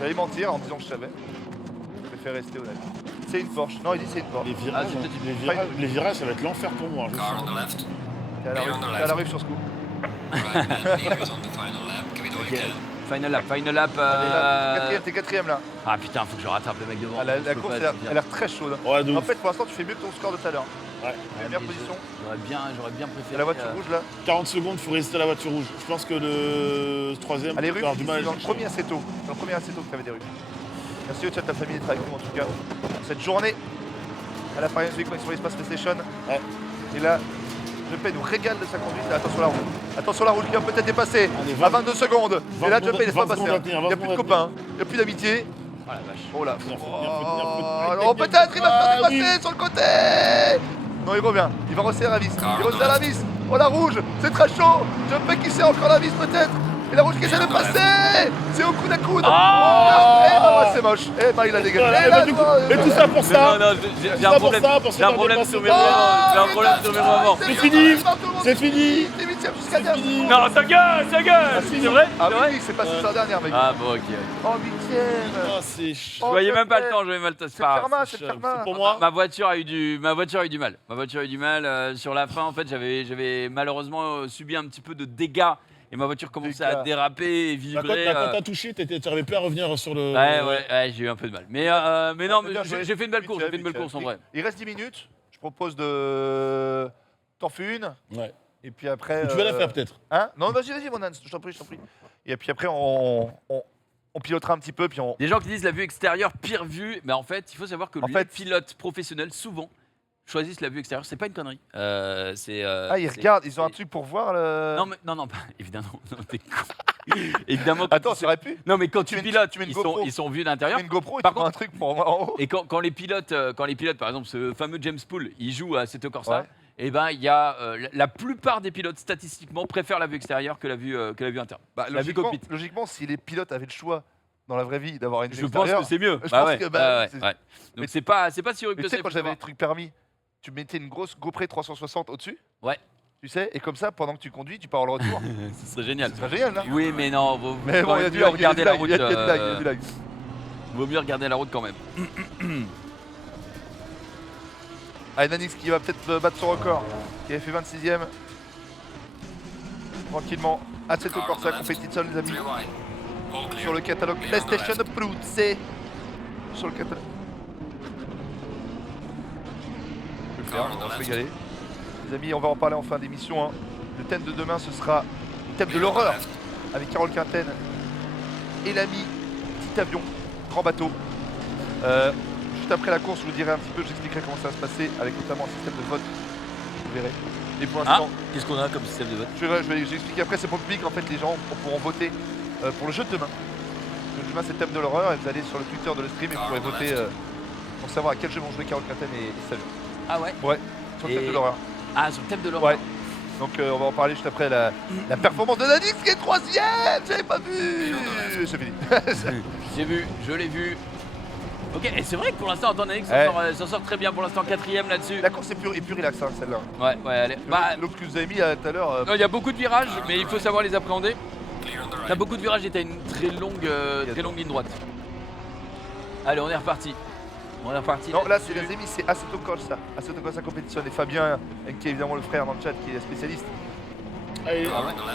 J'allais mentir en disant que je savais. Je préfère rester honnête. C'est une Porsche. Non, il dit c'est une Porsche. Les virages, c'est peut-être une les virages, ça va être l'enfer pour moi. Je sens. T'es à la rue sur ce coup. Final lap. T'es quatrième là. Ah putain, faut que je rattrape le mec devant. Ah, la Je peux course, pas, elle a c'est bien. l'air très chaude. Ouais, de En ouf. fait, pour l'instant, tu fais mieux que ton score de tout à l'heure. Ouais. T'es Ouais, meilleure mais position. J'aurais bien préféré. Et la voiture rouge là. 40 secondes, il faut résister à la voiture rouge. Je pense que le troisième, Allez, il Ruff, va avoir du mal à c'est dans le chercher. premier assez tôt. Dans le premier assez tôt que t'avais des Ruffs. Merci au chat de ta famille d'être avec nous en tout cas. Cette journée à la Paris Week sur l'espace PlayStation. Ouais. Et là, Jumpé nous régale de sa conduite. Là, attention la rouge. Attention la rouge qui va peut-être dépasser. Allez, À 22 secondes. Et là, Jumpé, laisse pas 20 passer. secondes à hein. tenir, Il n'y a 20 plus de secondes à copains. Il n'y a plus d'amitié. Oh la vache. Oh là. Faut tenir. Oh, peut-être il va se faire Ah, dépasser sur le côté. Non, il revient. Il va resserrer la vis. Il resserre la vis. Oh la rouge, c'est très chaud. Jumpé qui serre encore la vis peut-être. Et la rouge qui essaie de passer. C'est au coude à coude. Ah. Eh bah, c'est moche. Eh bah, il a dégagé. Voilà, Eh, là, du coup, non, et tout ça pour ça. Non, j'ai ça un pour problème. ça, pour se J'ai un faire problème dépasser. sur mes Oh, mouvements. J'ai un problème sur mes mouvements. C'est fini. C'est fini. C'est 8ème jusqu'à C'est dernière. fini. Non, ça gueule. C'est vrai? Ah C'est vrai? oui, c'est passé sur la dernière, mec. Ah bon, ok. Oh, 8ème. Ah, c'est chaud. Je voyais même pas le temps, c'est C'est pas le grave. karma, c'est le karma. C'est pour moi. Ma voiture a eu du mal. Sur la fin, en fait, j'avais malheureusement subi un petit peu de dégâts et ma voiture commençait Lucas. à déraper et Bah, vibrer. quand t'as touché, tu n'arrivais plus à revenir sur le. Ouais, j'ai eu un peu de mal. Mais non, mais Bien joué. j'ai fait une belle course, j'ai Huitième, fait une belle course en vrai. Il reste 10 minutes. Je propose de. T'en fais une. Ouais. Et puis après. Ou tu vas la faire peut-être. Hein? Non, vas-y, mon âne, je t'en prie. Et puis après, on pilotera un petit peu. Puis on. Des gens qui disent la vue extérieure, pire vue. Mais en fait, il faut savoir que En les fait- pilotes professionnels, souvent, choisissent la vue extérieure. C'est pas une connerie. Ils regardent, ils ont un truc pour voir le. Non, pas évidemment. Non, t'es con. Évidemment. Quand Attends, tu- ça aurait pu. Non, mais quand tu tu mets une- pilotes, tu mets une ils sont, GoPro. ils sont vus Tu d'intérieur. mets une GoPro et Par tu prends un truc pour voir en haut. Et quand les pilotes, par exemple, ce fameux James Poole, il joue à Assetto Corsa, Ouais. et ben il y a la plupart des pilotes statistiquement préfèrent la vue extérieure que la vue interne. Bah, La vue cockpit. logiquement, si les pilotes avaient le choix dans la vraie vie d'avoir une vue Je pense extérieure, que c'est mieux. Je Bah pense ouais, que, bah, ouais, c'est- ouais. Mais- Donc c'est pas si horrible Mais que tu sais, ça. quand faut j'avais savoir. le truc permis, tu mettais une grosse GoPro 360 au-dessus. Ouais. Tu sais, et comme ça, pendant que tu conduis, tu pars le retour. Ce serait génial. Ce serait génial, là. Oui, mais non, Mais bon, il y a du mieux lag, il y a regarder du la lag, route. il y a du lag, il y a du lag. Vaut mieux regarder la route quand même. Ah, Nanix qui va peut-être battre son record, qui avait fait 26ème. Tranquillement. Assetto Corsa Competition, les amis. Sur le catalogue PlayStation Plus, c'est sur le catalogue. Je vais le faire, on va se régaler. Les amis, on va en parler en fin d'émission. Hein. Le thème de demain, ce sera le thème de l'horreur avec Carole Quinten et l'ami Petit Avion, Grand Bateau. Juste après la course, je vous dirai un petit peu, j'expliquerai comment ça va se passer avec notamment un système de vote. Vous verrez. Et pour l'instant, Qu'est-ce qu'on a comme système de vote j'explique après, c'est pour le public. En fait, les gens pourront voter pour le jeu de demain. Le jeu de demain, c'est le thème de l'horreur et vous allez sur le Twitter de le stream et vous pourrez voter pour savoir à quel jeu vont jouer Carole Quinten et Salut. Ah ouais. Sur le thème Et- de l'horreur. Ah, sur le thème de l'horreur. Ouais. Donc on va en parler juste après la performance de Nanix qui est 3ème. J'avais pas vu. C'est fini. J'ai vu, je l'ai vu. Ok, et c'est vrai que pour l'instant, Antoine Alex Ouais. s'en sort très bien pour l'instant, 4ème là-dessus. La course est plus relax, hein, celle-là. Ouais, allez. Bah, L'autre que vous avez mis tout à l'heure. il y a beaucoup de virages, mais il faut savoir les appréhender. T'as beaucoup de virages et t'as une très longue ligne droite. Allez, on est reparti. Non, là, c'est les amis, c'est Assetto Corsa Competition et Fabien, qui est évidemment le frère dans le chat, qui est spécialiste. Allez,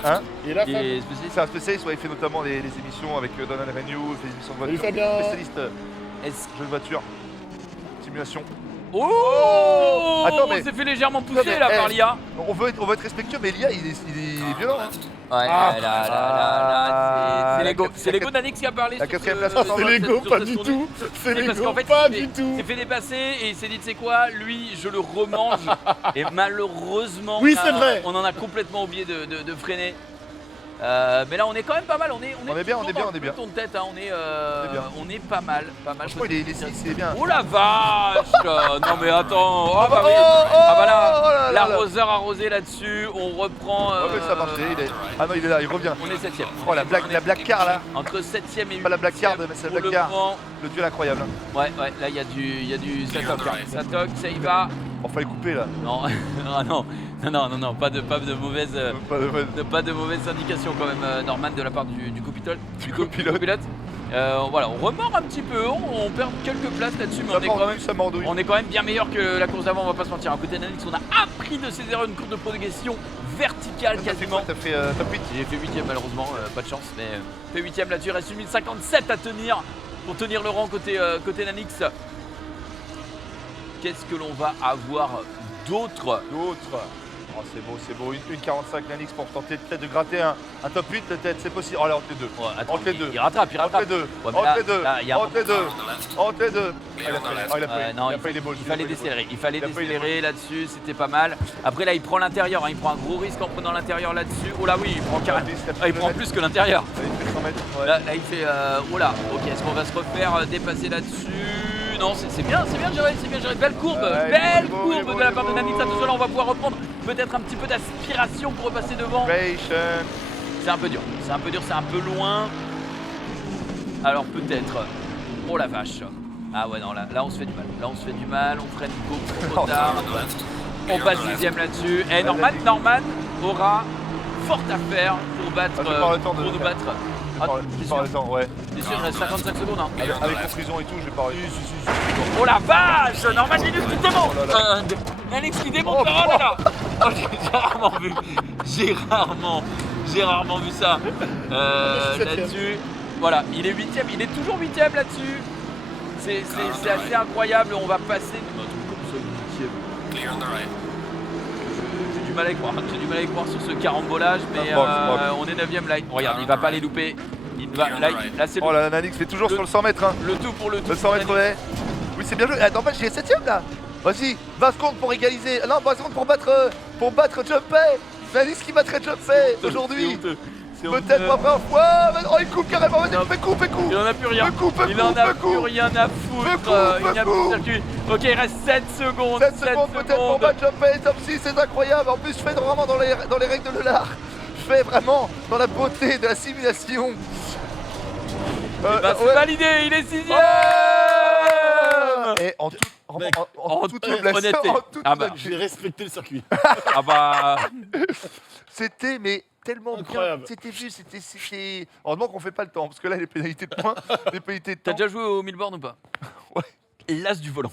Hein et là, Qui Fab, est spécialiste. C'est un spécialiste, ouais, il fait notamment les émissions avec Donald Renew, il fait des émissions de Salut, voiture. Fabien. Spécialiste Est-ce- jeux de voiture, simulation. Oh, Attends, mais- on s'est fait légèrement Non, pousser mais, là par l'IA. On veut être respectueux, mais l'IA, il est violent. Hein. Ouais, Ah, là, c'est la Lego. quat- C'est Lego Nanix qui a parlé. la sur quatrième ce- place, sur c'est cette- Lego, sur pas cette du tournée. tout. C'est Oui, parce Lego, qu'en fait, pas il du s'est tout. fait dépasser et il s'est dit, tu sais quoi, lui, je le remange. Et malheureusement, Oui, c'est vrai. on en a complètement oublié de freiner. Mais là, on est quand même pas mal. On est On est bien, toujours on est bien, dans on est le bien. peloton de tête. Hein. On est bien. on est pas mal. Franchement, il est bien. Oh la vache. Non mais attends. Oh bah oui. oh Ah bah là, là là là. l'arroseur arrosé là-dessus. On reprend. Ouais, mais ça a marché, Ah non, il est là, il revient. On est 7ème. Oh, la black car là. Entre 7ème et 8ème. Pas la black card, mais c'est la pour black le car. moment. Le duel incroyable. Hein. Ouais, là il y a du Satok. Satok, ça y va. Bon, fallait couper là. Non, ah non, pas de mauvaise. Pas de mauvaise indication quand même, Norman, de la part du copilote. copilote. Voilà, on remord un petit peu, on perd quelques places là-dessus, mais Ça mordouille. on est quand même bien meilleur que la course d'avant, on va pas se mentir. À côté d'Analix, on a appris de ses erreurs, une course de progression verticale quasiment. T'as fait top 8. J'ai fait 8ème malheureusement, pas de chance, mais fait 8ème là-dessus, il reste 1057 à tenir pour tenir le rang côté Nanix. Qu'est-ce que l'on va avoir d'autre? Oh, c'est beau. Une 45 Nanix pour tenter peut-être de gratter un top 8 peut-être, c'est possible. Oh là, entre les deux. Ouais, attends, Entre les deux. il rattrape. Entre les deux. Ouais, mais Entre les deux. là, il y a un Entre les deux. Entre les deux. Non, il fallait décélérer. Il fallait décélérer là-dessus, c'était pas mal. Après là, il prend l'intérieur, hein, il prend un gros risque en prenant l'intérieur là-dessus. Oh là oui, il prend carrément. Ah, il prend plus que l'intérieur. Il fait 100 mètres. Ouais. Là, il fait. Oh là, ok, est-ce qu'on va se refaire dépasser là-dessus? Non, c'est bien géré, Belle courbe, Ouais, belle il est beau, courbe il est beau, de la il est part de beau. Nanix. Attention, là, on va pouvoir reprendre peut-être un petit peu d'aspiration pour repasser devant. Ration. C'est un peu dur, c'est un peu loin. Alors peut-être. Oh la vache. Ah ouais non là on se fait du mal. On freine beaucoup trop tard. On passe 10ème là-dessus. Et Norman aura fort à faire pour battre. Ah, je vais pas avoir le temps de pour le nous faire. battre. Je vais pas le temps, ouais. T'es sûr, il reste 55 secondes hein. Avec conclusion et tout, je vais pas arrêter. Oh la vache. Norman Linus qui démonte. Oh là là. Alex qui démonte. Oh là là. Oh, j'ai rarement J'ai rarement vu ça. je suis septième. Là-dessus, voilà, il est 8ème, il est toujours 8ème là-dessus. C'est assez incroyable, on va passer. Mais attends, comme ça, 8ème. J'ai du mal à y croire, sur ce carambolage, mais on est 9ème là. Regarde, il va pas les louper. Il va, là c'est Oh là, Nanix fait toujours sur le 100 mètres. Hein. le tout pour le tout. Le 100 mètres, ouais. Oui, c'est bien joué. Attends, j'ai 7ème là. Vas-y, 20 secondes pour égaliser. Non, 20 secondes pour battre Jumpé. Nanix qui battrait Jumpé aujourd'hui. Peut-être pas première fois. Oh, il coupe carrément. Vas-y, fais coup. Il en a plus rien. Il en a plus rien à foutre. Il n'y a plus de circuit. Ok, il reste 7 secondes. 7 secondes peut-être pour battre Jumpé. Top 6, c'est incroyable. En plus, je fais vraiment dans les règles de l'art. Je fais vraiment dans la beauté de la simulation. C'est validé, il est 6ème. Et en toute honnêteté. J'ai respecté le circuit. Ah bah. C'était mais tellement incroyable. Bien. C'était vu, c'était. Heureusement qu'on fait pas le temps, parce que là les pénalités de points, les pénalités de temps. T'as déjà joué au Milborn ou pas? Ouais. L'as du volant.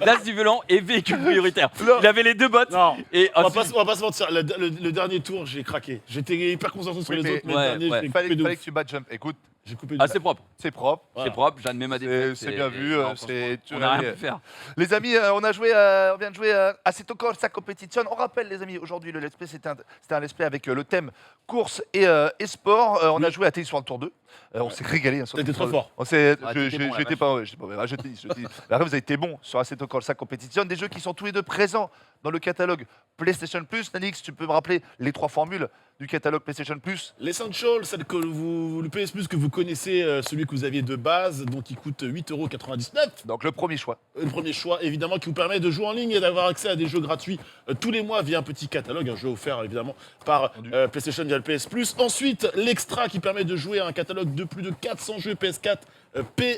L'as du volant et véhicule prioritaire. Non. Il avait les deux bottes. Non, Et on va pas se mentir, le dernier tour, j'ai craqué. J'étais hyper concentré sur Oui, les mais- autres, mais ouais, le dernier, ouais. j'ai Fallait coupé de que ouf. tu battes Jump. Écoute, J'ai coupé de Ah, ouf. c'est propre. c'est propre. Voilà. C'est propre, j'admets ma défaite. C'est bien vu, non, c'est- franchement, on n'a rien pu faire. Les amis, on vient de jouer à cette Corsa Competition. On rappelle les amis, aujourd'hui le let's play c'était un let's play avec le thème course et sport. On a joué à Tennis World Tour 2. On s'est régalé. Hein, sur T'étais Tennis trop World. fort. On s'est- Ah, je- t'étais bon, la J'étais vache. pas, ouais, j'étais pas, ouais, je te dis. Après, vous avez été bon sur Assetto Corsa Competition. Des jeux qui sont tous les deux présents dans le catalogue PlayStation Plus. Nanix, tu peux me rappeler les 3 formules du catalogue PlayStation Plus? L'Essential, celle que le PS Plus que vous connaissez, celui que vous aviez de base, donc il coûte 8,99 €. Donc le premier choix. Le premier choix, évidemment, qui vous permet de jouer en ligne et d'avoir accès à des jeux gratuits tous les mois via un petit catalogue, un jeu offert évidemment par PlayStation via le PS Plus. Ensuite, l'extra qui permet de jouer à un catalogue de plus de 400 jeux PS4,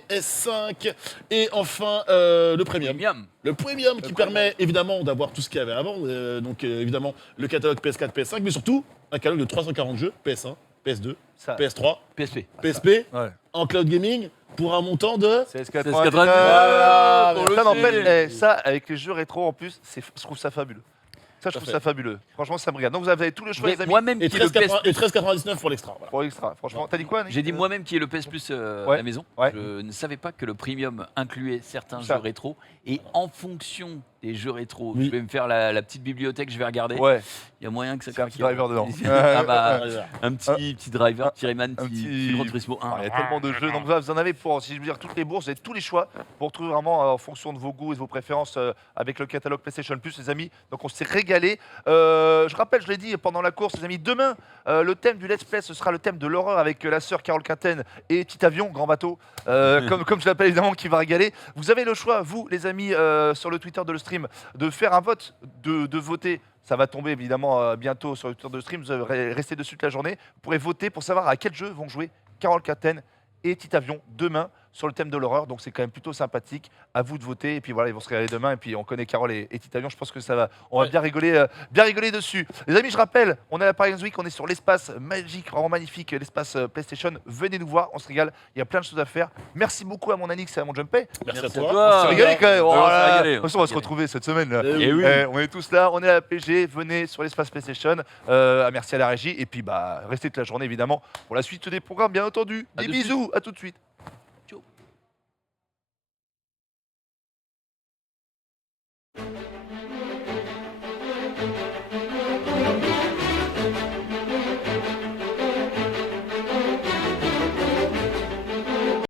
PS5. Et enfin, le premium. Le premium qui permet évidemment d'avoir tout ce qu'il y avait avant. Donc évidemment, le catalogue PS4, PS5, mais surtout un catalogue de 340 jeux, PS1, PS2, Ça. PS3, PSP. PSP, Ouais. en cloud gaming, pour un montant de... CS99. Voilà, Ça pour le n'empêche, style. ça avec les jeux rétro en plus, je trouve ça fabuleux. Ça, je Tout à trouve fait. ça fabuleux. Franchement, ça me regarde. Donc vous avez tout le choix, Mais les amis. moi-même Et qui ai le PS 13,99 pour l'extra. Voilà. Pour extra. Franchement, t'as dit quoi, Nick? J'ai dit moi-même qui ai le PS Plus à Ouais. la maison, Ouais. je ne savais pas que le premium incluait certains Ça. jeux rétro et en fonction des jeux rétro, Oui. je vais me faire la petite bibliothèque, je vais regarder. Ouais, Il y a moyen que ça c'est un craque. petit driver dedans. Ah bah, Voilà. un petit driver, petit Rayman, un petit petit- Gran Turismo 1. Il y a tellement de jeux, donc vous en avez pour, si je veux dire, toutes les bourses, vous avez tous les choix pour trouver vraiment en fonction de vos goûts et de vos préférences avec le catalogue PlayStation Plus, les amis. Donc on s'est régalé. Je rappelle, je l'ai dit pendant la course, les amis, demain, le thème du Let's Play, ce sera le thème de l'horreur avec la sœur Carole Quinten et Petit Avion, grand bateau, comme je l'appelle évidemment, qui va régaler. Vous avez le choix, vous, les amis, sur le Twitter de le stream, de faire un vote, de voter. Ça va tomber évidemment bientôt sur le Twitter de stream. Vous restez dessus toute la journée. Vous pourrez voter pour savoir à quel jeu vont jouer Carole Quinten et Petit Avion demain sur le thème de l'horreur. Donc c'est quand même plutôt sympathique. À vous de voter. Et puis voilà, ils vont se régaler demain. Et puis on connaît Carole et Petit Avion. Je pense que ça va. On va Ouais. bien rigoler dessus. Les amis, je rappelle, on est à la Paris Games Week. On est sur l'espace magique, vraiment magnifique, l'espace PlayStation. Venez nous voir. On se régale. Il y a plein de choses à faire. Merci beaucoup à mon Anix et à mon Jumpé. Merci à Merci à toi. toi. On s'est régalé quand même. on s'est Voilà. régalé, De toute façon, on va se régalé. retrouver cette semaine. Là. Et oui. On est tous là, on est à la PG, venez sur l'espace PlayStation. Merci à la régie et puis bah restez toute la journée évidemment pour la suite des programmes bien entendu. À Des de suite. bisous, à tout de suite.